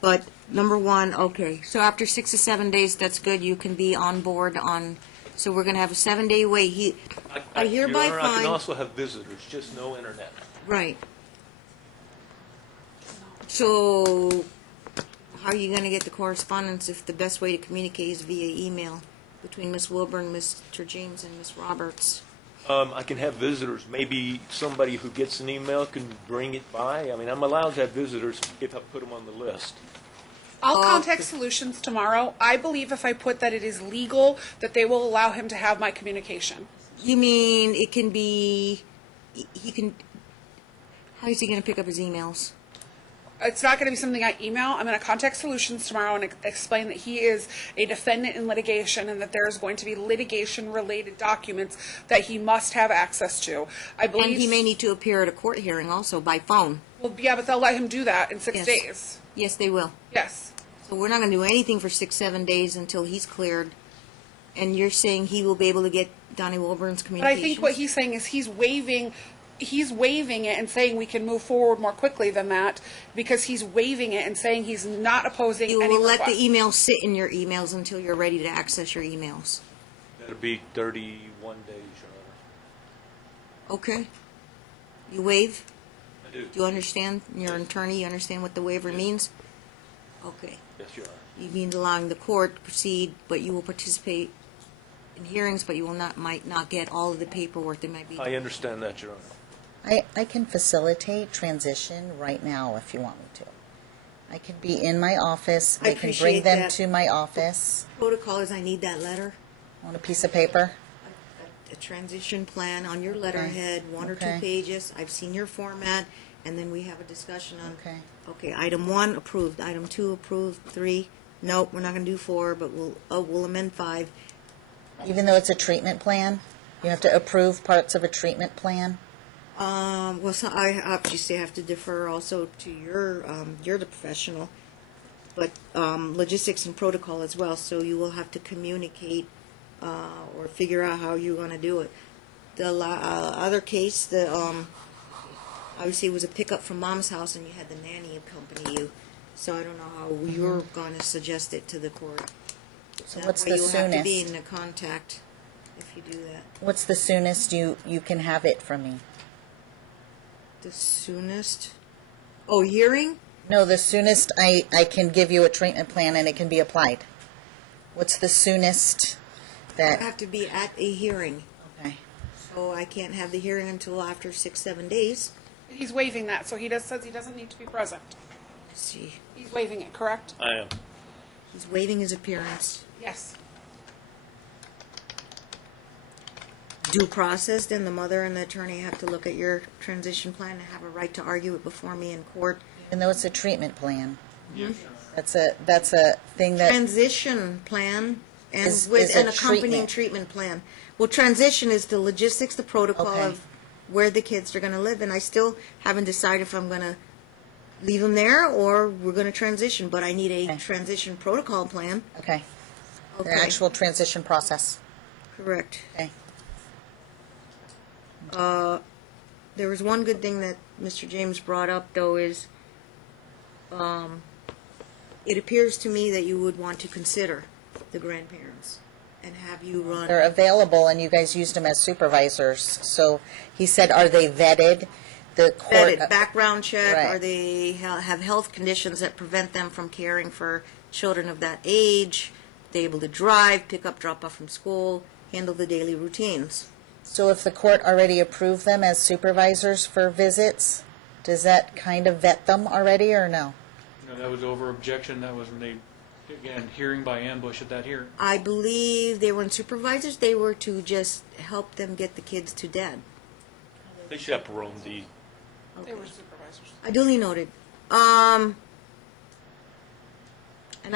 But number one, okay, so after 6 to 7 days, that's good. You can be on board on. So we're going to have a 7-day wait. I hereby Your Honor, I find. can also have visitors, just no internet. Right. So how are you going to get the correspondence if the best way to communicate is via email between Ms. Wilburn, Mr. James, and Ms. Roberts? I can have visitors. Maybe somebody who gets an email can bring it by. I mean, I'm allowed to have visitors if I put them on the list. I'll contact Solutions tomorrow. I believe if I put that it is legal, that they will allow him to have my communication. You mean it can be, he can, how is he going to pick up his emails? It's not going to be something I email. I'm going to contact Solutions tomorrow and explain that he is a defendant in litigation and that there is going to be litigation-related documents that he must have access to. I believe. And he may need to appear at a court hearing also by phone. Well, yeah, but they'll let him do that in 6 Yes. days. Yes, they will. Yes. So we're not going to do anything for 6, 7 days until he's cleared. And you're saying he will be able to get Donnie Wilburn's But I communications? think what he's saying is he's waiving it and saying we can move forward more quickly than that because he's waiving it and saying he's not opposing You any will let request. the emails sit in your emails until you're ready to access your emails. That'll be 31 days, Your Honor. Okay? You waive? I do. Do you understand? You're an attorney, you understand what the waiver means? Okay. Yes, Your Honor. You mean allowing the court to proceed, but you will participate in hearings, but you will might not get all of the paperwork that might be. I understand that, Your Honor. I can facilitate transition right now if you want me to. I can be in my office. I I can bring appreciate them that. to my office Protocol is I need that letter, on a piece of paper. a transition plan on your letterhead, 1 or 2 Okay. pages. I've seen your format, and then we have a discussion on. Okay. Okay, item 1 approved, item 2 approved, 3 nope, we're not going to do 4, but we'll amend 5. Even though it's a treatment plan? You have to approve parts of a treatment plan? Well, so I obviously have to defer also to you're the professional, but logistics and protocol as well, so you will have to communicate or figure out how you're going to do it. The other case, obviously it was a pickup from mom's house and you had the nanny accompany you, so I don't know how you're going to suggest it to the court. So That what's way the you'll have to be soonest? in a contact if you do that. What's the soonest you can have it from me? The soonest? Oh, hearing? No, the soonest I can give you a treatment plan and it can be applied. What's the soonest I that, have to be at a hearing, okay. so I can't have the hearing until after 6-7 days. He's waiving that, so says he doesn't need to be present. Let's see, He's waiving it, correct? I am. he's waiving his appearance. Yes. Due process, then the mother and the attorney have to look at your transition plan and have a right to argue it before me in court. Even though it's a treatment plan. Yes. That's a thing that, Transition plan and Is with a an accompanying treatment. treatment plan. Well, transition is the logistics, the protocol Okay. of where the kids are going to live, and I still haven't decided if I'm going to leave them there or we're going to transition, but I need a Okay. transition protocol plan. okay, the Okay. actual transition process. Correct. Okay. There was one good thing that Mr. James brought up, though, is it appears to me that you would want to consider the grandparents and have you run. They're available and you guys used them as supervisors. So he said, are they vetted? The court. Vetted, background check, Right. or they have health conditions that prevent them from caring for children of that age. They're able to drive, pick up, drop off from school, handle the daily routines. So if the court already approved them as supervisors for visits, does that kind of vet them already or no? No, that was over objection. That was when they, again, hearing by ambush at that hearing. I believe they weren't supervisors, they were to just help them get the kids to dad. They chaperoned the. They were supervisors. I duly noted. And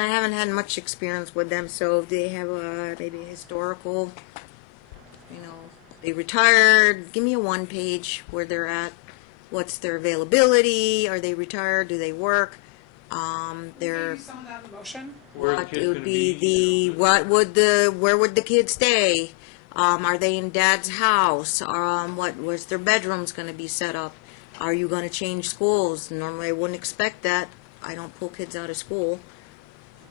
I haven't had much experience with them, so if they have maybe a historical, they retired, give me a 1-page where they're at, what's their availability, are they retired, do they work, Maybe some of that in the motion? Where the what kid's it would gonna be where would the kids stay? Are they in dad's house? What was their bedrooms going to be set up? Are you going to change schools? Normally I wouldn't expect that. I don't pull kids out of school.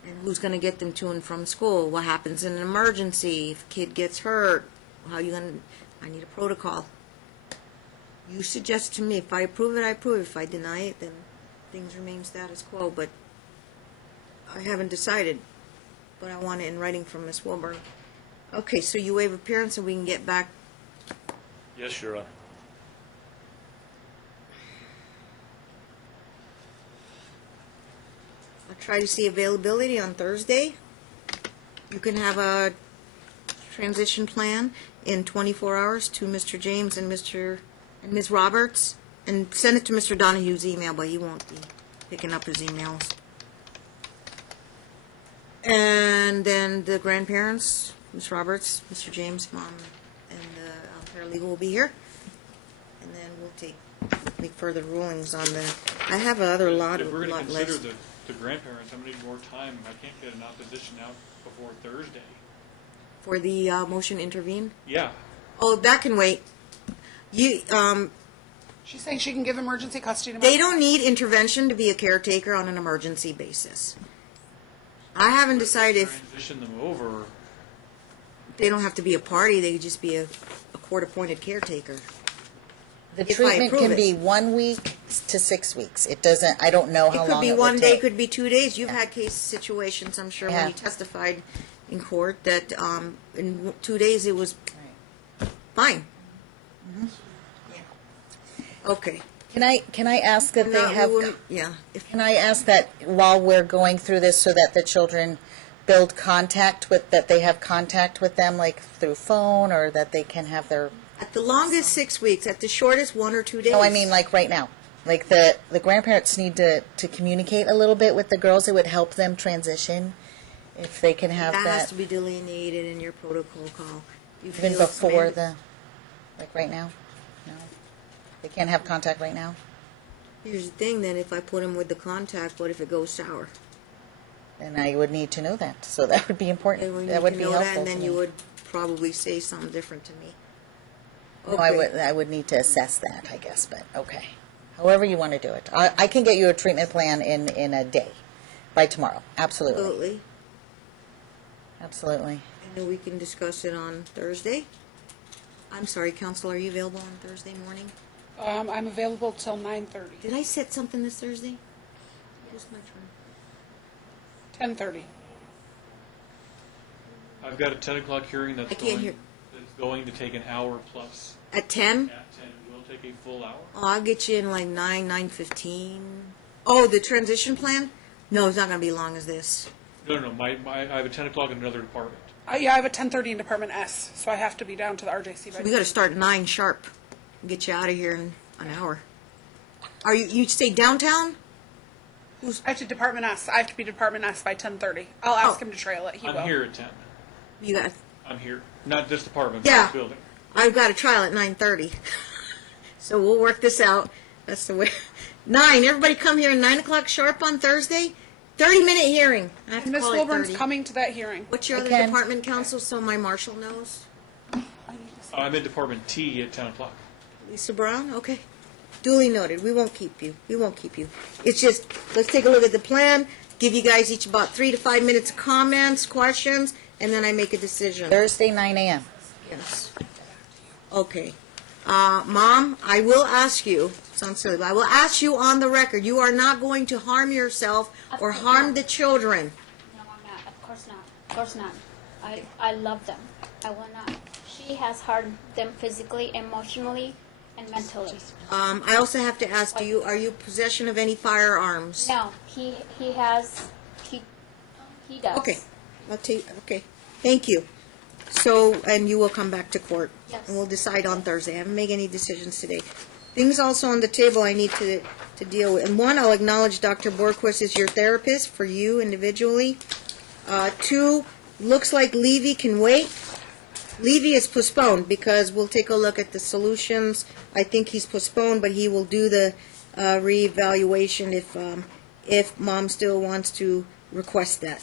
And who's going to get them to and from school? What happens in an emergency? If a kid gets hurt, how you going to... I need a protocol. You suggest to me, if I approve it, I approve it. If I deny it, then things remain status quo. But I haven't decided. But I want it in writing from Ms. Wilburn. Okay, so you waive appearance and we can get back. Yes, Your Honor. I'll try to see availability on Thursday. You can have a transition plan in 24 hours to Mr. James and Ms. Roberts, and send it to Mr. Donohue's email, but he won't be picking up his emails. And then the grandparents, Ms. Roberts, Mr. James, Mom, and the paralegal will be here. And then we'll make further rulings on that. I have another lot If we're going to consider less. the grandparents, I'm going to need more time. I can't get an opposition out before Thursday. For the motion to intervene? Yeah. Oh, that can wait. She's saying she can give emergency custody to They don't need intervention to be a caretaker on an emergency basis. I haven't decided if Transition them over. they don't have to be a party, they could just be a court-appointed caretaker. The If I treatment approve can it. be 1 week to 6 weeks. It doesn't, I don't know how It could long be it would one day, take. could be 2 days. You've had case situations, I'm sure, when Yeah. you testified in court, that in 2 days it was fine. Okay. Can I ask that they No, we have, wouldn't- yeah. If can I ask that while we're going through this so that the children build contact with, that they have contact with them, like through phone, or that they can have their, At the longest, 6 weeks. At the shortest, 1 or 2 days. no, I mean like right now. Like the grandparents need to communicate a little bit with the girls. It would help them transition If they can have That has that to be delineated in your protocol call. You even feel it's before manda- like right now? No? They can't have contact right now? Here's the thing, then, if I put him with the contact, what if it goes sour? Then I would need to know that, so that would be important. And we That need would to be know helpful that, and to then me. you would probably say something different to me. No, I would need to assess that, I guess, but okay. However you want to do it. I can get you a treatment plan in a day, by tomorrow, absolutely. Absolutely. Absolutely. And then we can discuss it on Thursday. I'm sorry, Counsel, are you available on Thursday morning? I'm available till 9:30. Did I set something this Thursday? Who's my turn? 10:30. I've got a 10 o'clock hearing that's I can't hear. going to take an hour plus. At 10? At 10, it will take a full hour. Oh, I'll get you in like 9:15. Oh, the transition plan? No, it's not going to be long as this. No, I have a 10 o'clock in another department. Yeah, I have a 10:30 in Department S, so I have to be down to the RJC by We got to start at 9 sharp. Get you out of here in an hour. Are you stay downtown? I have to Department S. I have to be Department S by 10:30. I'll ask Oh. him to trail it. He will. I'm here at 10. You got. I'm here. Not this department, but Yeah. this building. I've got a trial at 9:30. So we'll work this out. That's the way. 9. Everybody come here at 9 o'clock sharp on Thursday. 30-minute hearing. I have to Miss call it Wilburn's 30. coming to that hearing. What's your other Again. department, Counsel, so my marshal knows? I'm in Department T at 10 o'clock. Lisa Brown? Okay. Duly noted. We won't keep you. We won't keep you. It's just, let's take a look at the plan, give you guys each about 3 to 5 minutes of comments, questions, and then I make a decision. Thursday, 9 a.m. Yes. Okay. Mom, I will ask you, sounds silly, but I will ask you on the record, you are not going to harm yourself or harm the children. No, I'm not. Of course not. Of course not. I love them. I will not. She has harmed them physically, emotionally, and mentally. I also have to ask, are you possession of any firearms? No, he has, he does. Okay. I'll take, okay. Thank you. So, and you will come back to court? Yes. And we'll decide on Thursday. I haven't made any decisions today. Things also on the table I need to deal with. And one, I'll acknowledge Dr. Borquist is your therapist for you individually. 2, looks like Levy can wait. Levy is postponed because we'll take a look at the solutions. I think he's postponed, but he will do the reevaluation if Mom still wants to request that.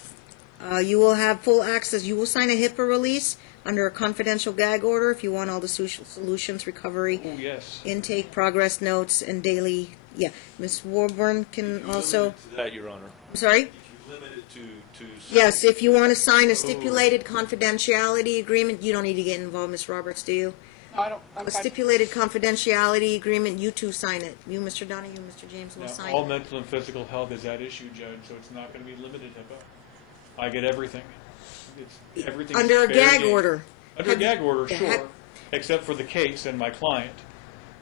You will have full access. You will sign a HIPAA release under a confidential gag order if you want all the solutions, recovery, Oh, yes. intake, progress notes, and daily. Yeah, Ms. Warburn can also. To that, Your Honor. I'm sorry. If you limit it to. Yes, if you want to sign a stipulated confidentiality agreement, you don't need to get involved, Ms. Roberts, do you? No, I don't. I'm A fine. stipulated confidentiality agreement, you two sign it. You, Mr. Donohue, Mr. James will Now, sign all it. mental and physical health is at issue, Judge, so it's not going to be limited HIPAA. I get everything. It's everything. Under a gag order. Under a gag order, Yeah, sure, except for the case and my client.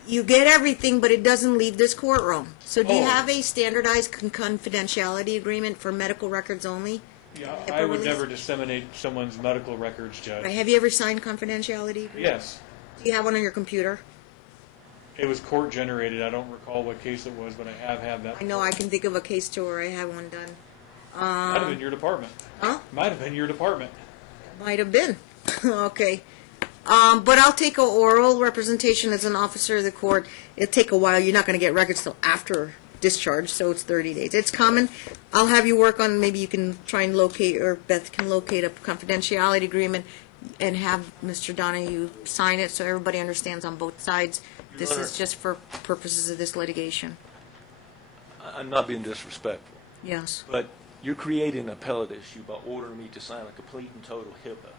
You get everything, but it doesn't leave this courtroom. So do you Oh. have a standardized confidentiality agreement for medical records only? Yeah, HIPAA I would release? never disseminate someone's medical records, Judge. Right, have you ever signed confidentiality? Yes, Do you have one on your computer? it was court generated. I don't recall what case it was, but I have had that. I know I can think of a case to where I had one done. Might have been your department. Huh? Might have been your department. Might have been. Okay. But I'll take a oral representation as an officer of the court. It'll take a while. You're not going to get records till after discharge, so it's 30 days. It's common. I'll have you work on, maybe you can try and locate, or Beth can locate a confidentiality agreement and have Mr. Donohue sign it so everybody understands on both sides. This Your is Honor. just for purposes of this litigation. I'm not being disrespectful, Yes. but you're creating an appellate issue by ordering me to sign a complete and total HIPAA.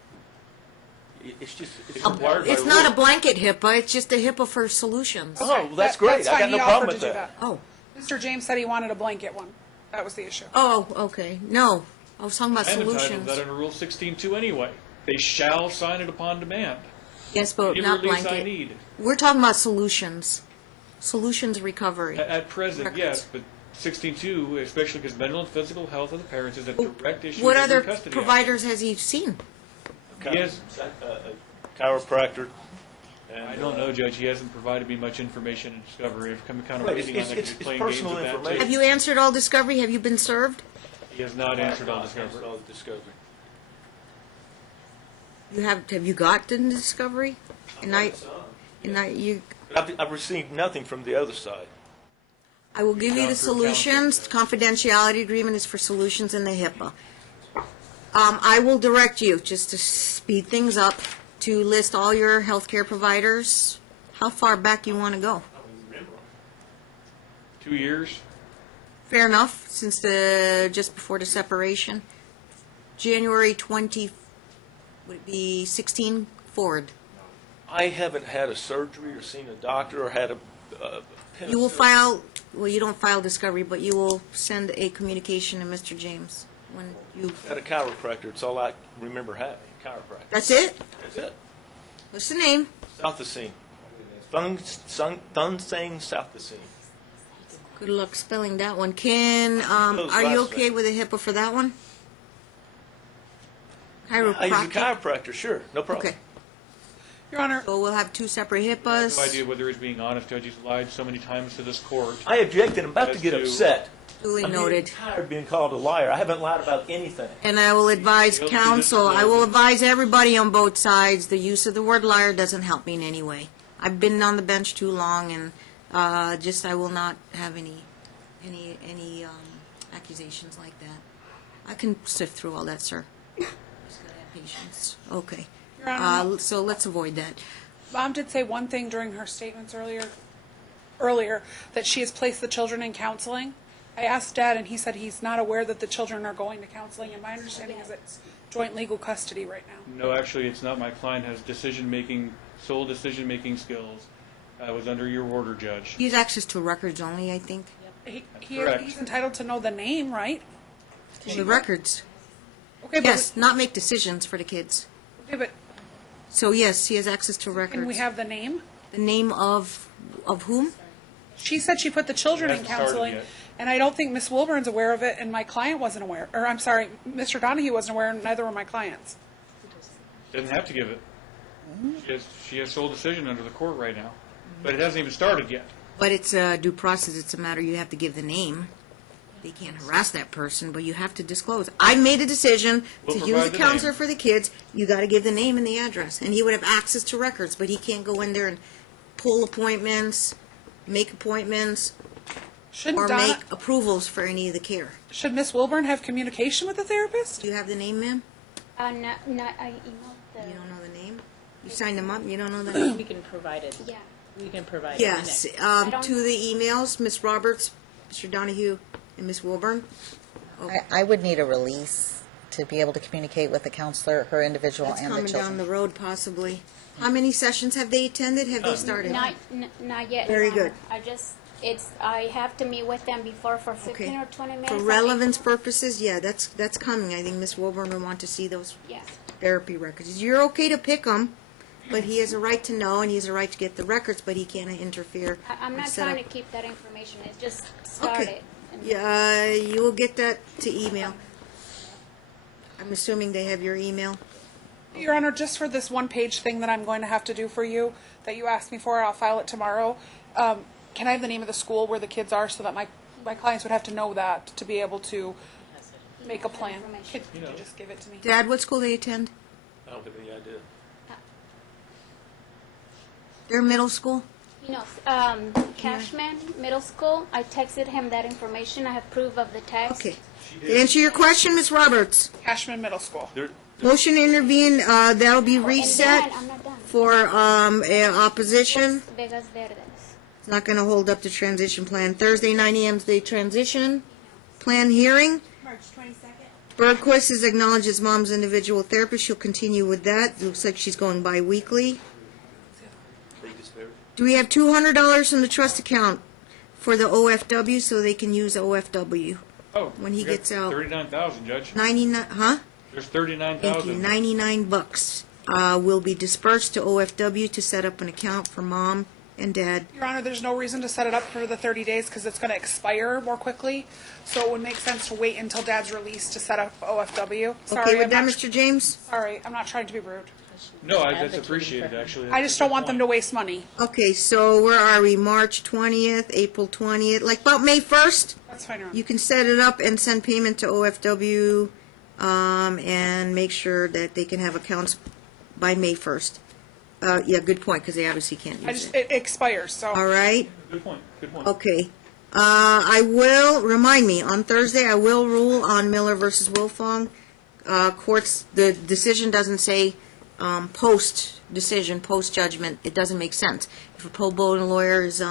It's just, it's required by It's not a rule. blanket HIPAA, it's just a HIPAA for solutions. Oh, well, that's That- great. I fine. got no He problem offered with to do that. Oh. Mr. James said he wanted a blanket one. That was the issue. Oh, okay. No, I was talking about I am entitled to solutions. that under Rule 16.2 anyway. They shall sign it upon demand. Yes, but Any not release I blanket. need. We're talking about solutions. Solutions recovery. At present, Records. yes, but 16.2, especially because mental and physical health of the parents is a direct issue. What in every other custody act. providers has he seen? Yes. A chiropractor. And, I don't know, Judge. He hasn't provided me much information in discovery. I've come kind of Right, raising it's- on that it's- because it's playing games personal with that information. Have too. you answered all discovery? Have you been served? He has not answered all discovery. All the discovery. Have you gotten the discovery? And I've received nothing from the other side. I will give you Gone the through solutions. counsel. Confidentiality agreement is for solutions in the HIPAA. I will direct you, just to speed things up, to list all your healthcare providers. How far back you want to go? 2 years? Fair enough, since just before the separation. January 20, would it be 16 forward? I haven't had a surgery or seen a doctor or had a You will penicillin. file, well, you don't file discovery, but you will send a communication to Mr. James when you, Had a chiropractor. It's all I remember having. Chiropractor. that's it? That's it. What's the name? South the scene. Thunsang South the scene. Good luck spelling that one. Ken, Those are you last okay name. with a HIPAA for that one? I use a Chiropractic? chiropractor, sure. No problem. Okay, Your Honor, so we'll have two separate I have no idea HIPAAs, whether he's being honest, Judge. He's lied so many times to this court. I objected. I'm about to As get to- upset. duly I'm noted. getting tired of being called a liar. I haven't lied about anything. And I will advise You'll see counsel, this I will closes. advise everybody on both sides, the use of the word liar doesn't help me in any way. I've been on the bench too long, and I will not have any accusations like that. I can sift through all that, sir. Just gotta have patience. Okay. Your Honor, So let's avoid that. Mom did say one thing during her statements earlier, that she has placed the children in counseling. I asked Dad, and he said he's not aware that the children are going to counseling, and my understanding is it's joint legal custody right now. No, actually, it's not. My client has sole decision-making skills. I was under your order, Judge. He has access to records only, I think. correct. He's entitled to know the name, right? The records. Okay, Yes, not make decisions for the kids. Okay, but So yes, he has access to records. can we have the name? The name of whom? She said she put the children in Hasn't started counseling, yet. and I don't think Miss Wilburn's aware of it, and my client wasn't aware. Or I'm sorry, Mr. Donohue wasn't aware, and neither were my clients. Doesn't have to give it. She has sole decision under the court right now. But it hasn't even started yet. But it's a due process. It's a matter you have to give the name. They can't harass that person, but you have to disclose. I made a decision We'll to use provide a the counselor name. for the kids. You got to give the name and the address, and he would have access to records, but he can't go in there and pull appointments, make appointments, Shouldn't or Donna, make approvals for any of the care. should Miss Wilburn have communication with the therapist? Do you have the name, ma'am? No, I emailed the. You don't know the name? You signed them up. You don't know the name. We can provide it. Yeah. We can provide it. Yes, to the emails, Ms. Roberts, Mr. Donohue, and Ms. Wilburn. I would need a release to be able to communicate with the counselor, her individual, That's and the coming down children. the road, possibly. How many sessions have they attended? Have they started? Not yet. Very Your Honor. good. I have to meet with them before for 15 Okay. or 20 minutes. For relevance purposes, yeah, that's coming. I think Ms. Wilburn will want to see those Yes. therapy records. You're okay to pick them, but he has a right to know, and he has a right to get the records, but he can't interfere. I'm or not set trying up- to keep that information. It just started. Okay. And- Yeah, you will get that to email. I'm assuming they have your email. Your Honor, just for this one-page thing that I'm going to have to do for you, that you asked me for, I'll file it tomorrow. Can I have the name of the school where the kids are so that my clients would have to know that to be able to make a plan? Could you just give it to me? Dad, what school they attend? I don't have any idea. Their middle school? You know, Cashman Middle School, I texted him that information. I have proof of the text. Okay. To answer your question, Ms. Roberts, Cashman Middle School. motion to intervene, that'll be And reset then, I'm not done. for opposition. Vegas Verdes. It's not going to hold up the transition plan. Thursday, 9 a.m. is the transition plan hearing. March 22nd. Bergquist has acknowledged his mom's individual therapist. She'll continue with that. Looks like she's going bi-weekly. Do we have $200 from the trust account for the OFW so they can use OFW? Oh, When he we got gets out. 39,000, Judge. 99, huh? There's Thank you, 39,000. $99 will be dispersed to OFW to set up an account for mom and dad. Your Honor, there's no reason to set it up for the 30 days because it's going to expire more quickly. So it would make sense to wait until Dad's release to set up OFW. Okay with that, Mr. James? Sorry, I'm not trying to be rude. No, that's appreciated, actually. I just don't want them to waste money. Okay, so where are we? March 20th, April 20th, like about May 1st? That's fine, Your Honor. You can set it up and send payment to OFW and make sure that they can have accounts by May 1st. Yeah, good point, because they obviously can't use it. It expires, so. All right, Good point, good point. okay. Remind me, on Thursday, I will rule on Miller versus Wilfong. Courts, the decision doesn't say post-decision, post-judgment. It doesn't make sense. If a pro bono lawyer is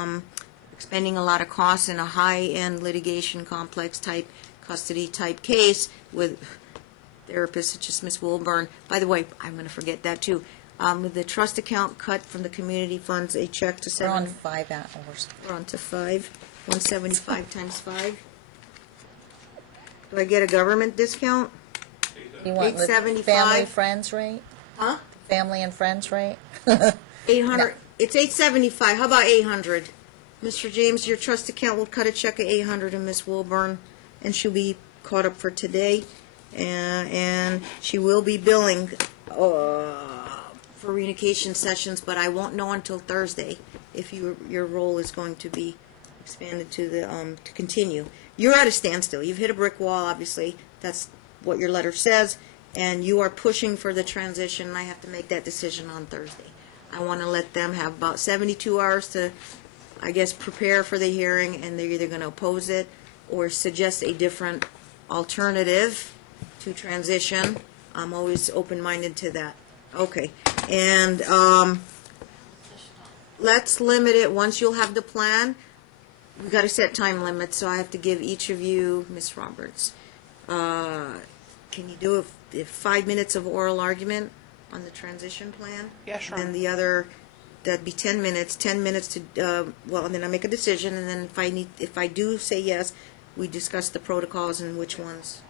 expending a lot of costs in a high-end litigation, complex type, custody type case with therapists such as Ms. Wilburn. By the way, I'm going to forget that too. With the trust account cut from the community funds, a check to We're on 7. 5 hours. We're on to 5. 175 times 5. Do I get a government discount? You want the 875. family friends rate? Huh? Family and friends rate? 800. It's 875. How about 800? Mr. James, your trust account will cut a check of 800 to Ms. Wilburn, and she'll be caught up for today. And she will be billing for reunification sessions, but I won't know until Thursday if your role is going to be expanded to to continue. You're at a standstill. You've hit a brick wall, obviously. That's what your letter says, and you are pushing for the transition, and I have to make that decision on Thursday. I want to let them have about 72 hours to, I guess, prepare for the hearing, and they're either going to oppose it or suggest a different alternative to transition. I'm always open-minded to that. Okay, and let's limit it. Once you'll have the plan, we've got to set time limits, so I have to give each of you, Ms. Roberts, can you do if 5 minutes of oral argument on the transition plan? Yeah, sure. Then the other, that'd be 10 minutes. 10 minutes to and then I make a decision, and then if I do say yes, we discuss the protocols and which ones.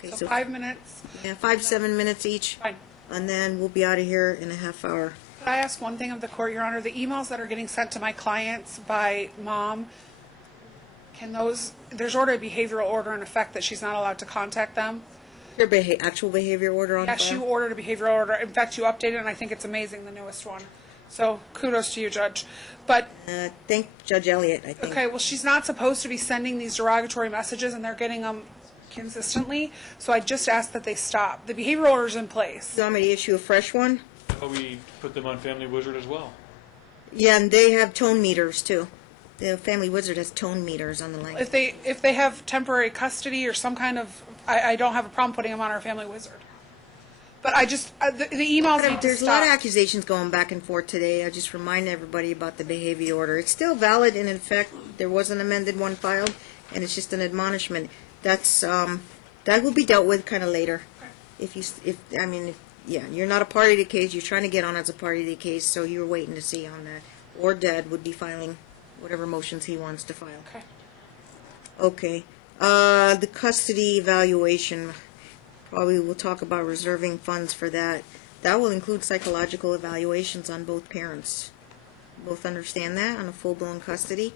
Okay, So 5 minutes. yeah, 5 to 7 minutes each, Fine. and then we'll be out of here in a half hour. Could I ask one thing of the court, Your Honor? The emails that are getting sent to my clients by mom, can those, there's already a behavioral order in effect that she's not allowed to contact them? Your actual behavior order on Yes, file? you ordered a behavioral order. In fact, you updated it, and I think it's amazing, the newest one. So kudos to you, Judge. But, Thank Judge Elliott, I think. okay, well, she's not supposed to be sending these derogatory messages, and they're getting them consistently, so I just ask that they stop. The behavioral order's in place. You want me to issue a fresh one? But we put them on Family Wizard as well. Yeah, and they have tone meters, too. The Family Wizard has tone meters on the line. If they have temporary custody or some kind of, I don't have a problem putting them on our Family Wizard. But I just, the emails need to There's a lot of stop. accusations going back and forth today. I just remind everybody about the behavior order. It's still valid, and in fact, there was an amended one filed, and it's just an admonishment. That's that will be dealt with kind of later. Yeah, you're not a party to the case. You're trying to get on as a party to the case, so you're waiting to see on that. Or Dad would be filing whatever motions he wants to file. Okay. Okay. The custody evaluation, probably we'll talk about reserving funds for that. That will include psychological evaluations on both parents. Both understand that on a full-blown custody.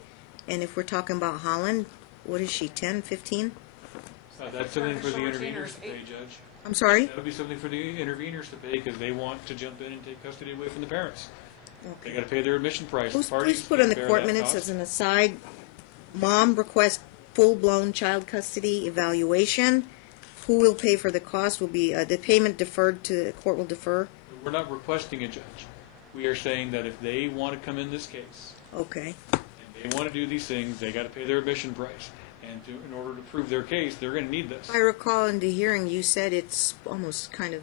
And if we're talking about Holland, what is she, 10, 15? That's something for the Short interveners retainers, to pay, Judge. I'm sorry? That would be something for the interveners to pay because they want to jump in and take custody away from the parents. They got to pay their admission price. The parties Please put on the bear court that minutes cost. as an aside, mom requests full-blown child custody evaluation. Who will pay for the cost will be, the payment deferred to, the court will defer. We're not requesting a judge. We are saying that if they want to come in this case, Okay. and they want to do these things, they got to pay their admission price. And in order to prove their case, they're going to need this. I recall in the hearing you said it's almost kind of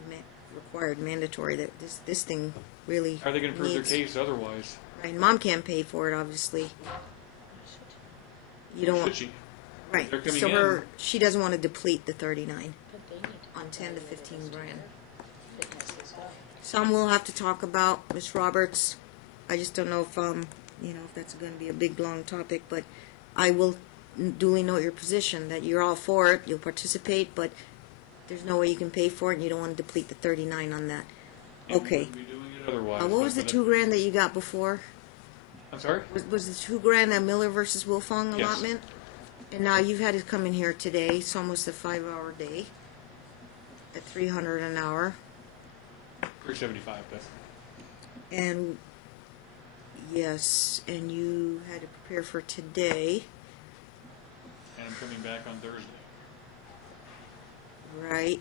required, mandatory, that this thing really How are they going to prove their needs- case otherwise? Right, mom can't pay for it, obviously. You don't Should want, she? right, They're coming so in. she doesn't want to deplete the 39 on 10 to 15 grand. Some we'll have to talk about, Ms. Roberts. I just don't know if, if that's going to be a big, long topic, but I will duly note your position, that you're all for it, you'll participate, but there's no way you can pay for it, and you don't want to deplete the 39 on that. And Okay. we wouldn't be doing it otherwise. What was the But- $2,000 that you got before? I'm sorry? Was the $2,000 that Miller versus Wilfong Yes. allotment? And now you've had to come in here today, it's almost a 5-hour day, at $300 an hour, $375, but and, yes, and you had to prepare for today, and I'm coming back on Thursday. right?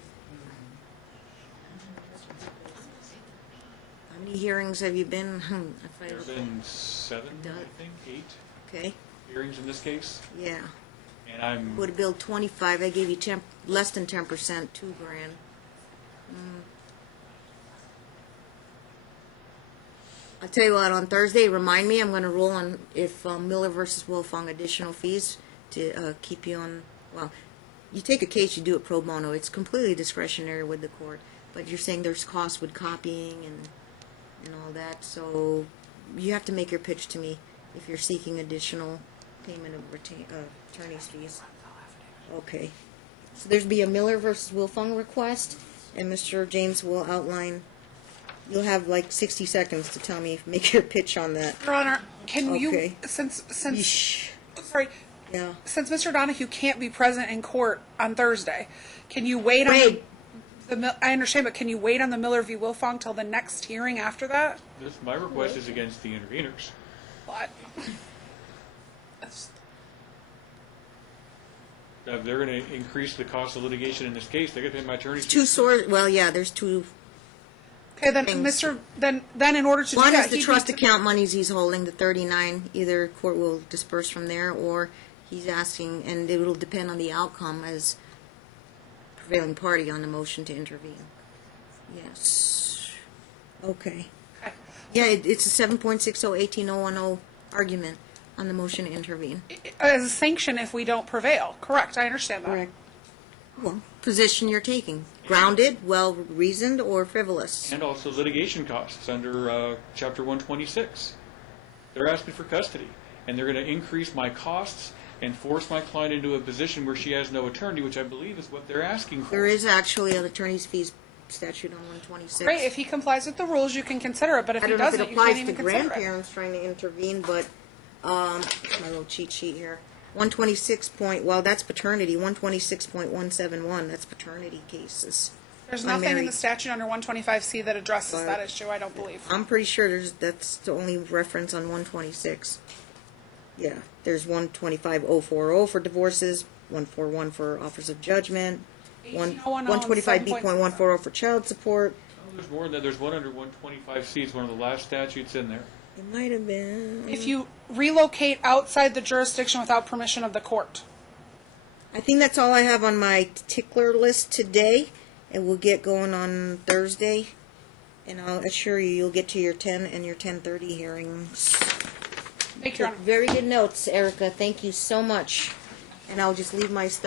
How many hearings have you been? If I There's recall. been 7, I think, 8 Okay, hearings in this case, yeah. and I'm, Would have billed 25, I gave you 10, less than 10%, $2,000. I'll tell you what, on Thursday, remind me, I'm gonna rule on if Miller versus Wilfong additional fees to keep you on, well, you take a case, you do it pro bono, it's completely discretionary with the court, but you're saying there's costs with copying and all that, so you have to make your pitch to me if you're seeking additional payment of attorney's fees. Okay. So there's be a Miller versus Wilfong request, and Mr. James will outline, you'll have like 60 seconds to tell me, make your pitch on that. Your Honor, can you, Okay. since, Yeesh. sorry, Yeah. since Mr. Donohue can't be present in court on Thursday, can you wait on Wait. I understand, but can you wait on the Miller v. Wilfong till the next hearing after that? my request is against the interveners. What? That's- If they're going to increase the cost of litigation in this case, they're going to pay my attorney's Two fees. sources, well, yeah, there's two. Okay, then, Things. then in order to do One that, is the he'd trust need to- account monies he's holding, the 39, either court will disperse from there, or he's asking, and it will depend on the outcome as prevailing party on the motion to intervene. Yes. Okay. Okay. Yeah, it's a 7.60-18010 argument on the motion to intervene. As a sanction if we don't prevail. Correct, I understand that. Well, position you're taking, grounded, well-reasoned, or frivolous? And also litigation costs under Chapter 126. They're asking for custody, and they're going to increase my costs and force my client into a position where she has no attorney, which I believe is what they're asking for. There is actually an attorney's fees statute on 126. Great, if he complies with the rules, you can consider it, but if I he don't know if it doesn't, you can't applies to even consider it. grandparents trying to intervene, but, my little cheat sheet here. 126 well, that's paternity, 126.171, that's paternity cases. There's nothing in Unmarried. the statute under 125C that addresses that issue, I don't believe. I'm pretty sure that's the only reference on 126. Yeah, there's 125.040 for divorces, 141 for offers of judgment, 125B.140 for child support. There's more than that. There's one under 125C. It's one of the last statutes in there. It might have been. If you relocate outside the jurisdiction without permission of the court. I think that's all I have on my tickler list today, and we'll get going on Thursday. And I'll assure you, you'll get to your 10 and your 10:30 hearings. Thank you, Your Honor. Very good notes, Erica. Thank you so much. And I'll just leave my stuff